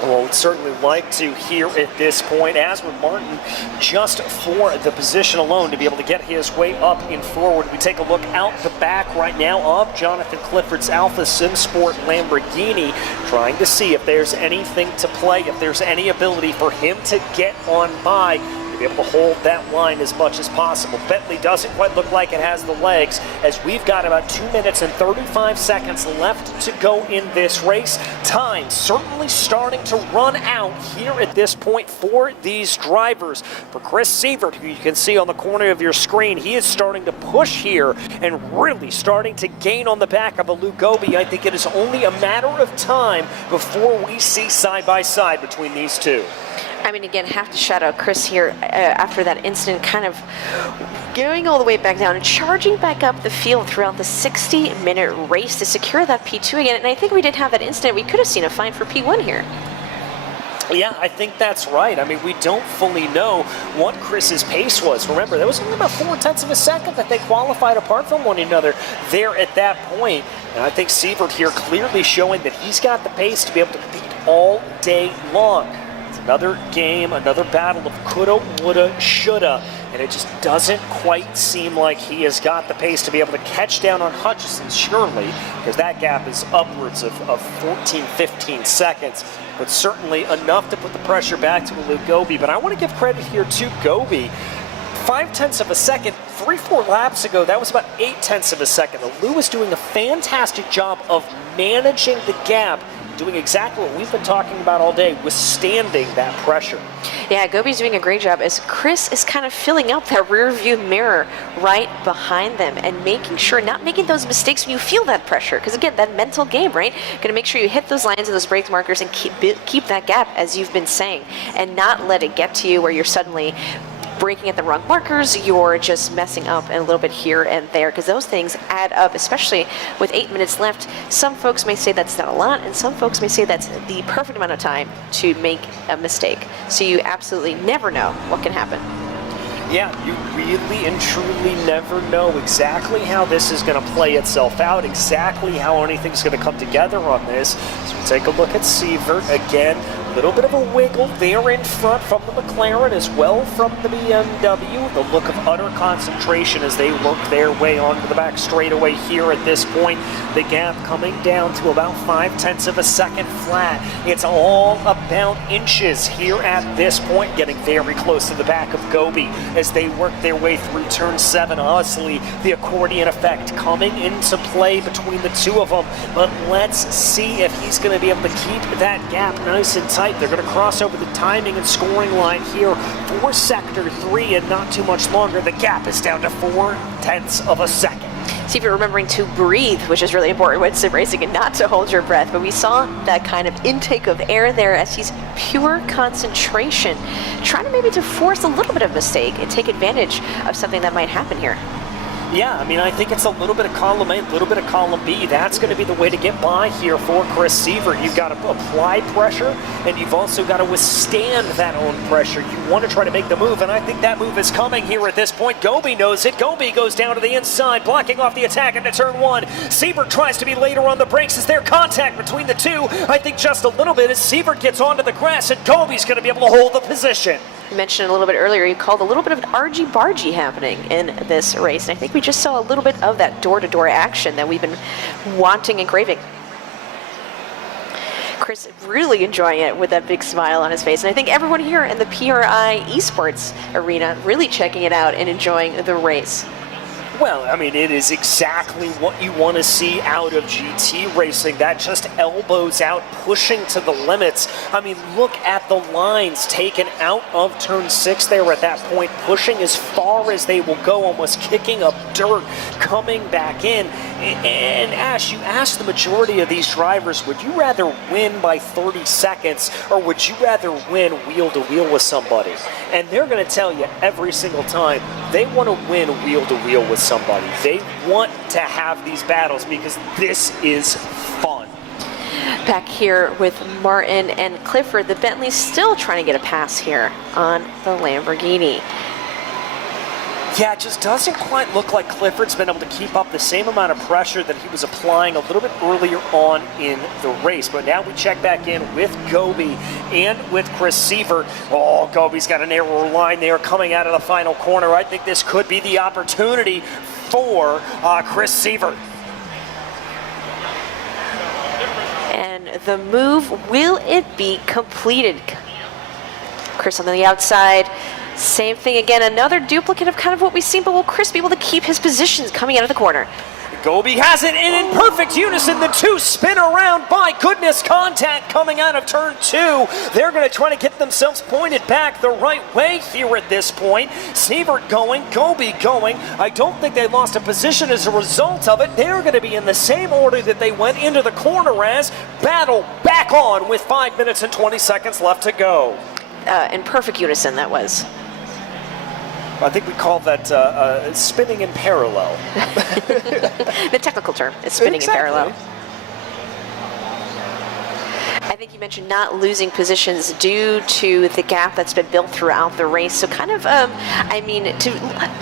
Well, we'd certainly like to hear at this point, as with Martin, just for the position alone to be able to get his way up and forward. We take a look out the back right now of Jonathan Clifford's Alpha Sim Sport Lamborghini, trying to see if there's anything to play, if there's any ability for him to get on by, be able to hold that line as much as possible. Bentley doesn't quite look like it has the legs, as we've got about 2 minutes and 35 seconds left to go in this race. Time certainly starting to run out here at this point for these drivers. For Chris Sievert, who you can see on the corner of your screen, he is starting to push here and really starting to gain on the back of a Gobi. I think it is only a matter of time before we see side by side between these two. I mean, again, have to shout out Chris here after that incident, kind of going all the way back down and charging back up the field throughout the 60-minute race to secure that P2 again. And I think we didn't have that incident. We could have seen a fine for P1 here. Yeah, I think that's right. I mean, we don't fully know what Chris's pace was. Remember, there was only about 0.4 of a second that they qualified apart from one another there at that point. And I think Sievert here clearly showing that he's got the pace to be able to compete all day long. Another game, another battle of coulda, woulda, shoulda, and it just doesn't quite seem like he has got the pace to be able to catch down on Hutchison, surely, because that gap is upwards of 14, 15 seconds, but certainly enough to put the pressure back to Luke Gobi. But I want to give credit here to Gobi. 0.5 of a second, 3-4 laps ago, that was about 0.8 of a second. Lou is doing a fantastic job of managing the gap, doing exactly what we've been talking about all day, withstanding that pressure. Yeah, Gobi's doing a great job as Chris is kind of filling up that rear view mirror right behind them and making sure, not making those mistakes when you feel that pressure. Because again, that mental game, right? Going to make sure you hit those lines and those brake markers and keep that gap, as you've been saying, and not let it get to you where you're suddenly braking at the wrong markers, you're just messing up a little bit here and there, because those things add up, especially with 8 minutes left. Some folks may say that's not a lot, and some folks may say that's the perfect amount of time to make a mistake. So you absolutely never know what can happen. Yeah, you really and truly never know exactly how this is going to play itself out, exactly how anything's going to come together on this. So take a look at Sievert again. A little bit of a wiggle there in front from the McLaren, as well from the BMW. The look of utter concentration as they work their way onto the back straightaway here at this point. The gap coming down to about 0.5 of a second flat. It's all about inches here at this point, getting very close to the back of Gobi as they work their way through turn 7. Honestly, the accordion effect coming into play between the two of them. But let's see if he's going to be able to keep that gap nice and tight. They're going to cross over the timing and scoring line here for Sector 3, and not too much longer. The gap is down to 0.4 of a second. See if you're remembering to breathe, which is really important when sim racing, and not to hold your breath. But we saw that kind of intake of air there as he's pure concentration, trying to maybe to force a little bit of mistake and take advantage of something that might happen here. Yeah, I mean, I think it's a little bit of column A, a little bit of column B. That's going to be the way to get by here for Chris Sievert. You've got to apply pressure, and you've also got to withstand that own pressure. You want to try to make the move, and I think that move is coming here at this point. Gobi knows it. Gobi goes down to the inside, blocking off the attack into turn 1. Sievert tries to be later on the brakes. Is there contact between the two? I think just a little bit as Sievert gets onto the grass, and Gobi's going to be able to hold the position. You mentioned a little bit earlier, you called a little bit of an argy-bargy happening in this race. And I think we just saw a little bit of that door-to-door action that we've been wanting and craving. Chris really enjoying it with that big smile on his face. And I think everyone here in the PRI Esports arena really checking it out and enjoying the race. Well, I mean, it is exactly what you want to see out of GT racing. That just elbows out, pushing to the limits. I mean, look at the lines taken out of turn 6 there at that point, pushing as far as they will go, almost kicking up dirt, coming back in. And Ash, you asked the majority of these drivers, would you rather win by 30 seconds or would you rather win wheel to wheel with somebody? And they're going to tell you every single time they want to win wheel to wheel with somebody. They want to have these battles because this is fun. Back here with Martin and Clifford, the Bentley's still trying to get a pass here on the Lamborghini. Yeah, it just doesn't quite look like Clifford's been able to keep up the same amount of pressure that he was applying a little bit earlier on in the race. But now we check back in with Gobi and with Chris Sievert. Oh, Gobi's got a narrower line there coming out of the final corner. I think this could be the opportunity for Chris Sievert. And the move, will it be completed? Chris on the outside. Same thing again, another duplicate of kind of what we've seen, but will Chris be able to keep his positions coming out of the corner? Gobi has it, and in perfect unison, the two spin around. By goodness, contact coming out of turn 2. They're going to try to get themselves pointed back the right way here at this point. Sievert going, Gobi going. I don't think they lost a position as a result of it. They're going to be in the same order that they went into the corner as. Battle back on with 5 minutes and 20 seconds left to go. In perfect unison, that was. I think we call that spinning in parallel. The technical term is spinning Exactly. in parallel. I think you mentioned not losing positions due to the gap that's been built throughout the race. So kind of, I mean, to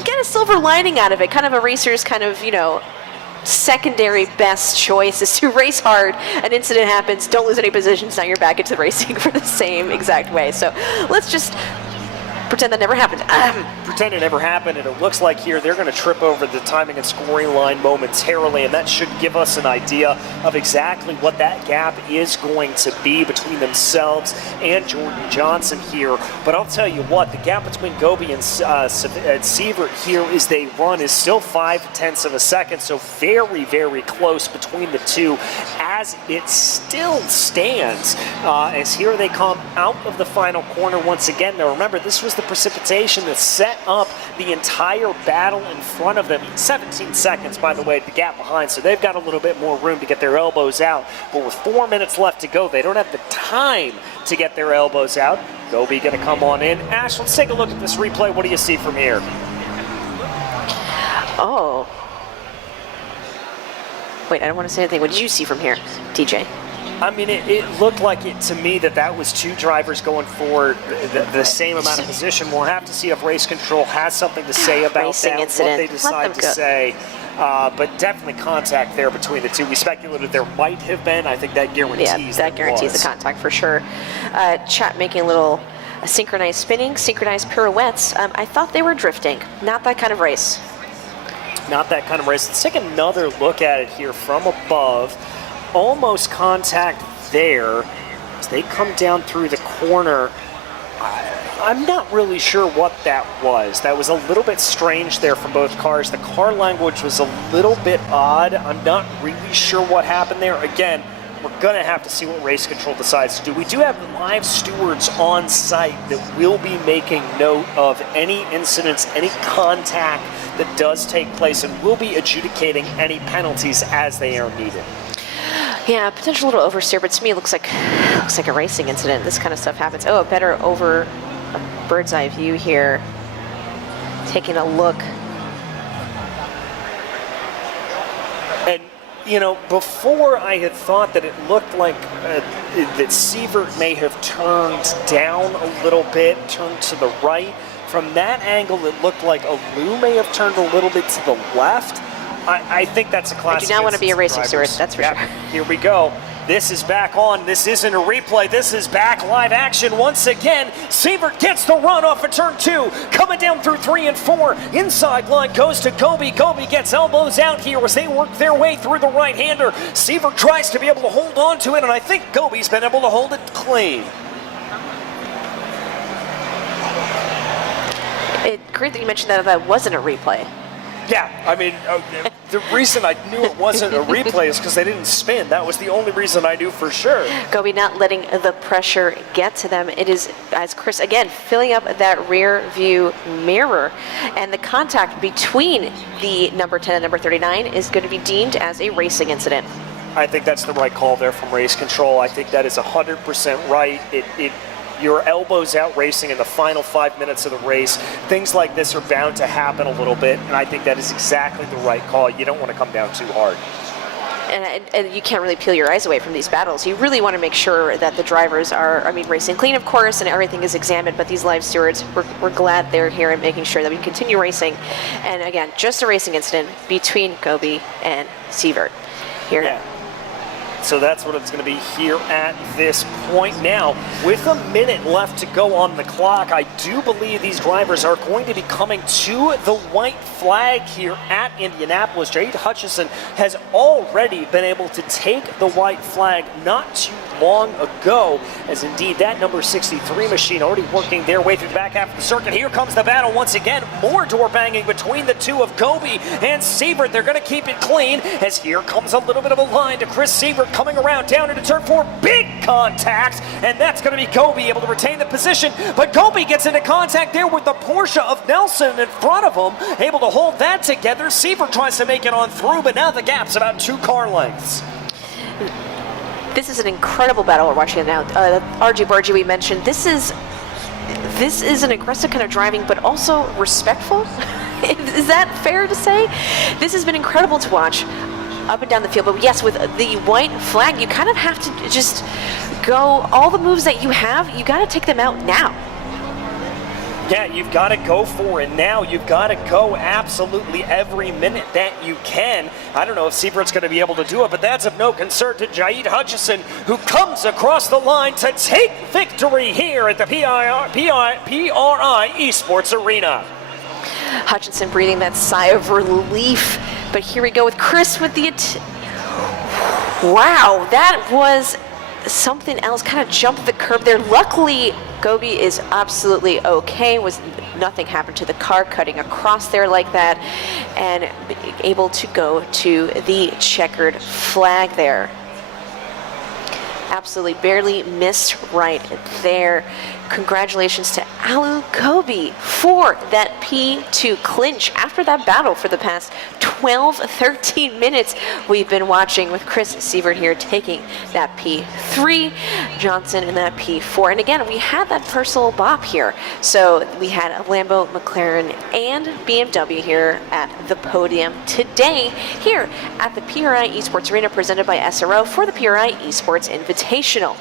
get a silver lining out of it, kind of a racer's kind of, you know, secondary best choice is to race hard. An incident happens, don't lose any positions, now you're back into the racing for the same exact way. So let's just pretend that never happened. Pretend it never happened, and it looks like here they're going to trip over the timing and scoring line momentarily, and that should give us an idea of exactly what that gap is going to be between between themselves and Jordan Johnson here. But I'll tell you what, the gap between Gobi and Sievert here is still 0.5 of a second, so very, very close between the two as it still stands. As here they come out of the final corner once again. Now remember, this was the precipitation that set up the entire battle in front of them. 17 seconds, by the way, the gap behind, so they've got a little bit more room to get their elbows out. But with 4 minutes left to go, they don't have the time to get their elbows out. Gobi going to come on in. Ash, let's take a look at this replay. What do you see from here? Oh. Wait, I don't want to say anything. What did you see from here, DJ? I mean, it looked like it to me that was two drivers going for the same amount of position. We'll have to see if race control has something to say about Racing that, incident. what they decide to say. But definitely contact there between the two. We speculated there might have been. I think that guarantees. Yeah, that guarantees the contact for sure. Chat making a little synchronized spinning, synchronized pirouettes. I thought they were drifting. Not that kind of race. Not that kind of race. Let's take another look at it here from above. Almost contact there as they come down through the corner. I'm not really sure what that was. That was a little bit strange there from both cars. The car language was a little bit odd. I'm not really sure what happened there. Again, we're going to have to see what race control decides to do. We do have live stewards on site that will be making note of any incidents, any contact that does take place, and will be adjudicating any penalties as they are needed. Yeah, potential little oversteer, but to me it looks like a racing incident. This kind of stuff happens. Oh, a better over a bird's eye view here. Taking a look. And you know, before I had thought that it looked like that Sievert may have turned down a little bit, turned to the right. From that angle, it looked like Alou may have turned a little bit to the left. I think that's a classic. I do not want to be a racing steward, that's for sure. Here we go. This is back on. This isn't a replay. This is back live action once again. Sievert gets the run off of turn 2. Coming down through 3 and 4. Inside line goes to Gobi. Gobi gets elbows out here as they work their way through the right-hander. Sievert tries to be able to hold on to it, and I think Gobi's been able to hold it clean. Great that you mentioned that wasn't a replay. Yeah, I mean, the reason I knew it wasn't a replay is because they didn't spin. That was the only reason I knew for sure. Gobi not letting the pressure get to them. It is, as Chris, again, filling up that rear view mirror. And the contact between the number 10 and number 39 is going to be deemed as a racing incident. I think that's the right call there from race control. I think that is 100% right. Your elbows out racing in the final 5 minutes of the race. Things like this are bound to happen a little bit, and I think that is exactly the right call. You don't want to come down too hard. And you can't really peel your eyes away from these battles. You really want to make sure that the drivers are, racing clean, of course, and everything is examined, but these live stewards, we're glad they're here and making sure that we continue racing. And again, just a racing incident between Gobi and Sievert. Here. Yeah. So that's what it's going to be here at this point. Now, with a minute left to go on the clock, I do believe these drivers are going to be coming to the white flag here at Indianapolis. Jade Hutchison has already been able to take the white flag not too long ago, as indeed that number 63 machine already working their way through the back half of the circuit. Here comes the battle once again. More door banging between the two of Gobi and Sievert. They're going to keep it clean, as here comes a little bit of a line to Chris Sievert coming around down into turn 4. Big contact, and that's going to be Gobi able to retain the position, but Gobi gets into contact there with the Porsche of Nelson in front of him, able to hold that together. Sievert tries to make it on through, but now the gap's about 2 car lengths. This is an incredible battle we're watching now. RG Bargy, we mentioned, this is an aggressive kind of driving, but also respectful. Is that fair to say? This has been incredible to watch up and down the field, but yes, with the white flag, you kind of have to just go, all the moves that you have, you got to take them out now. Yeah, you've got to go for it now. You've got to go absolutely every minute that you can. I don't know if Sievert's going to be able to do it, but that's of no concern to Jade Hutchison, who comes across the line to take victory here at the PRI Esports Arena. Hutchinson breathing that sigh of relief, but here we go with Chris with the... Wow, that was something else kind of jumped the curb there. Luckily, Gobi is absolutely okay. Nothing happened to the car cutting across there like that, and able to go to the checkered flag there. Absolutely barely missed right there. Congratulations to Alu Gobi for that P2 clinch after that battle for the past 12-13 minutes we've been watching, with Chris Sievert here taking that P3, Johnson in that P4. And again, we had that personal bop here. So we had Lambo, McLaren, and BMW here at the podium today here at the PRI Esports Arena, presented by SRO for the PRI Esports Invitational.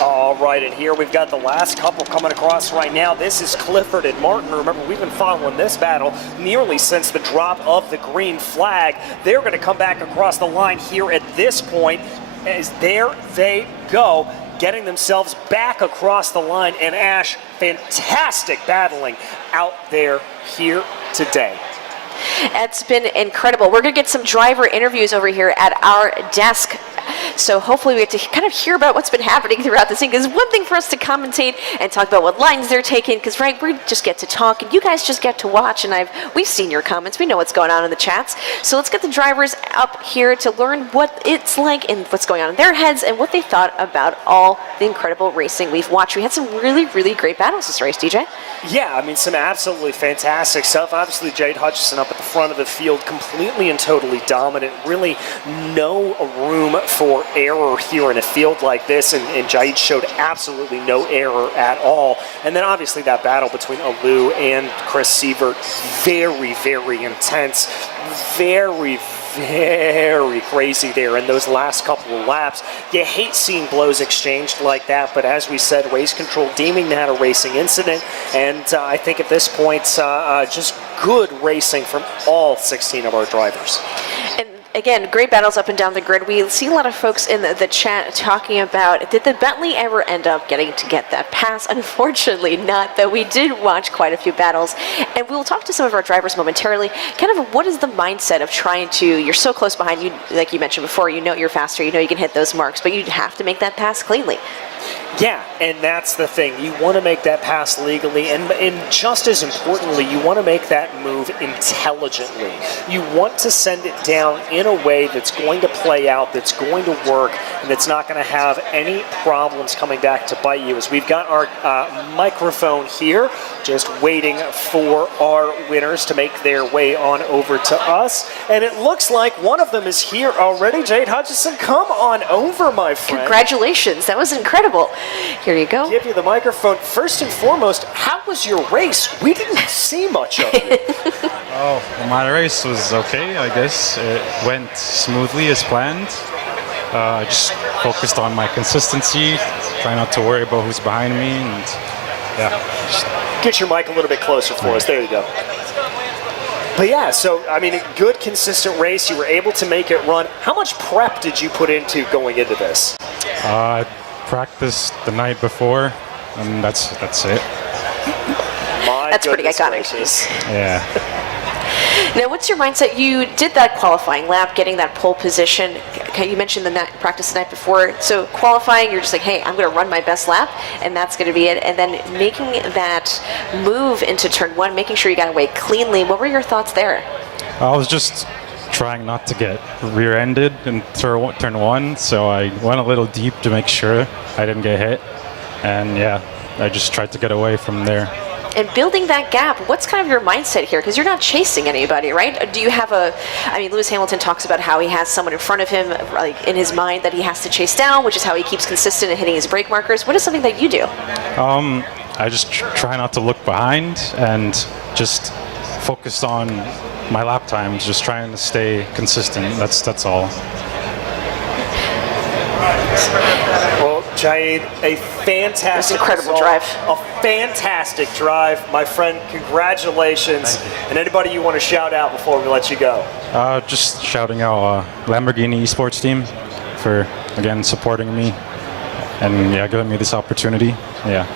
All right, and here we've got the last couple coming across right now. This is Clifford and Martin. Remember, we've been following this battle nearly since the drop of the green flag. They're going to come back across the line here at this point, as there they go, getting themselves back across the line. And Ash, fantastic battling out there here today. It's been incredible. We're going to get some driver interviews over here at our desk. So hopefully we get to kind of hear about what's been happening throughout the scene. Because it's one thing for us to commentate and talk about what lines they're taking, because right, we just get to talk and you guys just get to watch. And we've seen your comments. We know what's going on in the chats. So let's get the drivers up here to learn what it's like and what's going on in their heads and what they thought about all the incredible racing we've watched. We had some really, really great battles this race, DJ. Yeah, I mean, some absolutely fantastic stuff. Obviously, Jade Hutchison up at the front of the field, completely and totally dominant. Really no room for error here in a field like this, and Jade showed absolutely no error at all. And then obviously that battle between Alu and Chris Sievert, very, very intense, very crazy there in those last couple of laps. You hate seeing blows exchanged like that, but as we said, race control deeming that a racing incident, and I think at this point, just good racing from all 16 of our drivers. And again, great battles up and down the grid. We see a lot of folks in the chat talking about, did the Bentley ever end up getting to get that pass? Unfortunately not, though we did watch quite a few battles. And we'll talk to some of our drivers momentarily. Kind of what is the mindset of trying to, you're so close behind, you, like you mentioned before, you know you're faster, you know you can hit those marks, but you have to make that pass cleanly. Yeah, and that's the thing. You want to make that pass legally, and just as importantly, you want to make that move intelligently. You want to send it down in a way that's going to play out, that's going to work, and that's not going to have any problems coming back to bite you. As we've got our microphone here, just waiting for our winners to make their way on over to us. And it looks like one of them is here already. Jade Hutchison, come on over, my friend. Congratulations, that was incredible. Here you go. Give you the microphone. First and foremost, how was your race? We didn't see much of it. Oh, well, my race was okay, I guess. It went smoothly as planned. I just focused on my consistency, try not to worry about who's behind me, and yeah. Get your mic a little bit closer for us. There you go. But yeah, so, I mean, a good, consistent race. You were able to make it run. How much prep did you put into going into this? Practiced the night before, and that's it. That's pretty iconic. Yeah. Now, what's your mindset? You did that qualifying lap, getting that pole position. You mentioned the practice the night before. So qualifying, you're just like, hey, I'm going to run my best lap, and that's going to be it. And then making that move into turn one, making sure you got away cleanly. What were your thoughts there? I was just trying not to get rear-ended in turn one, so I went a little deep to make sure I didn't get hit. And yeah, I just tried to get away from there. And building that gap, what's kind of your mindset here? Because you're not chasing anybody, right? Do you have Lewis Hamilton talks about how he has someone in front of him, like in his mind, that he has to chase down, which is how he keeps consistent in hitting his brake markers. What is something that you do? I just try not to look behind and just focus on my lap times, just trying to stay consistent. That's all. Well, Jade, a fantastic, incredible drive. A fantastic drive, my friend. Congratulations. And anybody you want to shout out before we let you go? Just shouting out Lamborghini Esports team for again supporting me and yeah, giving me this opportunity. Yeah.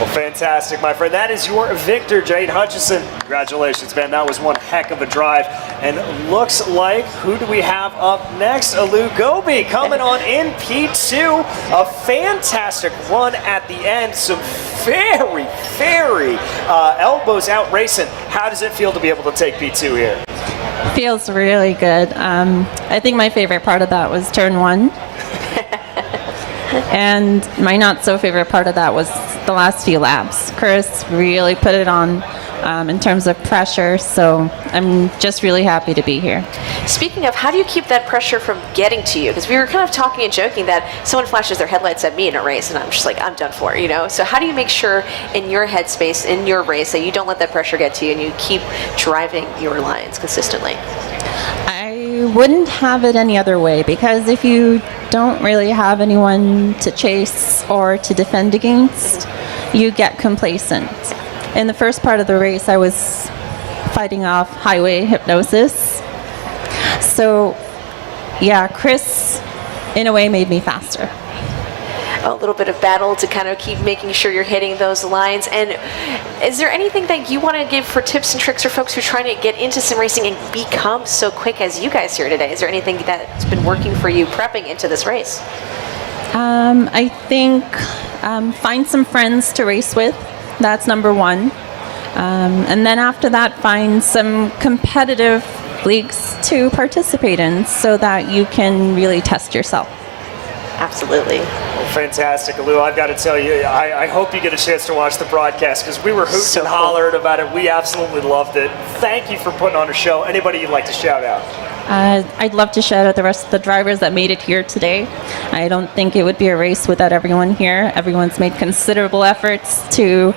Well, fantastic, my friend. That is your victor, Jade Hutchison. Congratulations, man. That was one heck of a drive. And looks like, who do we have up next? Alu Gobi coming on in P2. A fantastic run at the end. Some very, very elbows out racing. How does it feel to be able to take P2 here? Feels really good. I think my favorite part of that was turn 1. And my not so favorite part of that was the last few laps. Chris really put it on in terms of pressure, so I'm just really happy to be here. Speaking of, how do you keep that pressure from getting to you? Because we were kind of talking and joking that someone flashes their headlights at me in a race and I'm just like, I'm done for, you know? So how do you make sure in your headspace, in your race, that you don't let that pressure get to you and you keep driving your lines consistently? I wouldn't have it any other way, because if you don't really have anyone to chase or to defend against, you get complacent. In the first part of the race, I was fighting off highway hypnosis. So, yeah, Chris, in a way, made me faster. A little bit of battle to kind of keep making sure you're hitting those lines. And is there anything that you want to give for tips and tricks for folks who are trying to get into sim racing and become so quick as you guys here today? Is there anything that's been working for you prepping into this race? I think find some friends to race with. That's number one. And then after that, find some competitive leagues to participate in so that you can really test yourself. Absolutely. Well, fantastic, Alu. I've got to tell you, I hope you get a chance to watch the broadcast, because we were hooting So and cool. hollering about it. We absolutely loved it. Thank you for putting on a show. Anybody you'd like to shout out? I'd love to shout out the rest of the drivers that made it here today. I don't think it would be a race without everyone here. Everyone's made considerable efforts to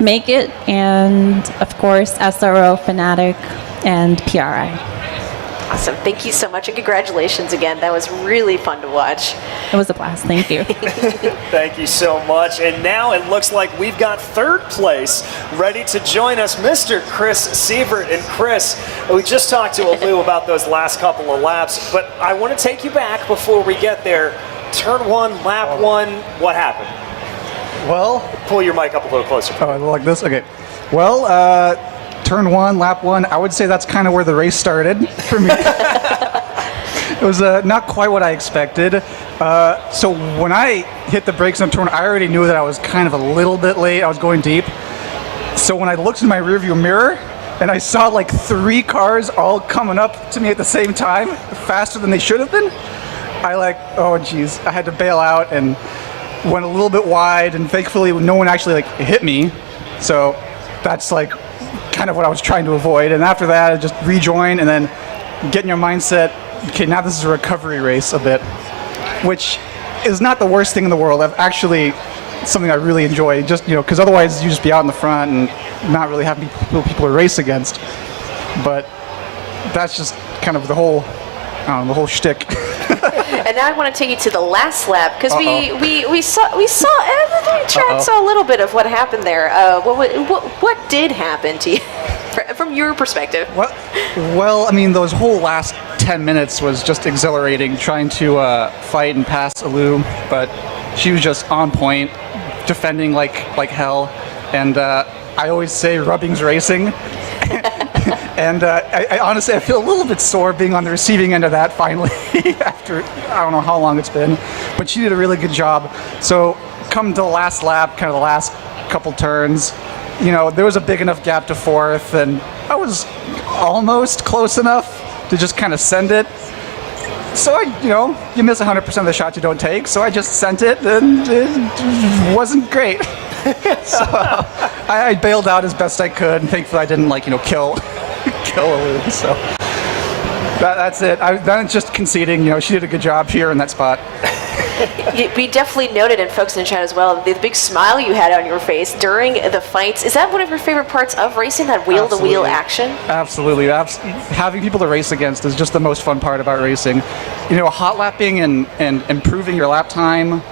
make it, and of course SRO, Fanatic, and PRI. Awesome. Thank you so much, and congratulations again. That was really fun to watch. It was a blast. Thank you. Thank you so much. And now it looks like we've got third place ready to join us, Mr. Chris Sievert. And Chris, we just talked to Alu about those last couple of laps, but I want to take you back before we get there. Turn 1, lap 1, what happened? Well, Pull your mic up a little closer. oh, like this? Okay. Well, turn 1, lap 1, I would say that's kind of where the race started for me. It was not quite what I expected. So when I hit the brakes on turn 1, I already knew that I was kind of a little bit late. I was going deep. So when I looked in my rearview mirror and I saw like 3 cars all coming up to me at the same time, faster than they should have been, oh geez, I had to bail out and went a little bit wide, and thankfully no one actually hit me. So that's kind of what I was trying to avoid. And after that, I just rejoin and then get in your mindset, okay, now this is a recovery race a bit, which is not the worst thing in the world. I've actually, something I really enjoy, just, because otherwise you just be out in the front and not really have people to race against. But that's just kind of the whole shtick. And now I want to take you to the last lap, because we saw the track saw a little bit of what happened there. What did happen to you from your perspective? Well, I mean, those whole last 10 minutes was just exhilarating, trying to fight and pass Alu, but she was just on point, defending like hell, and I always say rubbing's racing. And I honestly, I feel a little bit sore being on the receiving end of that finally after I don't know how long it's been, but she did a really good job. So come to the last lap, kind of the last couple turns, there was a big enough gap to fourth, and I was almost close enough to just kind of send it. So you miss 100% of the shots you don't take, so I just sent it, and it wasn't great. So I bailed out as best I could, and thankfully I didn't kill Alu. So that's it. That's just conceding. She did a good job here in that spot. We definitely noted, and folks in the chat as well, the big smile you had on your face during the fights. Is that one of your favorite parts of racing, that wheel-to-wheel action? Absolutely. Having people to race against is just the most fun part about racing. Hot lapping and improving your lap time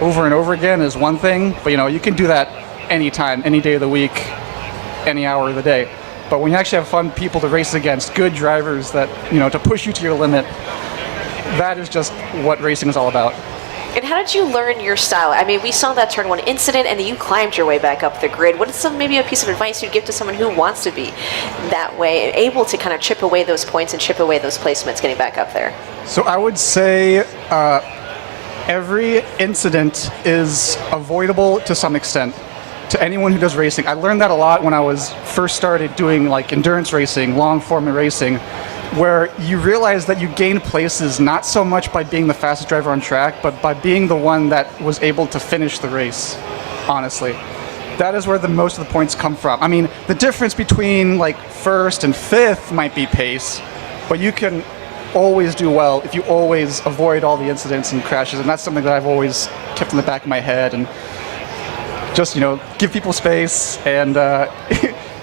over and over again is one thing, but you can do that anytime, any day of the week, any hour of the day. But when you actually have fun people to race against, good drivers that, to push you to your limit, that is just what racing is all about. And how did you learn your style? I mean, we saw that turn 1 incident, and then you climbed your way back up the grid. What is maybe a piece of advice you'd give to someone who wants to be that way, able to kind of chip away those points and chip away those placements getting back up there? So I would say every incident is avoidable to some extent. To anyone who does racing, I learned that a lot when I was first started doing like endurance racing, long form racing, where you realize that you gain places not so much by being the fastest driver on track, but by being the one that was able to finish the race, honestly. That is where the most of the points come from. I mean, the difference between like first and fifth might be pace, but you can always do well if you always avoid all the incidents and crashes, and that's something that I've always kept in the back of my head. And just, you know, give people space, and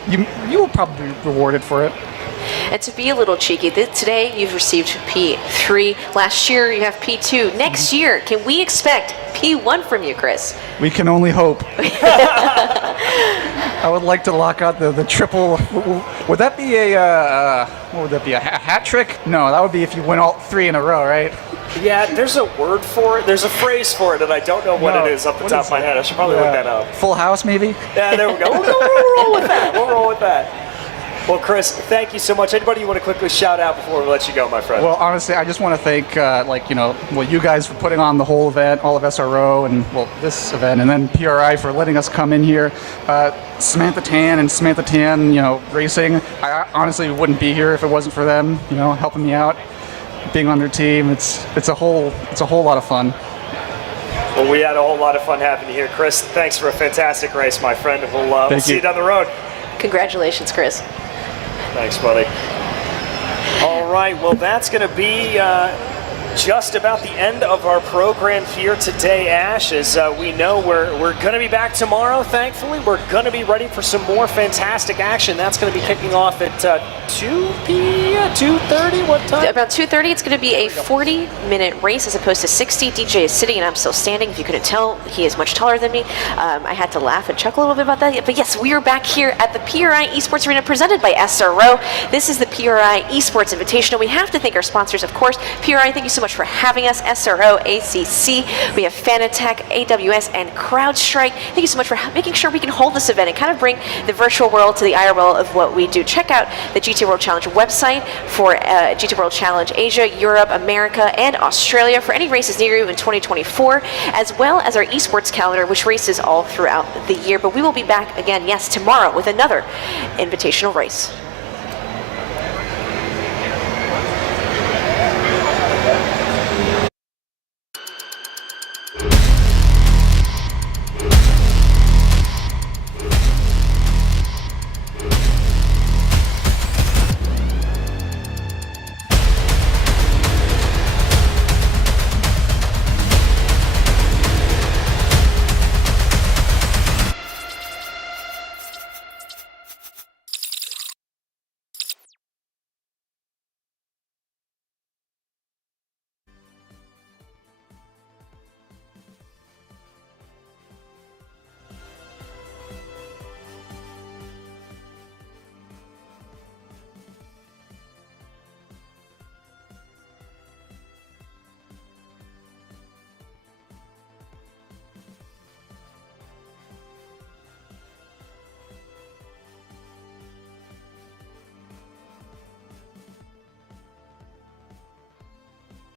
you will probably be rewarded for it. And to be a little cheeky, today you've received P3. Last year you have P2. Next year, can we expect P1 from you, Chris? We can only hope. I would like to lock out the triple. Would that be what would that be? A hat trick? No, that would be if you win all 3 in a row, right? Yeah, there's a word for it. There's a phrase for it, and I don't know what it is off the top of my head. I should probably look that up. Full house, maybe? Yeah, there we go. We'll roll with that. We'll roll with that. Well, Chris, thank you so much. Anybody you want to quickly shout out before we let you go, my friend? Well, honestly, I just want to thank, you guys for putting on the whole event, all of SRO, and, this event, and then PRI for letting us come in here. Samantha Tan and Samantha Tan, Racing. I honestly wouldn't be here if it wasn't for them, helping me out, being on their team. It's a whole lot of fun. Well, we had a whole lot of fun having you here, Chris. Thanks for a fantastic race, my friend. We'll see you down the road. Congratulations, Chris. Thanks, buddy. All right, well, that's going to be just about the end of our program here today, Ash. As we know, we're going to be back tomorrow, thankfully. We're going to be ready for some more fantastic action. That's going to be kicking off at 2 p.m., 2:30, what time? About 2:30. It's going to be a 40-minute race as opposed to 60. DJ is sitting and I'm still standing. If you couldn't tell, he is much taller than me. I had to laugh and chuckle a little bit about that. But yes, we are back here at the PRI Esports Arena presented by SRO. This is the PRI Esports Invitational. We have to thank our sponsors, of course. PRI, thank you so much for having us. SRO, ACC, we have Fanatec, AWS, and CrowdStrike. Thank you so much for making sure we can hold this event and kind of bring the virtual world to the IRL of what we do. Check out the GT World Challenge website for GT World Challenge Asia, Europe, America, and Australia for any races near you in 2024, as well as our esports calendar, which races all throughout the year. But we will be back again, yes, tomorrow with another invitational race.